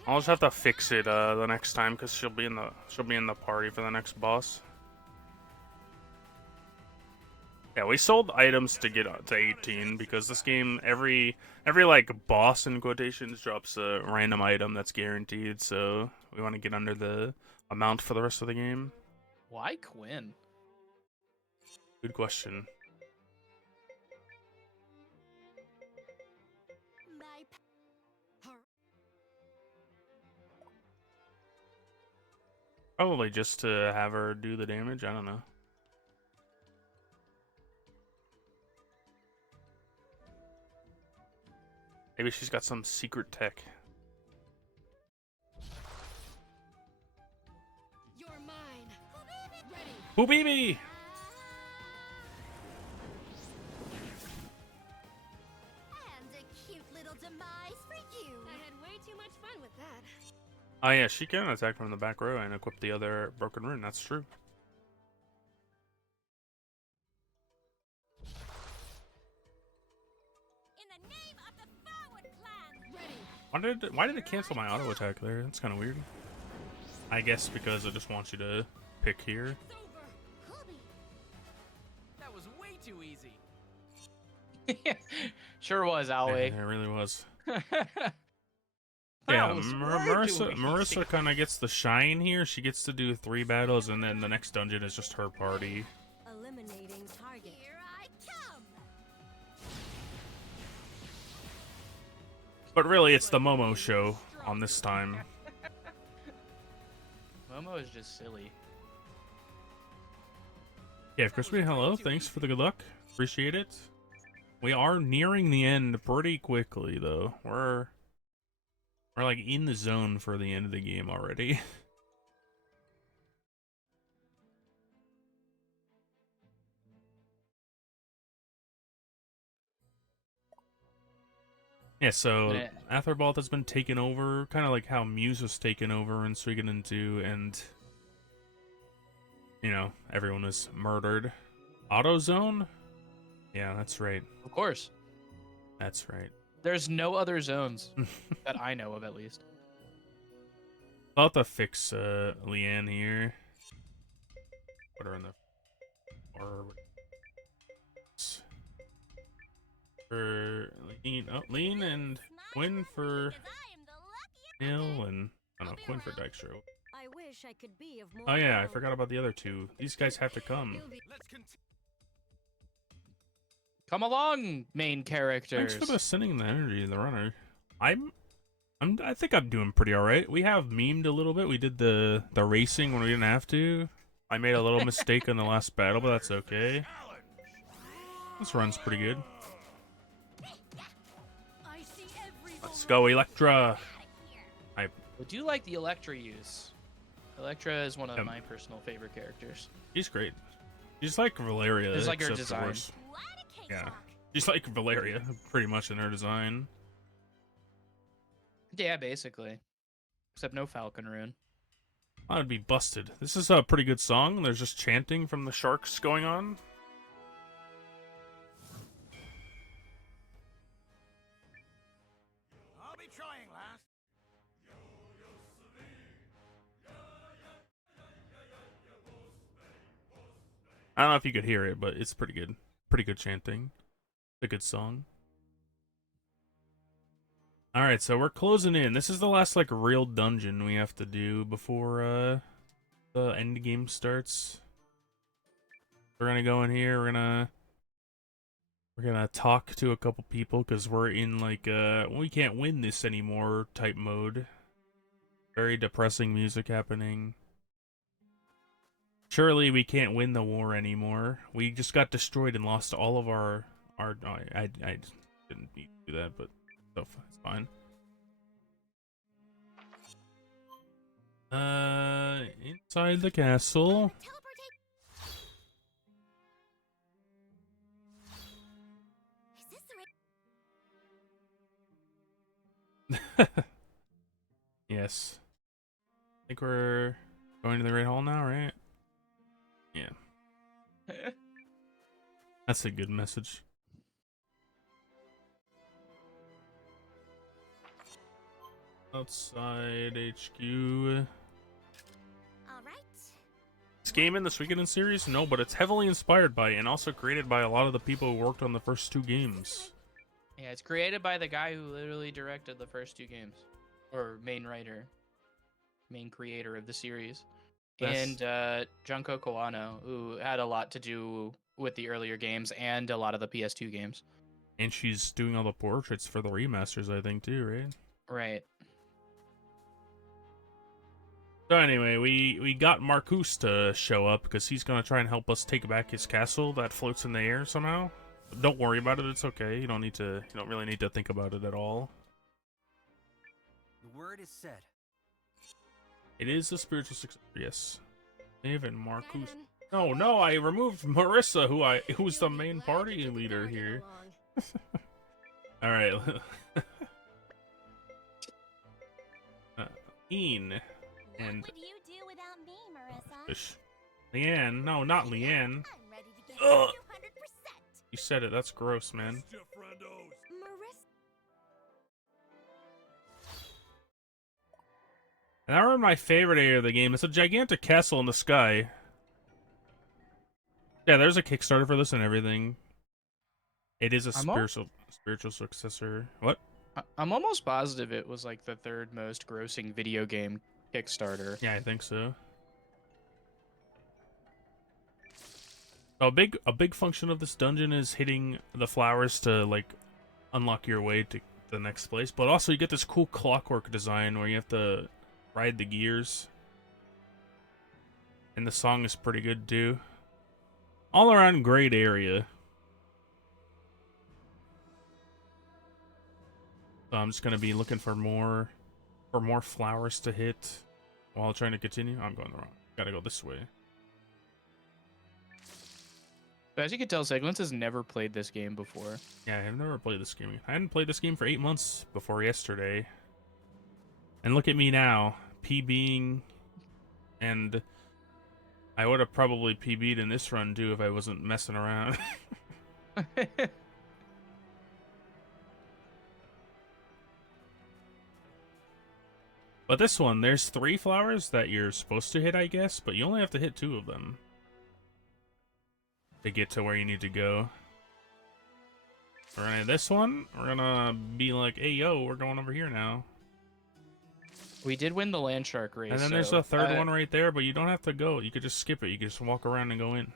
I'll just have to fix it the next time because she'll be in the party for the next boss. Yeah, we sold items to get to 18 because this game every like boss in quotations drops a random item that's guaranteed, so we want to get under the amount for the rest of the game. Why Quinn? Good question. Probably just to have her do the damage, I don't know. Maybe she's got some secret tech. You're mine. Ready. Hoobibi! And a cute little demise for you. I had way too much fun with that. Oh yeah, she can attack from the back row and equip the other broken rune, that's true. In the name of the forward plan. Ready. Why did it cancel my auto attack there? That's kind of weird. I guess because it just wants you to pick here. It's over. Hooby. That was way too easy. Sure was, Yeah, Alway. it really was. That Yeah, was way too Marisa easy. kind of gets the shine here. She gets to do 3 battles, and then the next dungeon is just her party. Eliminating target. Here I come. But really, it's the Momo show on this time. Momo is just silly. Yeah, Crispy, hello. Thanks for the good luck. Appreciate it. We are nearing the end pretty quickly, though. We're like in the zone for the end of the game already. Yeah, so Aetherbolt has been taken over, kind of like how Muse was taken over in Suikoden 2, and you know, everyone was murdered. AutoZone? Yeah, that's right. Of course. That's right. There's no other zones that I know of, at least. I'll have to fix Leanne here. Put her in the for Lean and Quinn for Hill and I don't know, Quinn for Dykstra. I wish I could be of more Oh yeah, I help. forgot about the other two. These guys have to come. Let's continue. Come along, main characters. Thanks for the sending the energy in the runner. I think I'm doing pretty alright. We have memed a little bit. We did the racing when we didn't have to. I made a little mistake in the last battle, but that's okay. This run's pretty good. I see every Let's go, Electra! I do like the Electra use. Electra is one of Yep. my personal favorite characters. She's great. She's like Valeria. Just like her except design. worse. What a cake Yeah. walk. She's like Valeria, pretty much in her design. Yeah, basically. Except no Falcon Rune. I would be busted. This is a pretty good song. There's just chanting from the sharks going on. I'll be trying, lass. I don't know if you could hear it, but it's pretty good. Pretty good chanting. It's a good song. Alright, so we're closing in. This is the last, like, real dungeon we have to do before, the end game starts. We're gonna go in here. We're gonna talk to a couple people because we're in like we can't win this anymore type mode. Very depressing music happening. Surely we can't win the war anymore. We just got destroyed and lost all of our I didn't need to do that, but it's fine. Inside the castle. Is this the right? Yes. I think we're going to the Great Hall now, right? Yeah. That's a good message. Outside HQ. All right. This game in the Suikoden series? No, but it's heavily inspired by and also created by a lot of the people who worked on the first 2 games. Yeah, it's created by the guy who literally directed the first 2 games. Or main writer. Main creator of the series. And Junko Koano, who had a lot to do with the earlier games and a lot of the PS2 games. And she's doing all the portraits for the remasters, I think, too, right? Right. So anyway, we got Marcus to show up because he's going to try and help us take back his castle that floats in the air somehow. Don't worry about it, it's okay. You don't really need to think about it at all. The word is said. It is a spiritual successor, yes. Even Marcus. No, I removed Marisa, who's the main party leader here. All right. Ian and What would you do without me, Marisa? Leanne. No, not Leanne. I'm ready to get Ugh. 200%. You said it. That's gross, man. Your friendos. Marisa. And I remember my favorite area of the game. It's a gigantic castle in the sky. Yeah, there's a Kickstarter for this and everything. It is a spiritual successor. What? I'm almost positive it was like the 3rd most grossing video game Kickstarter. Yeah, I think so. A big function of this dungeon is hitting the flowers to like unlock your way to the next place, but also you get this cool clockwork design where you have to ride the gears. And the song is pretty good too. All around great area. So I'm just gonna be looking for more flowers to hit while trying to continue. I'm going the wrong. Gotta go this way. But as you can tell, Seiglance has never played this game before. Yeah, I've never played this game. I hadn't played this game for 8 months before yesterday. And look at me now, PBing, and I would have probably PB'd in this run too if I wasn't messing around. But this one, there's 3 flowers that you're supposed to hit, I guess, but you only have to hit 2 of them to get to where you need to go. We're gonna hit this one. We're gonna be like, hey, yo, we're going over here now. We did win the land shark race. And then there's a 3rd one right there, but you don't have to go. You could just skip it. You can just walk around and go in.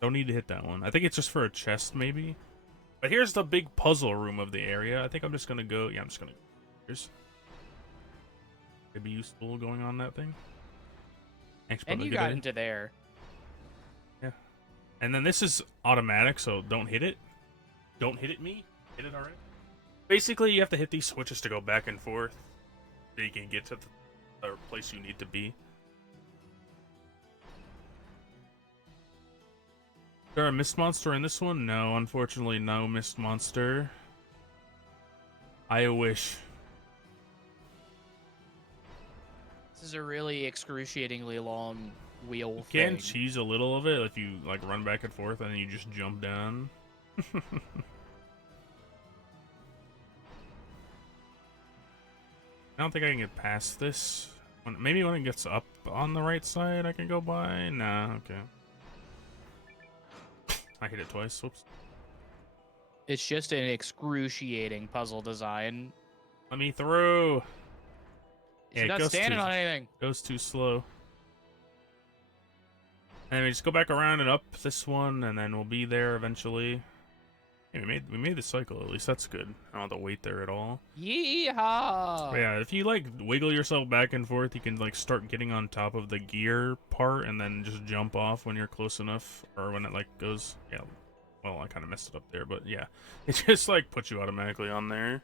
Don't need to hit that one. I think it's just for a chest, maybe. But here's the big puzzle room of the area. I think I'm just gonna go. Yeah, I'm just gonna. Here's. It'd be useful going on that thing. Thanks, and you got into there. Yeah. And then this is automatic, so don't hit it. Don't hit it, me. Hit it already. Basically, you have to hit these switches to go back and forth so you can get to the place you need to be. Is there a mist monster in this one? No, unfortunately, no mist monster. I wish. This is a really excruciatingly long wheel You thing. can cheese a little of it if you like run back and forth and then you just jump down. I don't think I can get past this. Maybe when it gets up on the right side I can go by? Nah, okay. I hit it twice, whoops. It's just an excruciating puzzle design. Let me through! It's not standing on anything. Goes too slow. And we just go back around and up this one, and then we'll be there eventually. Hey, we made the cycle, at least that's good. I don't have to wait there at all. Yeehaw! But yeah, if you like wiggle yourself back and forth, you can like start getting on top of the gear part and then just jump off when you're close enough, or when it like goes, yeah. Well, I kind of messed it up there, but yeah. It just like puts you automatically on there.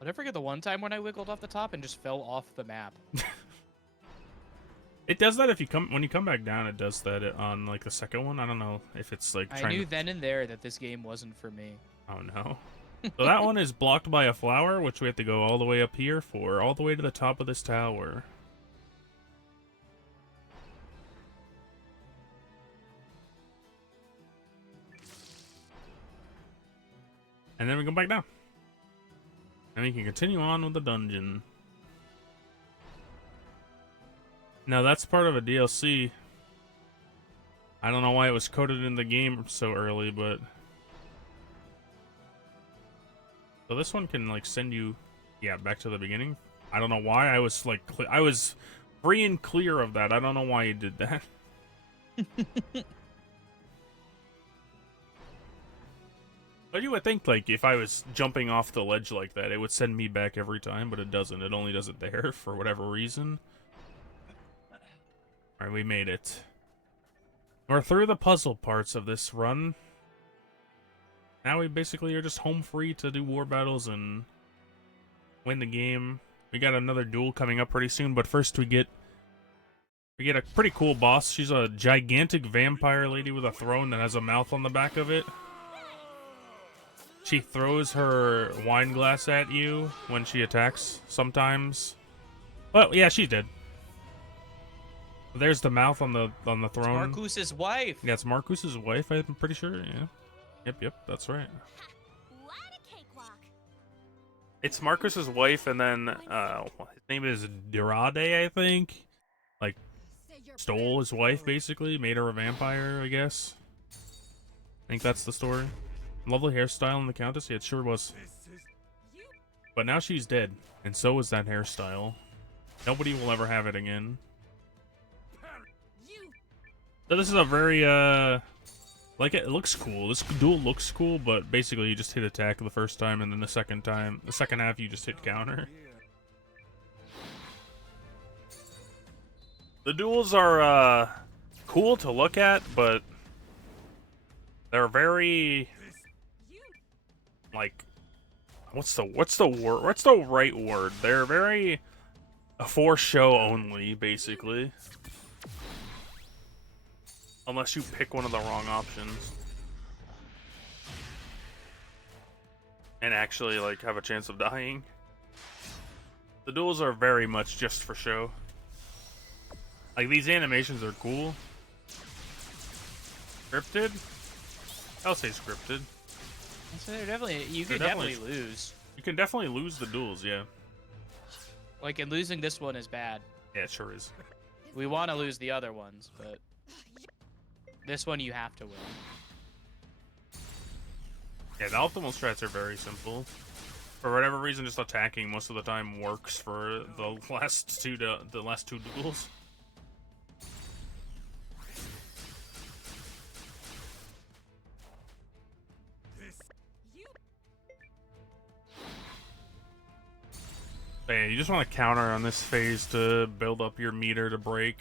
I'll never forget the one time when I wiggled off the top and just fell off the map. It does that if you when you come back down. It does that on like the second one. I don't know if it's like. I knew then and there that this game wasn't for me. Oh no! So that one is blocked by a flower, which we have to go all the way up here for, all the way to the top of this tower. And then we go back down, and we can continue on with the dungeon. Now that's part of a DLC. I don't know why it was coded in the game so early, but so this one can like send you, yeah, back to the beginning. I don't know why I was like I was free and clear of that. I don't know why you did that. But you would think like if I was jumping off the ledge like that, it would send me back every time, but it doesn't. It only does it there for whatever reason. Alright, we made it. We're through the puzzle parts of this run. Now we basically are just home free to do war battles and win the game. We got another duel coming up pretty soon, but first we get a pretty cool boss. She's a gigantic vampire lady with a throne that has a mouth on the back of it. She throws her wine glass at you when she attacks sometimes. Well, yeah, she's dead. There's the mouth on the throne. It's Marcus's wife. Yeah, it's Marcus's wife, I'm pretty sure. Yeah. Yep, that's right. What a cakewalk. It's Marcus's wife, and then his name is Dirade, I think. Like, stole his wife, basically, made her a vampire, I guess. I think that's the story. Lovely hairstyle in the countess. Yeah, it sure was. But now she's dead, and so is that hairstyle. Nobody will ever have it again. So this is a very, like, it looks cool. This duel looks cool, but basically you just hit attack the first time, and then the second half you just hit counter. The duels are, cool to look at, but they're very, like, what's the right word? They're very for show only, basically. Unless you pick one of the wrong options. And actually, like, have a chance of dying. The duels are very much just for show. Like, these animations are cool. Scripted? I'll say scripted. So they're definitely, you could definitely lose. You can definitely lose the duels, yeah. Like, and losing this one is bad. Yeah, it sure is. We want to lose the other ones, but this one you have to win. Yeah, the optimal strats are very simple. For whatever reason, just attacking most of the time works for the last two duels. But yeah, you just want to counter on this phase to build up your meter to break.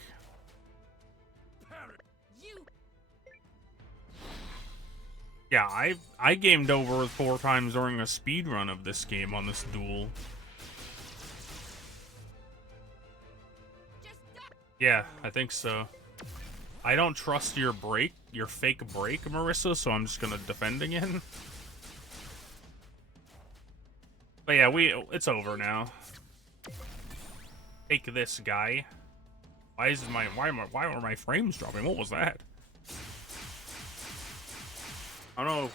Yeah, I gamed over 4 times during a speed run of this game on this duel. Yeah, I think so. I don't trust your fake break, Marisa, so I'm just gonna defend again. But yeah, it's over now. Take this, guy. Why are my frames dropping? What was that? Oh no.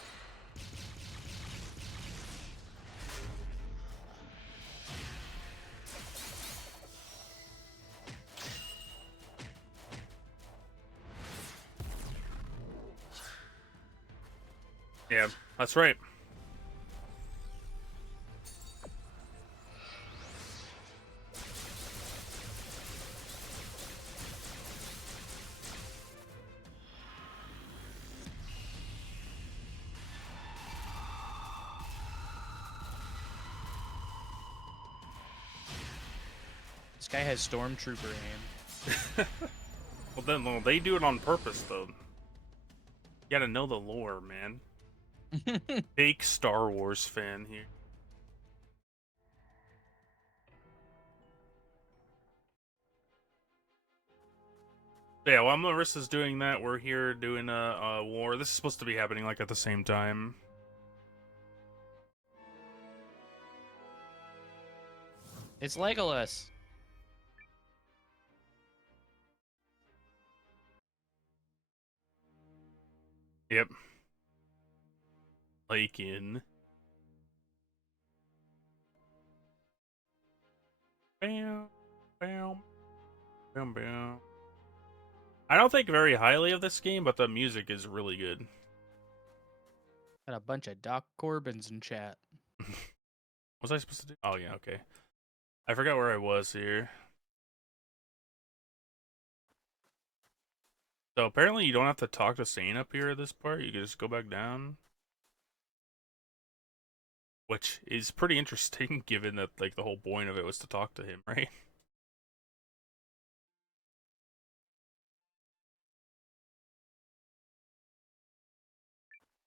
Yeah, that's right. Guy has stormtrooper aim. Well, then well, they do it on purpose, though. You gotta know the lore, man. Fake Star Wars fan here. Yeah, while Marissa's doing that, we're here doing a war. This is supposed to be happening like at the same time. It's Legolas. Yep. Like in. Bam, bam, bam, bam. I don't think very highly of this game, but the music is really good. Got a bunch of Doc Corbins in chat. What was I supposed to do? Oh, yeah, okay. I forgot where I was here. So apparently you don't have to talk to Sane up here at this part. You can just go back down. Which is pretty interesting, given that like the whole point of it was to talk to him, right?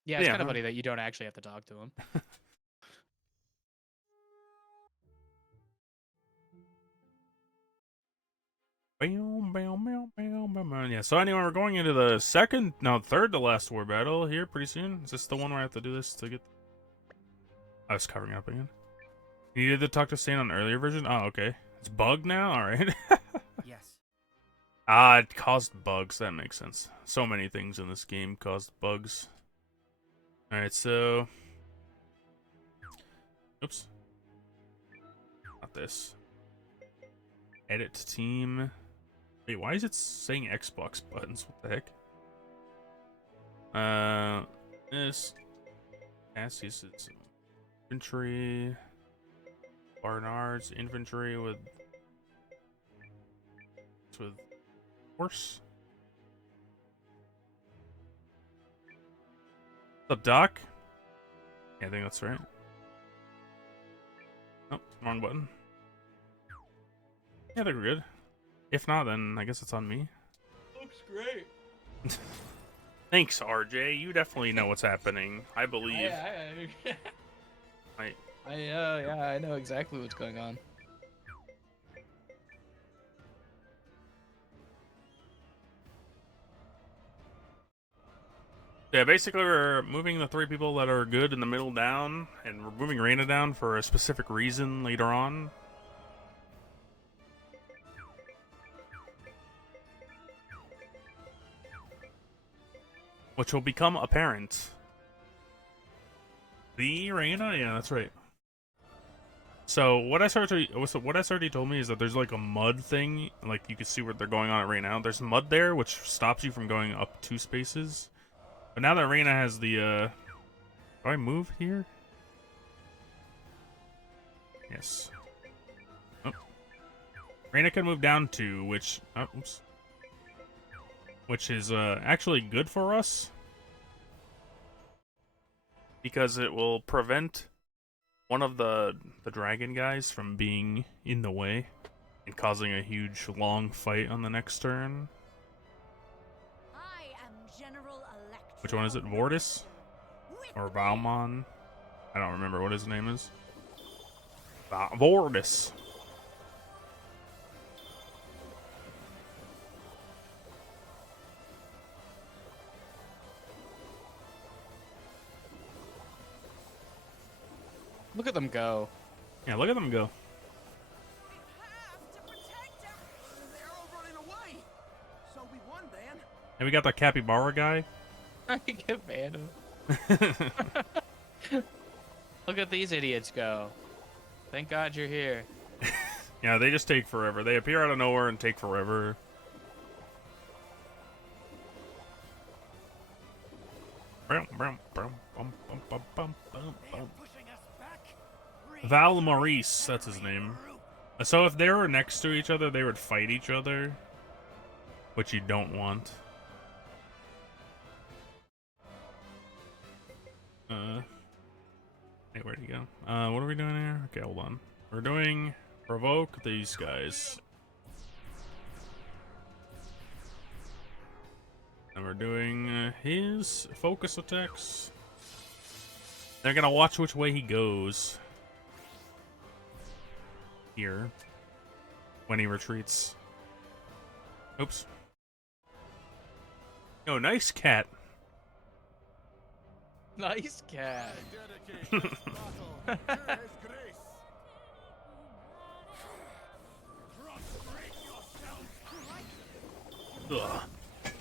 Yeah, it's kind of funny that you don't actually have to talk to him. Yeah, so anyway, we're going into the third to last war battle here pretty soon. Is this the one where I have to do this to get... I was covering up again. You needed to talk to Sane on earlier version? Oh, okay. It's bugged now? Alright. Yes. Ah, it caused bugs. That makes sense. So many things in this game caused bugs. Alright, so... Oops. Not this. Edit team. Wait, why is it saying Xbox buttons? What the heck? This. Cassius is infantry. Barnard's infantry with horse. What's up, Doc? Yeah, I think that's right. Oh, wrong button. Yeah, they're good. If not, then I guess it's on me. Looks great. Thanks, RJ. You definitely know what's happening. I believe. Yeah, I know exactly what's going on. Yeah, basically we're moving the 3 people that are good in the middle down, and we're moving Reina down for a specific reason later on. Which will become apparent. The Reina? Yeah, that's right. So what SRT told me is that there's like a mud thing, like you can see where they're going on it right now. There's mud there, which stops you from going up 2 spaces. But now that Reina has the, do I move here? Yes. Oh. Reina can move down 2, which, oh, oops. Which is, actually good for us. Because it will prevent one of the dragon guys from being in the way and causing a huge long fight on the next turn. I am General Electro. Which one is it? Vortis? Or Valmon? I don't remember what his name is. Vortis. Look at them go. Yeah, look at them go. We have to protect him. They're all running away. So we won, Dan. And we got the capybara guy. I get mad. Look at these idiots go. Thank God you're here. Yeah, they just take forever. They appear out of nowhere and take forever. Val Maurice, that's his name. So if they were next to each other, they would fight each other, which you don't want. Hey, where'd he go? What are we doing here? Okay, hold on. We're doing provoke these guys. And we're doing his focus attacks. They're gonna watch which way he goes. Here. When he retreats. Oops. Oh, nice cat. Nice cat. Ugh.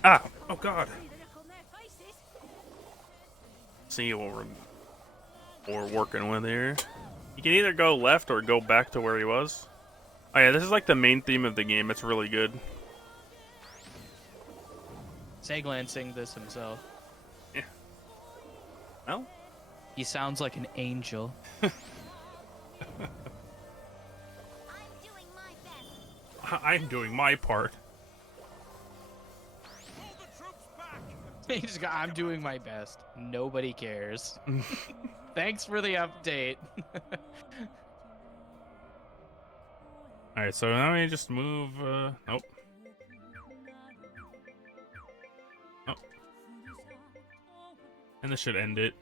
Ah! Oh god. See what we're working with here. You can either go left or go back to where he was. Oh yeah, this is like the main theme of the game. It's really good. Seiglance sang this himself. Yeah. Well, he sounds like an angel. I'm doing my part. He just got, I'm doing my best. Nobody cares. Thanks for the update. Alright, so now we just move, nope. Oh. And this should end it.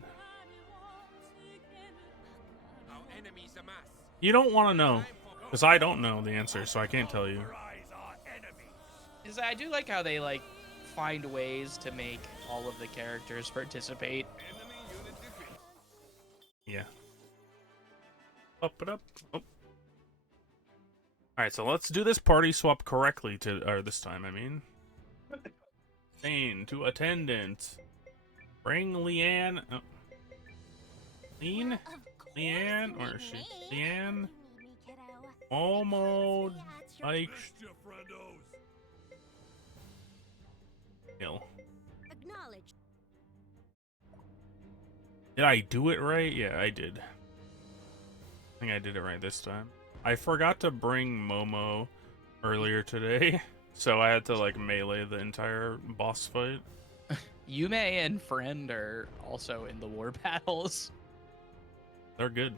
You don't want to know, because I don't know the answer, so I can't tell you. I do like how they, like, find ways to make all of the characters participate. Yeah. Up it up. Oh. Alright, so let's do this party swap correctly or this time, I mean. Sane to attendant. Bring Leanne. Oh. Leanne? Or is she? Leanne? Momo. Ike. Hill. Did I do it right? Yeah, I did. I think I did it right this time. I forgot to bring Momo earlier today, so I had to like melee the entire boss fight. Yume and Friend are also in the war battles. They're good.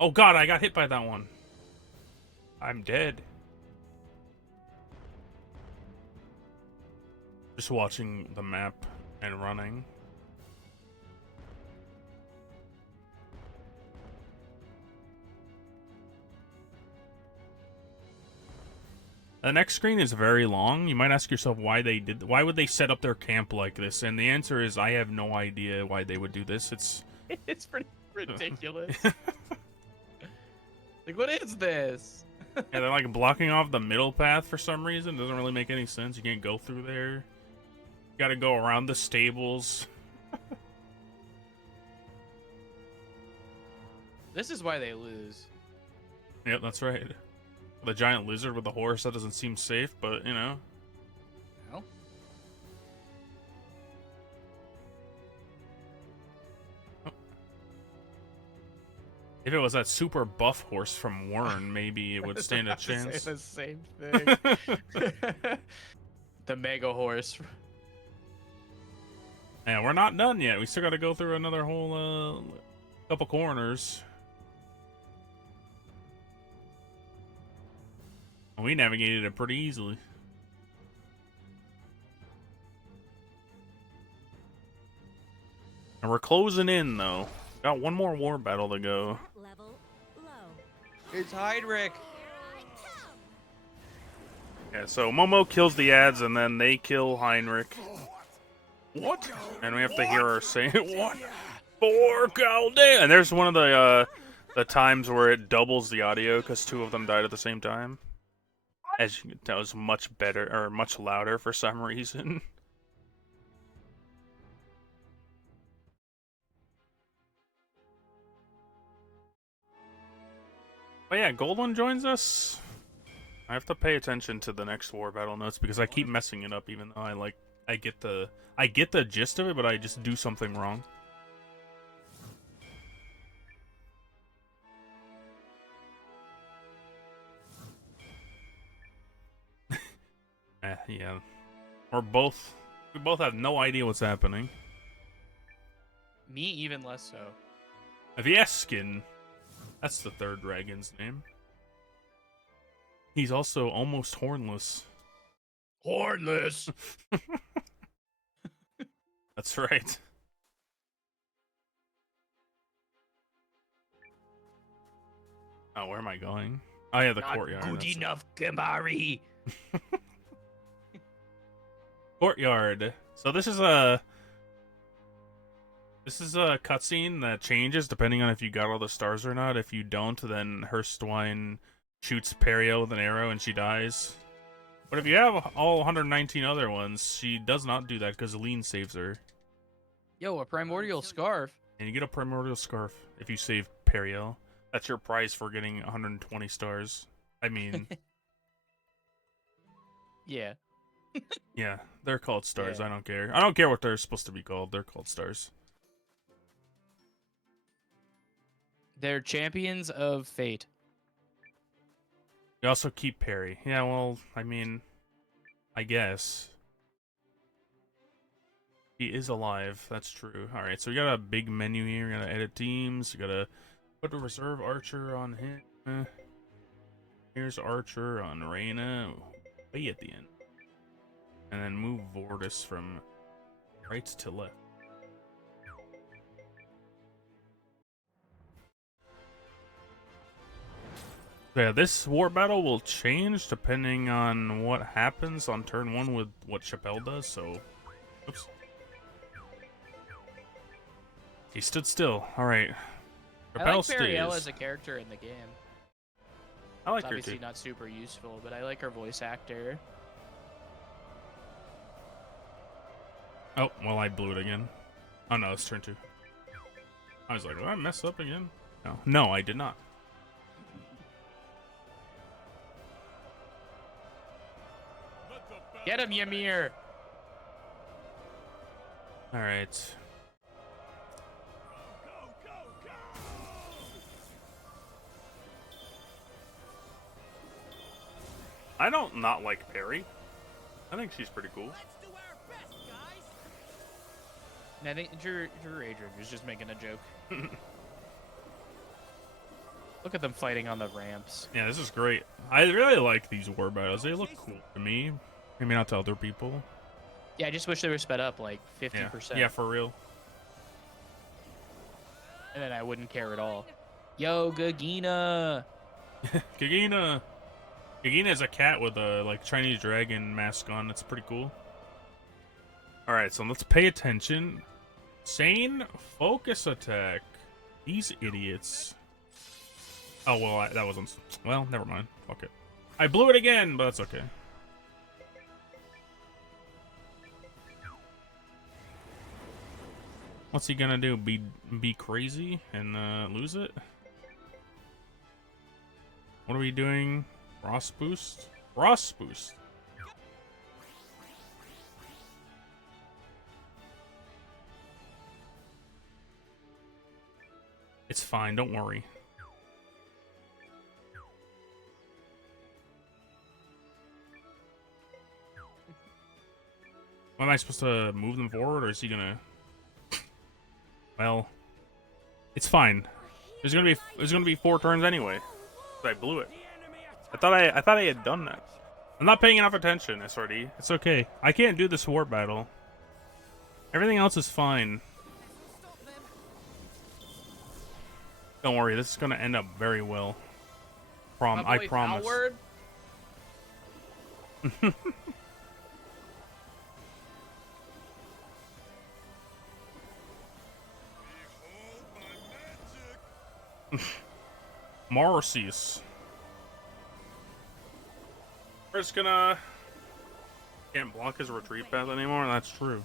Oh god, I got hit by that one. I'm dead. Just watching the map and running. The next screen is very long. You might ask yourself why would they set up their camp like this? And the answer is I have no idea why they would do this. It's pretty ridiculous. Like, what is this? Yeah, they're like blocking off the middle path for some reason. Doesn't really make any sense. You can't go through there. You gotta go around the stables. This is why they lose. Yep, that's right. The giant lizard with the horse, that doesn't seem safe, but, you know. No. Oh. If it was that super buff horse from Wern, maybe it would stand a chance. Say the same thing. The mega horse. And we're not done yet. We still gotta go through another whole, couple corners. We navigated it pretty easily. And we're closing in, though. Got one more war battle to go. It's Heinrich. Yeah, so Momo kills the ads, and then they kill Heinrich. What? And we have to hear her say, what? For Galdea! And there's one of the times where it doubles the audio, because two of them died at the same time. As you can tell, it was much better, or much louder for some reason. But yeah, Goldwyn joins us. I have to pay attention to the next war battle notes because I keep messing it up, even though I get the gist of it, but I just do something wrong. Yeah. We both have no idea what's happening. Me even less so. Vieskin. That's the third dragon's name. He's also almost hornless. Hornless! That's right. Oh, where am I going? Oh yeah, the Not courtyard. good That's it. enough, Kamari. Courtyard. So this is a cutscene that changes depending on if you got all the stars or not. If you don't, then Herstwine shoots Perio with an arrow and she dies. But if you have all 119 other ones, she does not do that because Aline saves her. Yo, a primordial scarf. And you get a primordial scarf if you save Perio. That's your prize for getting 120 stars. I mean, Yeah. yeah, they're called stars. Yeah. I don't care. I don't care what they're supposed to be called. They're called stars. They're champions of fate. You also keep Perry. Yeah, well, I mean, I guess. He is alive. That's true. Alright, so we got a big menu here. We gotta edit teams. We gotta put a reserve archer on him. Here's archer on Reyna. Way at the end. And then move Vortis from right to left. Yeah, this war battle will change depending on what happens on turn 1 with what Chappelle does, so... Oops. He stood still. Alright. I like Periel as a character in the game. I like It's her obviously too. not super useful, but I like her voice actor. Oh, well, I blew it again. Oh no, it's turn 2. I was like, did I mess up again? No. No, I did not. Get him, Ymir! Alright. Go, go, go! I don't not like Perry. I think she's pretty cool. Let's do our best, guys. And I think Drew Adrian was just making a joke. Look at them fighting on the ramps. Yeah, this is great. I really like these war battles. They look cool to me. Maybe not to other people. Yeah, I just wish they were sped up like 50%. Yeah, for real. And then I wouldn't care at all. Yo, Gagina! Gagina! Gagina is a cat with a like Chinese dragon mask on. That's pretty cool. Alright, so let's pay attention. Sane focus attack. These idiots. Oh, well, that wasn't... Well, never mind. Fuck it. I blew it again, but that's okay. What's he gonna do? Be crazy and lose it? What are we doing? Frost boost? Frost boost. It's fine, don't worry. Am I supposed to move them forward, or is he gonna... Well, it's fine. There's gonna be 4 turns anyway. I blew it. I thought I had done that. I'm not paying enough attention, SRD. It's okay. I can't do this war battle. Everything else is fine. Don't worry, this is gonna end up very well. I promise. Marisa. We're just gonna... Can't block his retreat path anymore? That's true.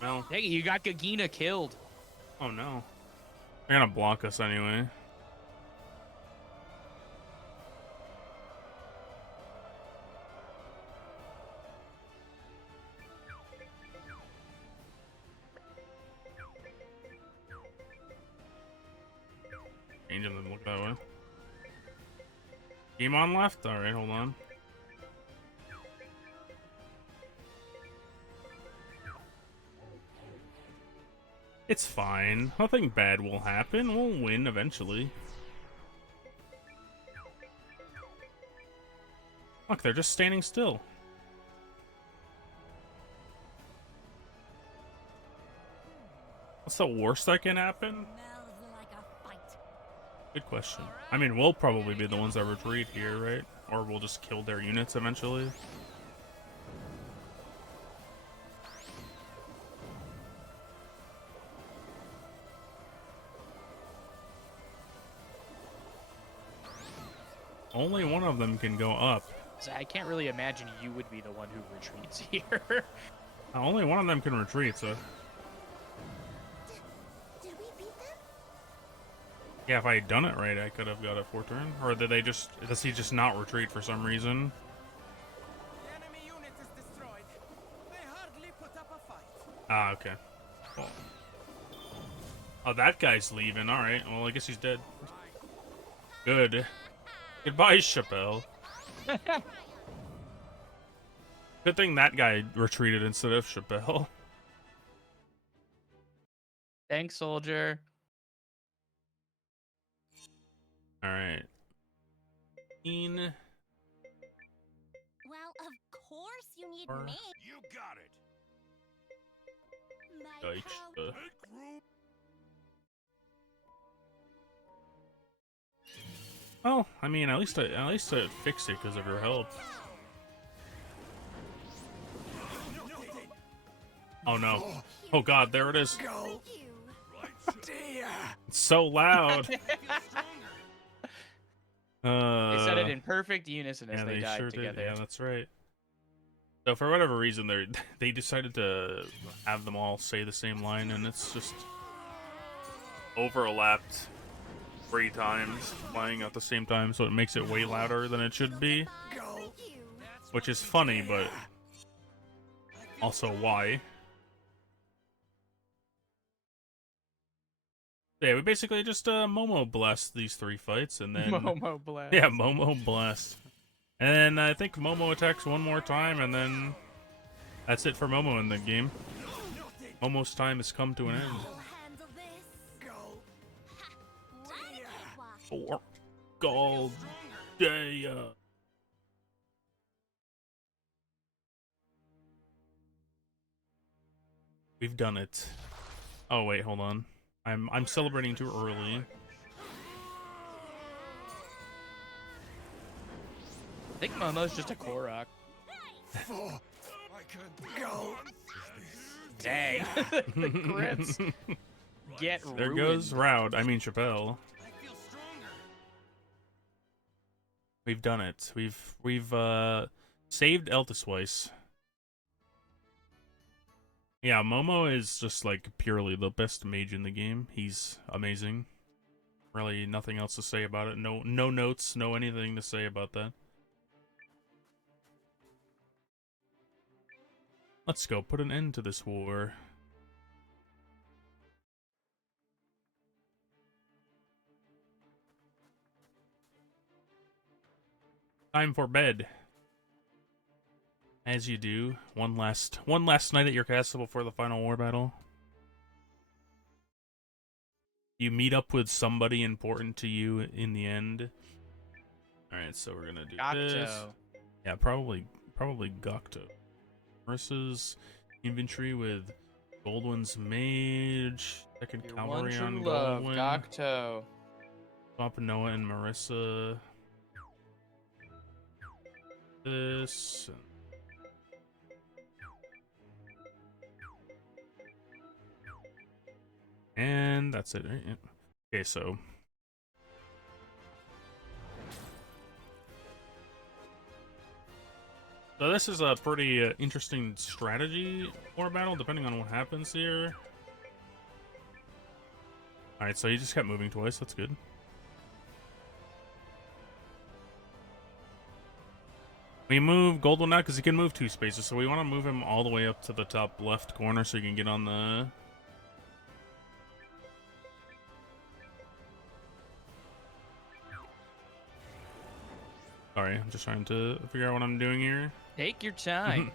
Well... Hey, you got Gagina killed. Oh no. They're gonna block us anyway. Angel didn't look that way. Game on left? Alright, hold on. It's fine. Nothing bad will happen. We'll win eventually. Look, they're just standing still. What's the worst that can happen? Smells like a fight. Good question. I mean, we'll probably be the ones that retreat here, right? Or we'll just kill their units eventually. Only one of them can go up. So I can't really imagine you would be the one who retreats here. Only one of them can retreat, so... Did we beat them? Yeah, if I had done it right, I could have got a 4-turn. Or did they just... Does he just not retreat for some reason? The enemy unit is destroyed. They hardly put up a fight. Ah, okay. Cool. Oh, that guy's leaving. Alright, well, I guess he's dead. Good. Goodbye, Chappelle. Good thing that guy retreated instead of Chappelle. Thanks, soldier. Alright. Well, of course you need me. You got it. My Yikes. power. Make room. Well, I mean, at least I fixed it because of your help. Oh no. Oh god, there it is. Go. You. Dear. It's so loud. They said it in perfect unison as yeah, they died sure together. did. Yeah, that's right. So for whatever reason, they decided to have them all say the same line, and it's just overlapped 3 times, playing at the same time, so it makes it way louder than it should be. Go. Which is funny, but also why? Yeah, we basically just Momo blast these 3 fights, and then Momo blast. yeah, Momo blast, and then I think Momo attacks one more time, and then that's it for Momo in the game. Momo's time has come to an end. Handle this. Go. What a cakewalk. For gold day. We've done it. Oh wait, hold on. I'm celebrating too early. I think Momo's just a Korok. Go. Dang. The crits. Get There ruined. goes Roud. I mean Chappelle. We've done it. We've saved Eltisweiss. Yeah, Momo is just like purely the best mage in the game. He's amazing. Really nothing else to say about it. No notes, no anything to say about that. Let's go put an end to this war. Time for bed. As you do, one last night at your castle before the final war battle. You meet up with somebody important to you in the end. All right, so we're gonna do this. Gakto. Yeah, probably Gakto. Marisa's inventory with Goldwyn's mage, second Your cavalry one on true love, Goldwyn. Gakto. Swap Noah and Marisa. This. And that's it, right? Yeah. Okay, so. So this is a pretty interesting strategy war battle, depending on what happens here. Alright, so you just kept moving twice, that's good. We move Goldwyn out because he can move 2 spaces, so we want to move him all the way up to the top left corner so he can get on the... Sorry, I'm just trying to figure out what I'm doing here. Take your time.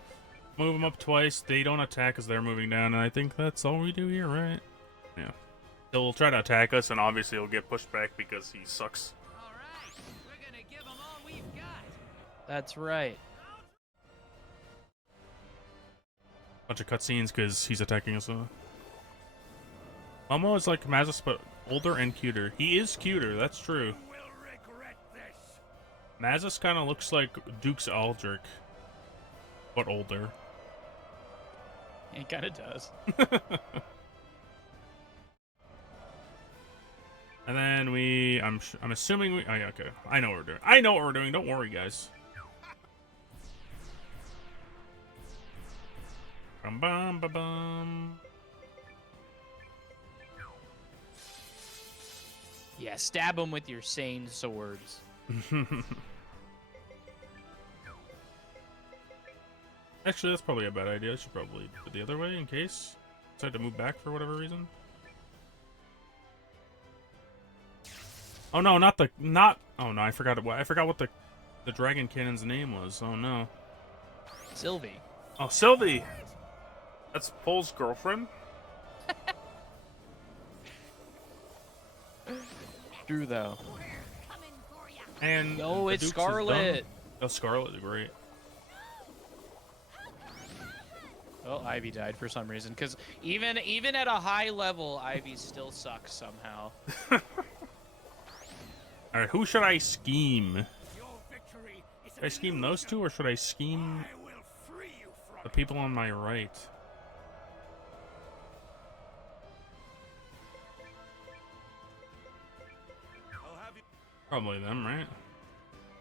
Move them up twice. They don't attack as they're moving down, and I think that's all we do here, right? Yeah. He'll try to attack us, and obviously he'll get pushed back because he sucks. All right. We're gonna give them all we've got. That's right. Bunch of cutscenes because he's attacking us. Momo is like Mazis, but older and cuter. He is cuter, that's true. You will regret this. Mazis kind of looks like Duke's Aldrich, but older. He kind of does. And then I'm assuming we. Oh yeah, okay. I know what we're doing. I know what we're doing. Don't worry, guys. Bum bum ba bum. Yeah, stab him with your Sane swords. Actually, that's probably a bad idea. I should probably do it the other way in case I decide to move back for whatever reason. Oh no, oh no, I forgot what the dragon cannon's name was. Oh no. Sylvie. Oh, Sylvie. That's Pole's girlfriend. True though. And oh, the it's Dukes is Scarlet. done. Oh, Scarlet, great. Oh, Ivy died for some reason. Because even at a high level, Ivy still sucks somehow. All right, who should I scheme? Should I scheme those two, or should I scheme the people on my right? Probably them, right?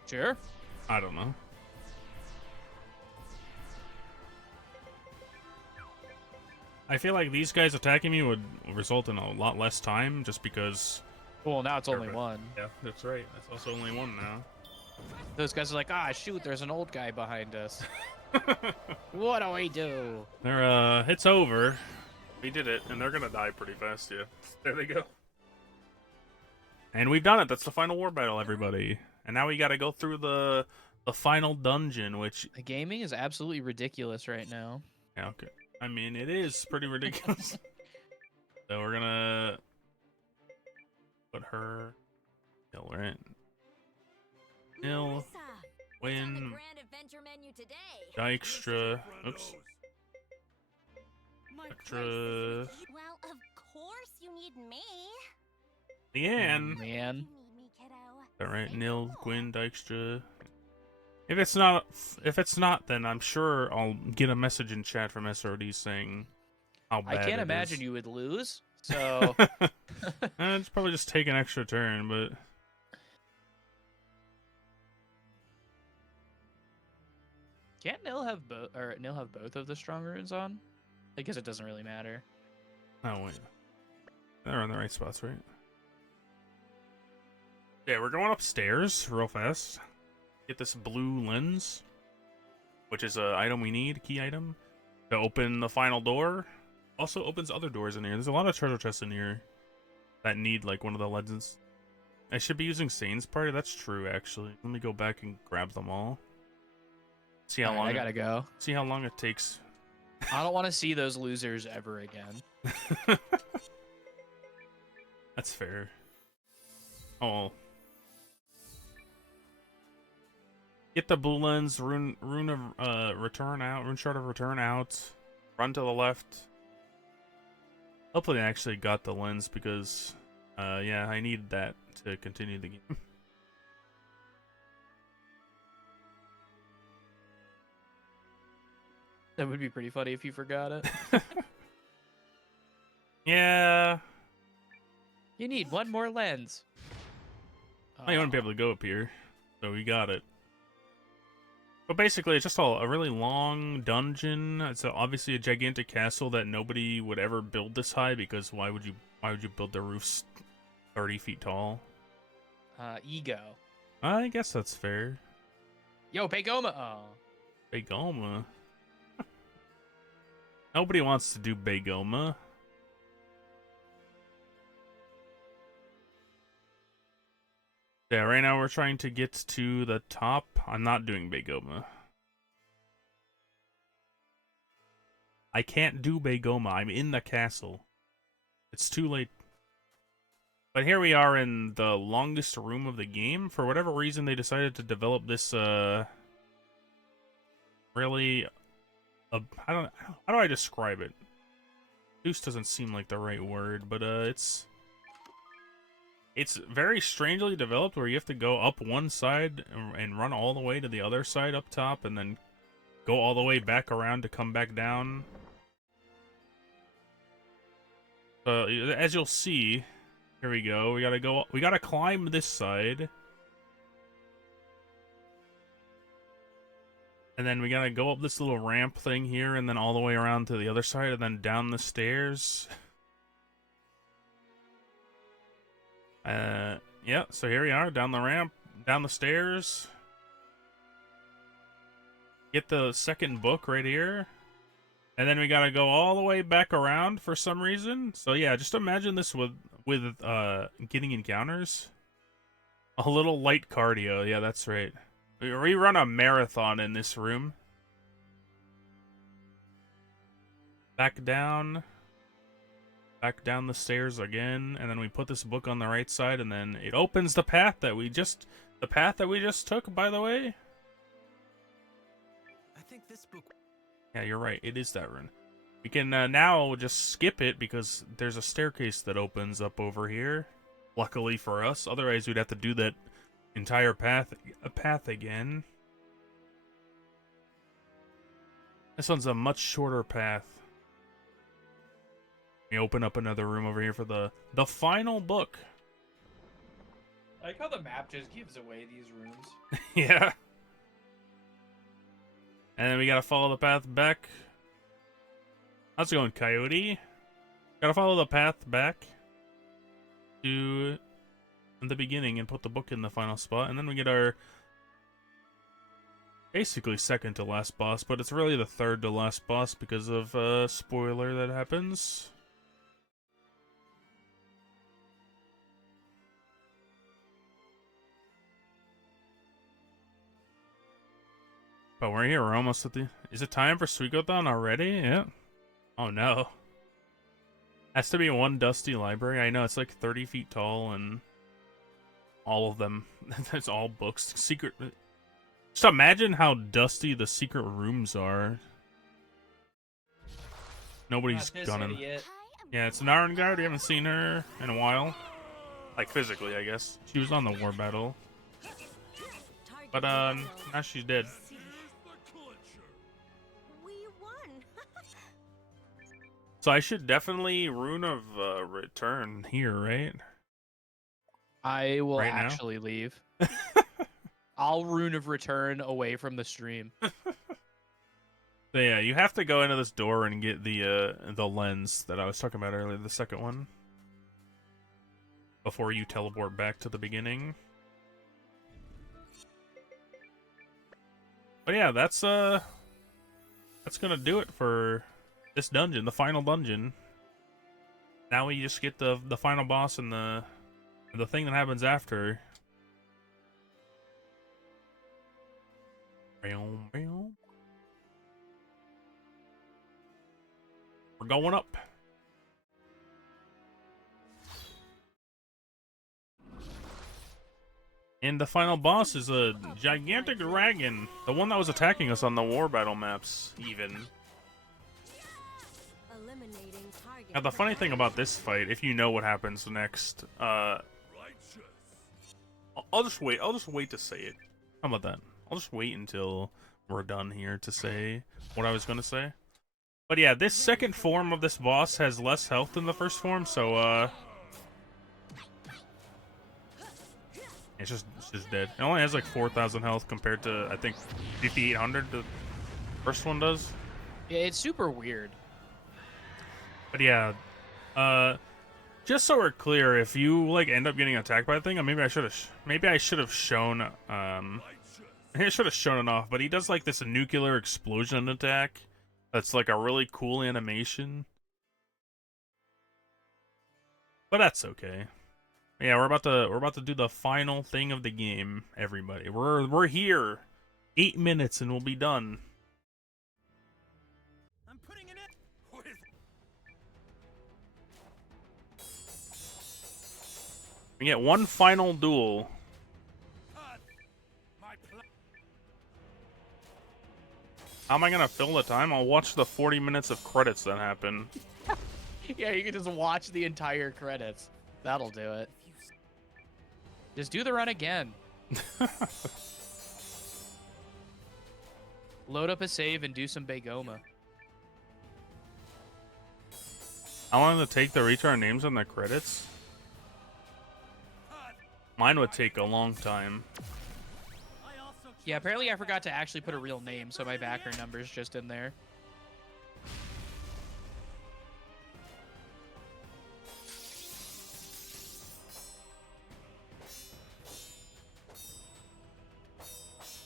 Sure. I don't know. I feel like these guys attacking me would result in a lot less time, just because. Well, now it's only one. Yeah, that's right. That's also only one now. Those guys are like, ah, shoot, there's an old guy behind us. What do we do? They're, it's over. We did it, and they're gonna die pretty fast, yeah. There they go. And we've done it. That's the final war battle, everybody. And now we gotta go through the final dungeon, which... The gaming is absolutely ridiculous right now. Yeah, okay. I mean, it is pretty ridiculous. So we're gonna... put her... Nil, right? Nil. Win. Dykstra. Oops. Extra. Well, of course you need me. Leanne. Man. You need me, kiddo. Alright, Nil, Gwyn, Dykstra. If it's not, then I'm sure I'll get a message in chat from SRD saying how bad I can't it imagine is. you would lose, so... It's probably just take an extra turn, but... Can't Nil have both of the strong runes on? I guess it doesn't really matter. Oh, wait. They're in the right spots, right? Yeah, we're going upstairs real fast. Get this blue lens, which is an item we need, key item, to open the final door. Also opens other doors in here. There's a lot of treasure chests in here that need, like, one of the lenses. I should be using Sane's party. That's true, actually. Let me go back and grab them all. See how long I gotta go. See how long it takes. I don't want to see those losers ever again. That's fair. Oh. Get the blue lens, rune of return out, rune shard of return out. Run to the left. Hopefully I actually got the lens because yeah, I need that to continue the game. That would be pretty funny if you forgot it. Yeah. You need one more lens. I wouldn't be able to go up here, so we got it. But basically, it's just a really long dungeon. It's obviously a gigantic castle that nobody would ever build this high, because why would you build the roofs 30 feet tall? Ego. I guess that's fair. Yo, Pegoma. Oh. Begoma. Nobody wants to do Begoma. Yeah, right now we're trying to get to the top. I'm not doing Begoma. I can't do Begoma. I'm in the castle. It's too late. But here we are in the longest room of the game. For whatever reason, they decided to develop this, really... how do I describe it? Loose doesn't seem like the right word, but it's very strangely developed where you have to go up one side and run all the way to the other side up top and then go all the way back around to come back down. As you'll see, here we go. We gotta climb this side. And then we gotta go up this little ramp thing here and then all the way around to the other side and then down the stairs. Yeah, so here we are, down the ramp, down the stairs. Get the second book right here. And then we gotta go all the way back around for some reason. So yeah, just imagine this with getting encounters. A little light cardio, yeah, that's right. We run a marathon in this room. Back down the stairs again, and then we put this book on the right side, and then it opens the path that we just took, by the way. I think this book. Yeah, you're right. It is that rune. We can now just skip it because there's a staircase that opens up over here. Luckily for us, otherwise we'd have to do that entire path again. This one's a much shorter path. We open up another room over here for the final book. I like how the map just gives away these rooms. Yeah. And then we gotta follow the path back. How's it going, Coyote? Gotta follow the path back to the beginning and put the book in the final spot. And then we get our basically second to last boss, but it's really the third to last boss because of spoiler that happens. But we're here, we're almost at the... Is it time for Suikothon already? Yeah. Oh no. Has to be one dusty library. I know, it's like 30 feet tall and all of them. That's all books. Secret... Just imagine how dusty the secret rooms are. Nobody's gonna... Yeah, it's Narengard. We haven't seen her in a while. Like, physically, I guess. She was on the war battle. But, now she's dead. So I should definitely Rune of Return here, right? I will Right now? actually leave. I'll Rune of Return away from the stream. So yeah, you have to go into this door and get the lens that I was talking about earlier, the second one, before you teleport back to the beginning. But yeah, that's gonna do it for this dungeon, the final dungeon. Now we just get the final boss and the thing that happens after. We're going up. And the final boss is a gigantic dragon. The one that was attacking us on the war battle maps, even. Now, the funny thing about this fight, if you know what happens next, I'll just wait. I'll just wait to say it. How about that? I'll just wait until we're done here to say what I was going to say. But yeah, this second form of this boss has less health than the first form, so, it's just dead. It only has like 4,000 health compared to, I think, 5,800 the first one does. Yeah, it's super weird. But yeah, just so we're clear, if you like end up getting attacked by a thing, maybe I should have shown, I should have shown it off. But he does like this nuclear explosion attack. That's like a really cool animation. But that's okay. Yeah, we're about to do the final thing of the game, everybody. We're here. 8 minutes and we'll be done. I'm putting it in. We get one final duel. How am I gonna fill the time? I'll watch the 40 minutes of credits that happen. Yeah, you can just watch the entire credits. That'll do it. Just do the run again. Load up a save and do some Begoma. How long does it take to reach our names on the credits? Mine would take a long time. Yeah, apparently I forgot to actually put a real name, so my backer number's just in there.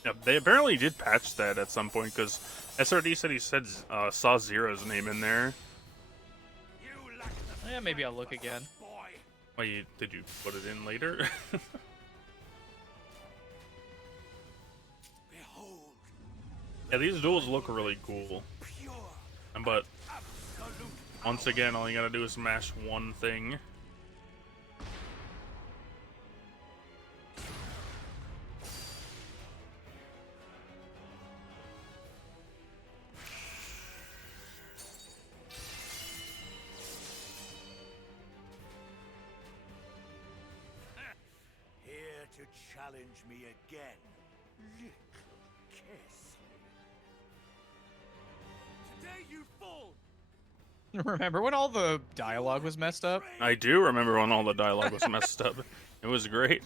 Yeah, they apparently did patch that at some point because SRD said he saw Zero's name in there. Yeah, maybe I'll look again. Wait, did you put it in later? Yeah, these duels look really cool. But once again, all you gotta do is smash one thing. Here to challenge me again, little Kesley. Today you fall. Remember when all the dialogue was messed up? I do remember when all the dialogue was messed up. It was great.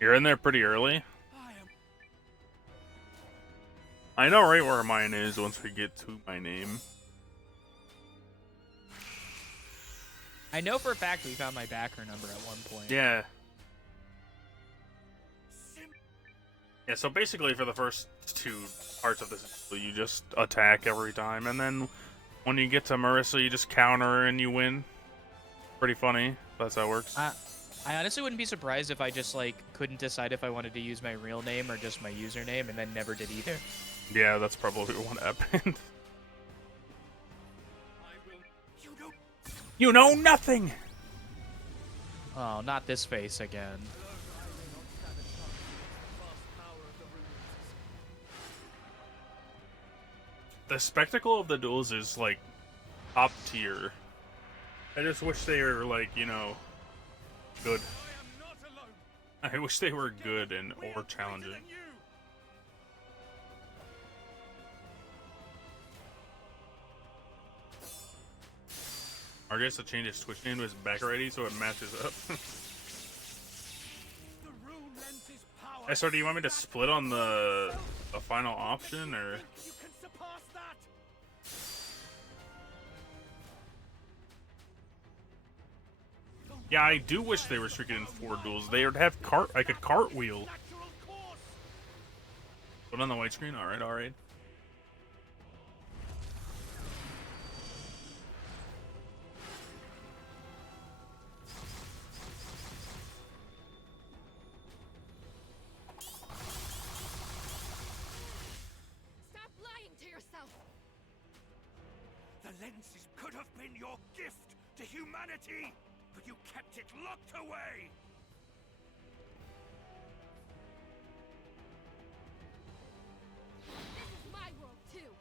You're in there pretty early. I know right where mine is once we get to my name. I know for a fact we found my backer number at one point. Yeah. Yeah, so basically for the first two parts of this, you just attack every time, and then when you get to Marisa, you just counter and you win. Pretty funny. That's how it works. I honestly wouldn't be surprised if I just, like, couldn't decide if I wanted to use my real name or just my username, and then never did either. Yeah, that's probably what happened. You know nothing! Oh, not this face again. The spectacle of the duels is, like, top tier. I just wish they were, like, you know, good. I wish they were good and or challenging. RJ has to change his Twitch name to his back already so it matches up. SR, do you want me to split on the final option, or? Yeah, I do wish they were restricted in 4 duels. They would have I could cartwheel. Put on the white screen? Alright, alright. Stop lying to yourself. The lenses could have been your gift to humanity, but you kept it locked away. This is my world too.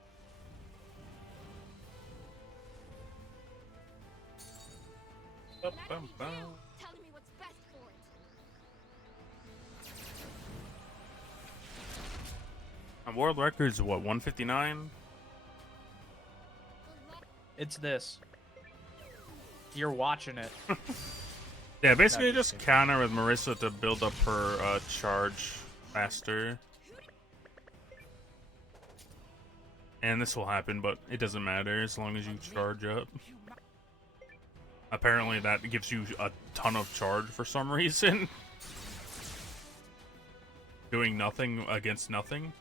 And I don't need you telling me what's best for it. My world record's what, 159? It's this. You're watching it. Yeah, basically just counter with Marisa to build up her charge faster. And this will happen, but it doesn't matter as long as you charge up. Apparently that gives you a ton of charge for some reason. Doing nothing against nothing.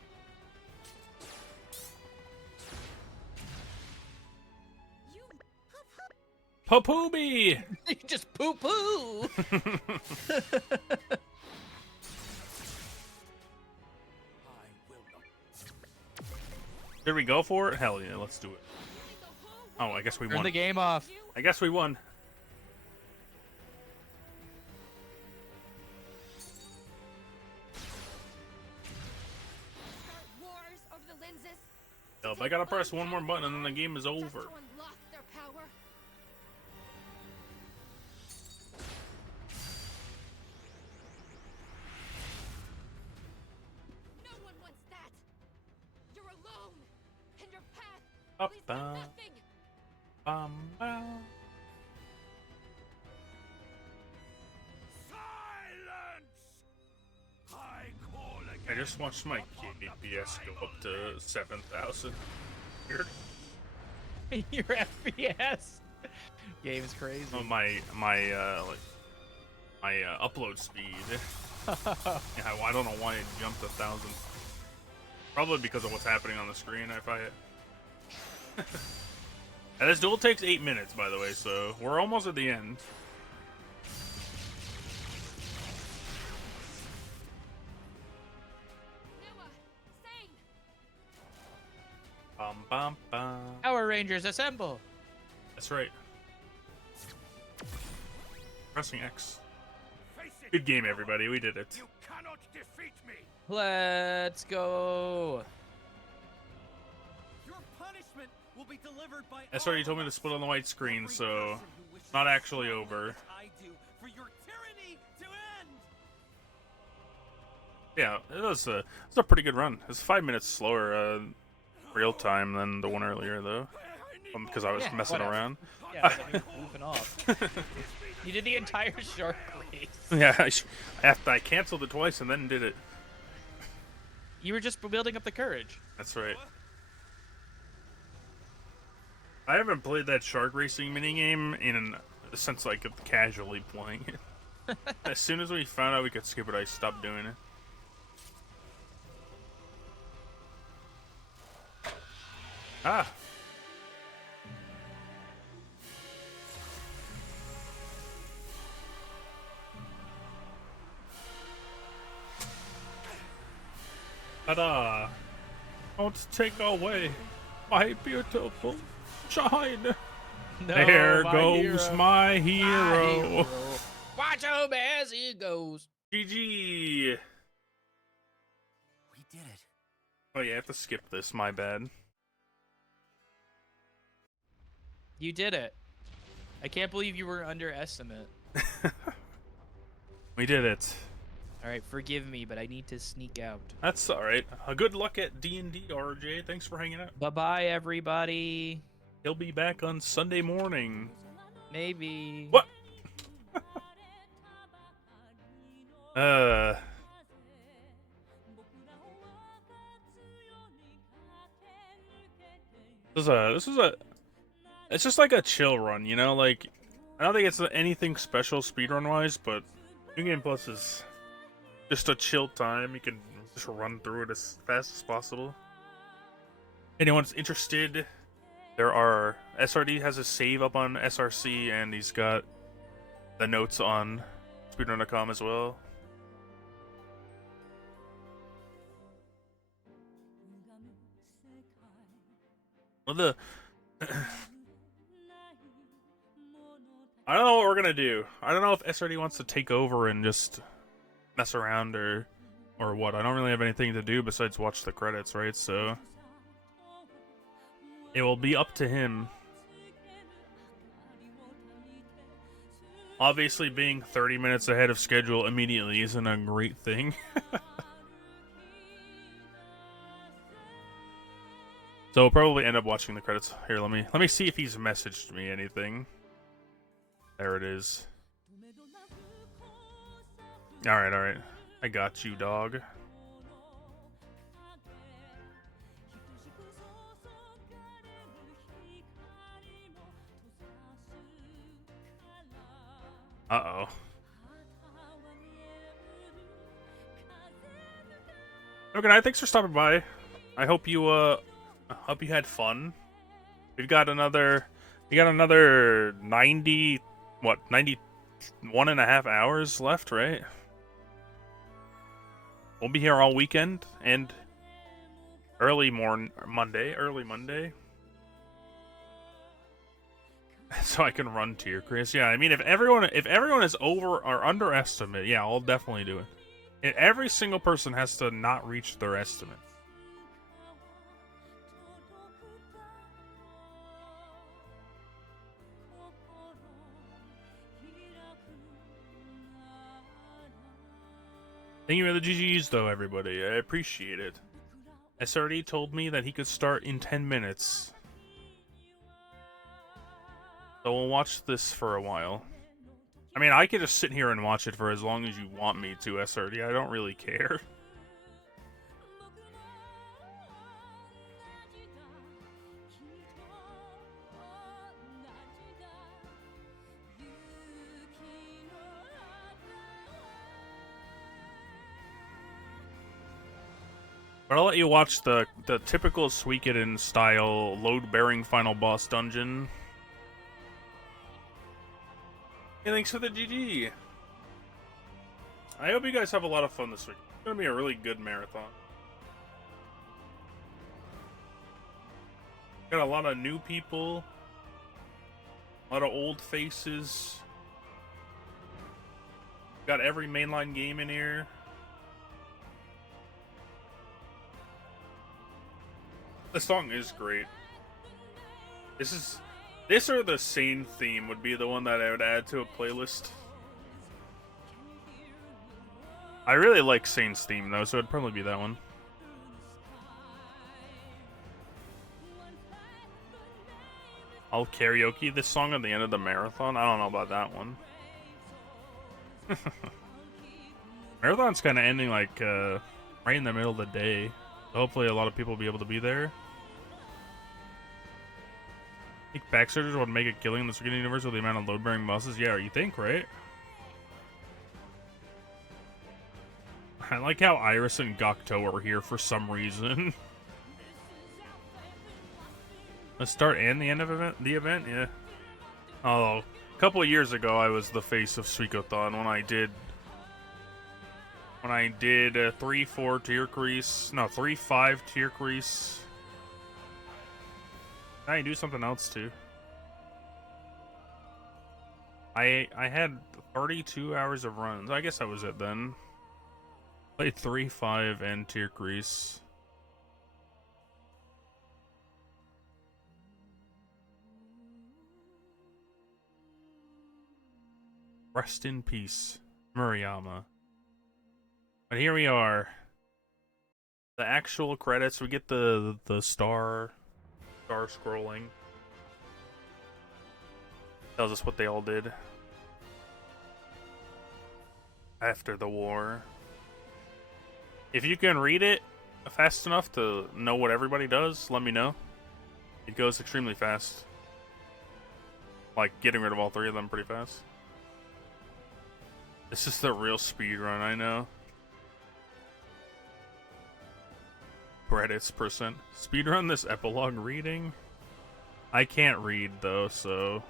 Poo-poo-bee! You just poo-poo! Did we go for it? Hell yeah, let's do it. Oh, I guess we Turn won. the game off. I guess we won. Start wars over the lenses. Help, I gotta press one more button and then the game is over. To unlock their power. No one wants that. You're alone, and your path Up, leads to nothing. Silence! I call I again. just watched my KBPS go up to 7,000. Weird. Your FPS. Game's crazy. Oh, my upload speed. Yeah, I don't know why it jumped 1,000. Probably because of what's happening on the screen. If I. And this duel takes 8 minutes, by the way, so we're almost at the end. Noah, Sane. Bum bum bum. Power Rangers assemble. That's right. Pressing X. Face it, Good game, everybody. We did it. You cannot defeat me. Let's go. Your punishment will be delivered by That's right. You told me to split on the white screen, so not actually over. I do for your tyranny to end. Yeah, it's a pretty good run. It's 5 minutes slower real time than the one earlier, though, because I was Yeah, messing whatever. around. Yeah, I was goofing off. You did the entire shark race. Yeah, I canceled it twice and then did it. You were just building up the courage. That's right. I haven't played that shark racing minigame since like casually playing it. As soon as we found out we could skip it, I stopped doing it. Ah. Ta-da! Don't take away my beautiful shine. No, There my goes hero. my hero. Watch him as he goes. GG. We did it. Oh yeah, I have to skip this. My bad. You did it. I can't believe you were underestimate. We did it. All right, forgive me, but I need to sneak out. That's all right. Good luck at D&D, RJ. Thanks for hanging out. Bye-bye, everybody. He'll be back on Sunday morning. Maybe. What? It's just like a chill run, you know? Like, I don't think it's anything special speedrun wise, but New Game Plus is just a chill time. You can just run through it as fast as possible. Anyone's interested, SRD has a save up on SRC, and he's got the notes on speedrun.com as well. Well, I don't know what we're gonna do. I don't know if SRD wants to take over and just mess around or what. I don't really have anything to do besides watch the credits, right? So it will be up to him. Obviously, being 30 minutes ahead of schedule immediately isn't a great thing. So we'll probably end up watching the credits. Here, let me see if he's messaged me anything. There it is. Alright. I got you, dog. Uh-oh. Okay, thanks for stopping by. I hope you had fun. We got another 91 and a half hours left, right? We'll be here all weekend and early Monday. So I can run to you, Chris. Yeah, I mean, if everyone is over or underestimate, yeah, I'll definitely do it. Every single person has to not reach their estimate. Thank you for the GGs, though, everybody. I appreciate it. SRD told me that he could start in 10 minutes. So we'll watch this for a while. I mean, I could just sit here and watch it for as long as you want me to, SRD. I don't really care. But I'll let you watch the typical Suikoden style load-bearing final boss dungeon. Hey, thanks for the GG. I hope you guys have a lot of fun this week. It's gonna be a really good marathon. Got a lot of new people, a lot of old faces. Got every mainline game in here. The song is great. This or the Sane theme would be the one that I would add to a playlist. I really like Sane's theme though, so it'd probably be that one. I'll karaoke this song at the end of the marathon. I don't know about that one. Marathon's kind of ending like right in the middle of the day. So hopefully a lot of people will be able to be there. I think backsurgers would make it killing in the Suikoden universe with the amount of load-bearing bosses. Yeah, you think, right? I like how Iris and Gokto are here for some reason. The start and the end of the event, yeah. Although, a couple of years ago, I was the face of Suikothon when I did 3-4 tier crease, no 3-5 tier crease. I do something else too. I had 32 hours of runs. I guess that was it then. Played 3-5 and tier crease. Rest in peace, Murayama. But here we are. The actual credits. We get the star scrolling. Tells us what they all did after the war. If you can read it fast enough to know what everybody does, let me know. It goes extremely fast. Like getting rid of all three of them pretty fast. This is the real speed run, I know. Credits percent. Speedrun this epilogue reading? I can't read though, so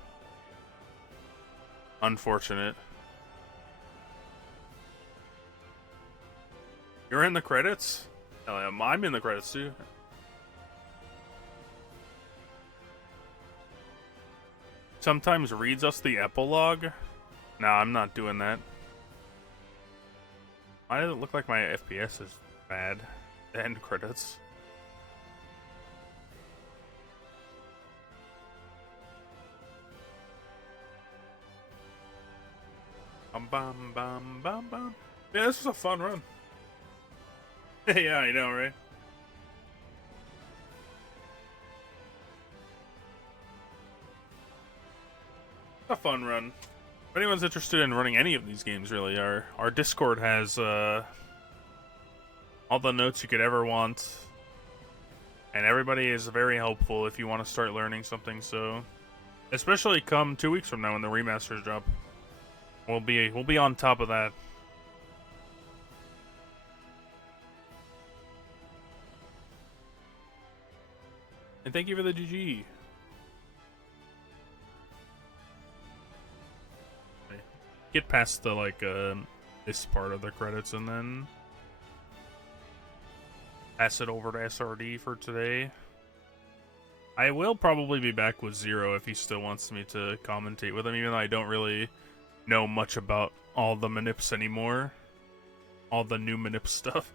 unfortunate. You're in the credits? Hell yeah, I'm in the credits too. Sometimes reads us the epilogue? Nah, I'm not doing that. Why does it look like my FPS is bad? End credits. Bum bum bum bum bum. Yeah, this was a fun run. Yeah, I know, right? A fun run. If anyone's interested in running any of these games, really, our Discord has all the notes you could ever want, and everybody is very helpful if you want to start learning something. So, especially come 2 weeks from now when the remasters drop, we'll be on top of that. And thank you for the GG. Get past the this part of the credits and then pass it over to SRD for today. I will probably be back with Zero if he still wants me to commentate with him, even though I don't really know much about all the manips anymore. All the new manip stuff.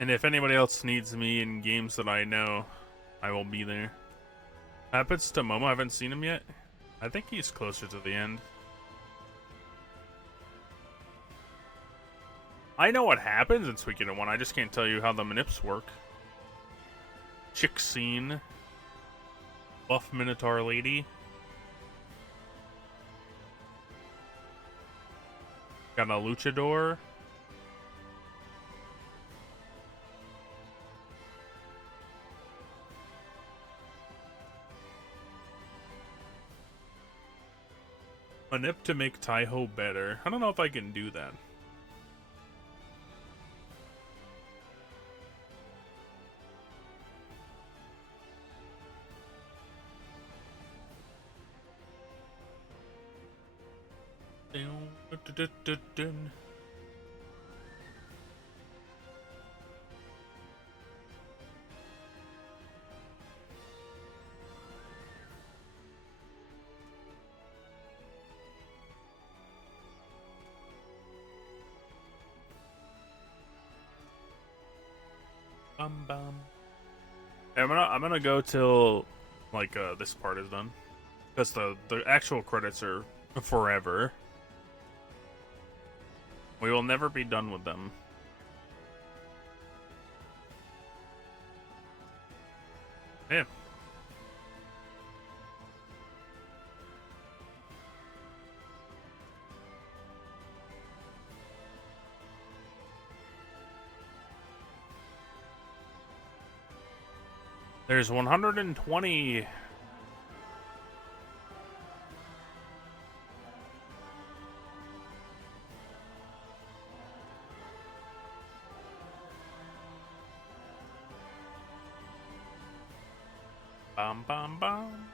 And if anybody else needs me in games that I know, I will be there. Happens to Momo. I haven't seen him yet. I think he's closer to the end. I know what happens in Suikoden 1. I just can't tell you how the manips work. Chick scene. Buff Minotaur lady. Got a luchador. A nip to make Taiho better. I don't know if I can do that. Bum bum. I'm gonna go till like this part is done, because the actual credits are forever. We will never be done with them. Yeah. There's 120. Bum bum bum.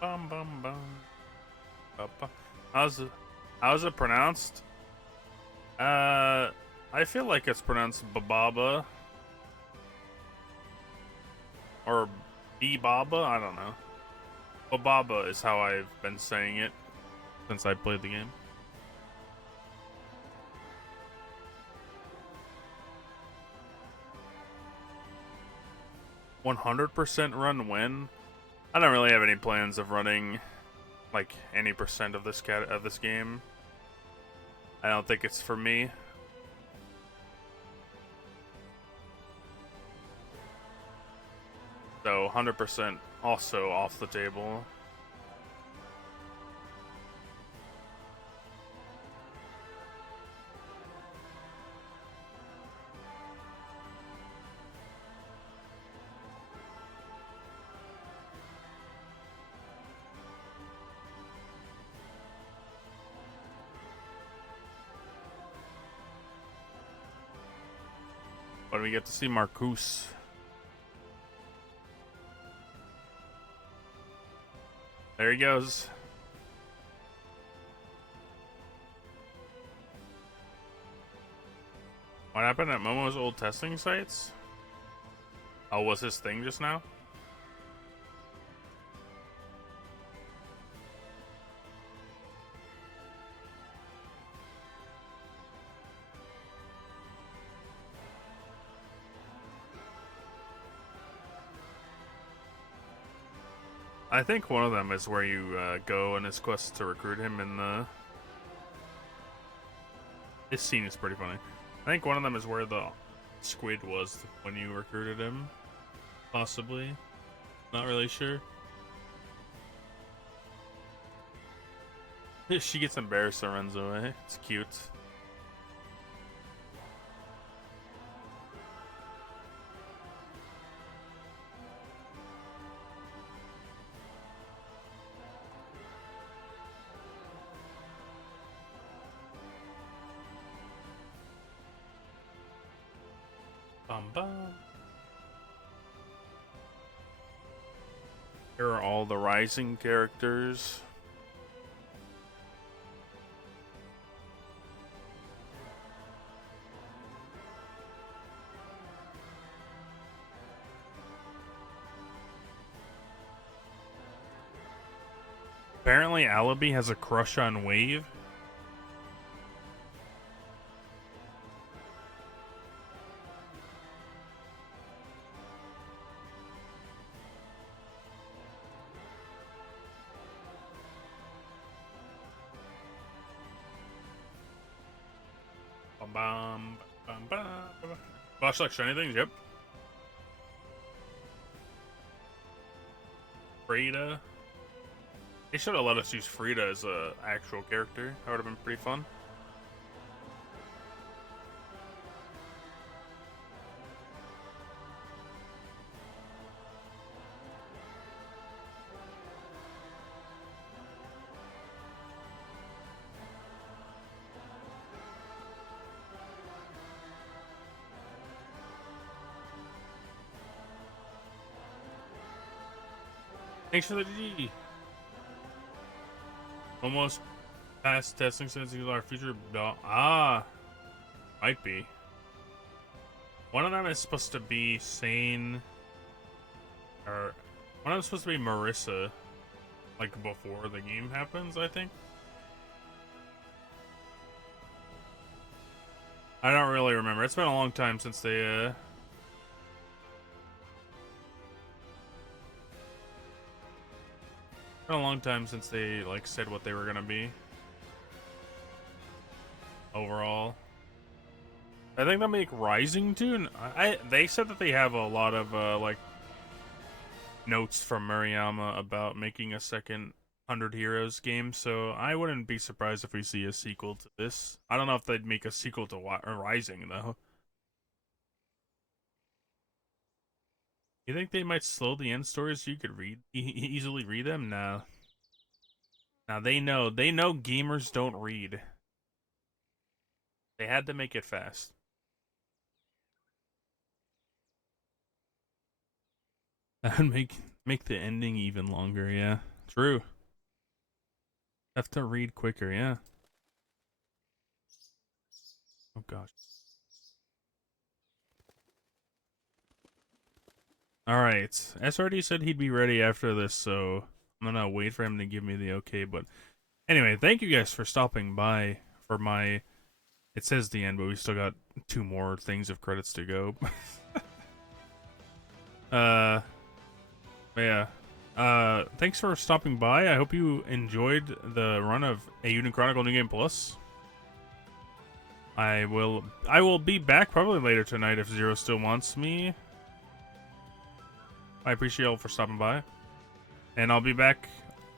Bum bum bum. How's it pronounced? I feel like it's pronounced Bababa. Or B-Baba? I don't know. Bababa is how I've been saying it since I played the game. "100% run when?" I don't really have any plans of running like any percent of this game. I don't think it's for me. So 100% also off the table. But we get to see Marcus. There he goes. What happened at Momo's old testing sites? Oh, was his thing just now? I think one of them is where you go in his quest to recruit him in the... This scene is pretty funny. I think one of them is where the squid was when you recruited him. Possibly. Not really sure. She gets embarrassed and runs away. It's cute. Here are all the rising characters. Apparently Alibi has a crush on Wave. Bum, bum, bum, bum, bum. Flash like shiny things, yep. Frida. They should have let us use Frida as a actual character. That would have been pretty fun. Thanks for the G. Almost past testing since our future belt. Ah, might be. One of them is supposed to be Sane, or one of them is supposed to be Marisa, like before the game happens, I think. I don't really remember. It's been a long time since they been a long time since they like said what they were gonna be. Overall, I think they'll make Rising too. And they said that they have a lot of like notes from Murayama about making a second 100 Heroes game, so I wouldn't be surprised if we see a sequel to this. I don't know if they'd make a sequel to Rising though. You think they might slow the end stories so you could easily read them? Nah. Now they know gamers don't read. They had to make it fast. That would make the ending even longer, yeah. True. Have to read quicker, yeah. Oh gosh. Alright, SRD said he'd be ready after this, so I'm gonna wait for him to give me the okay, but anyway, thank you guys for stopping by for my, it says the end, but we still got 2 more things of credits to go. Yeah. Thanks for stopping by. I hope you enjoyed the run of Eiyuden Chronicle New Game Plus. I will be back probably later tonight if Zero still wants me. I appreciate y'all for stopping by. And I'll be back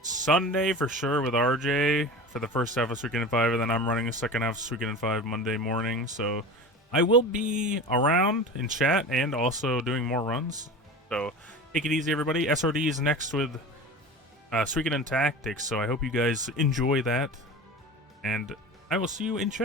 Sunday for sure with RJ for the first half of Suikoden 5, and then I'm running the second half of Suikoden 5 Monday morning, so I will be around in chat and also doing more runs. So take it easy, everybody. SRD is next with Suikoden Tactics, so I hope you guys enjoy that, and I will see you in chat.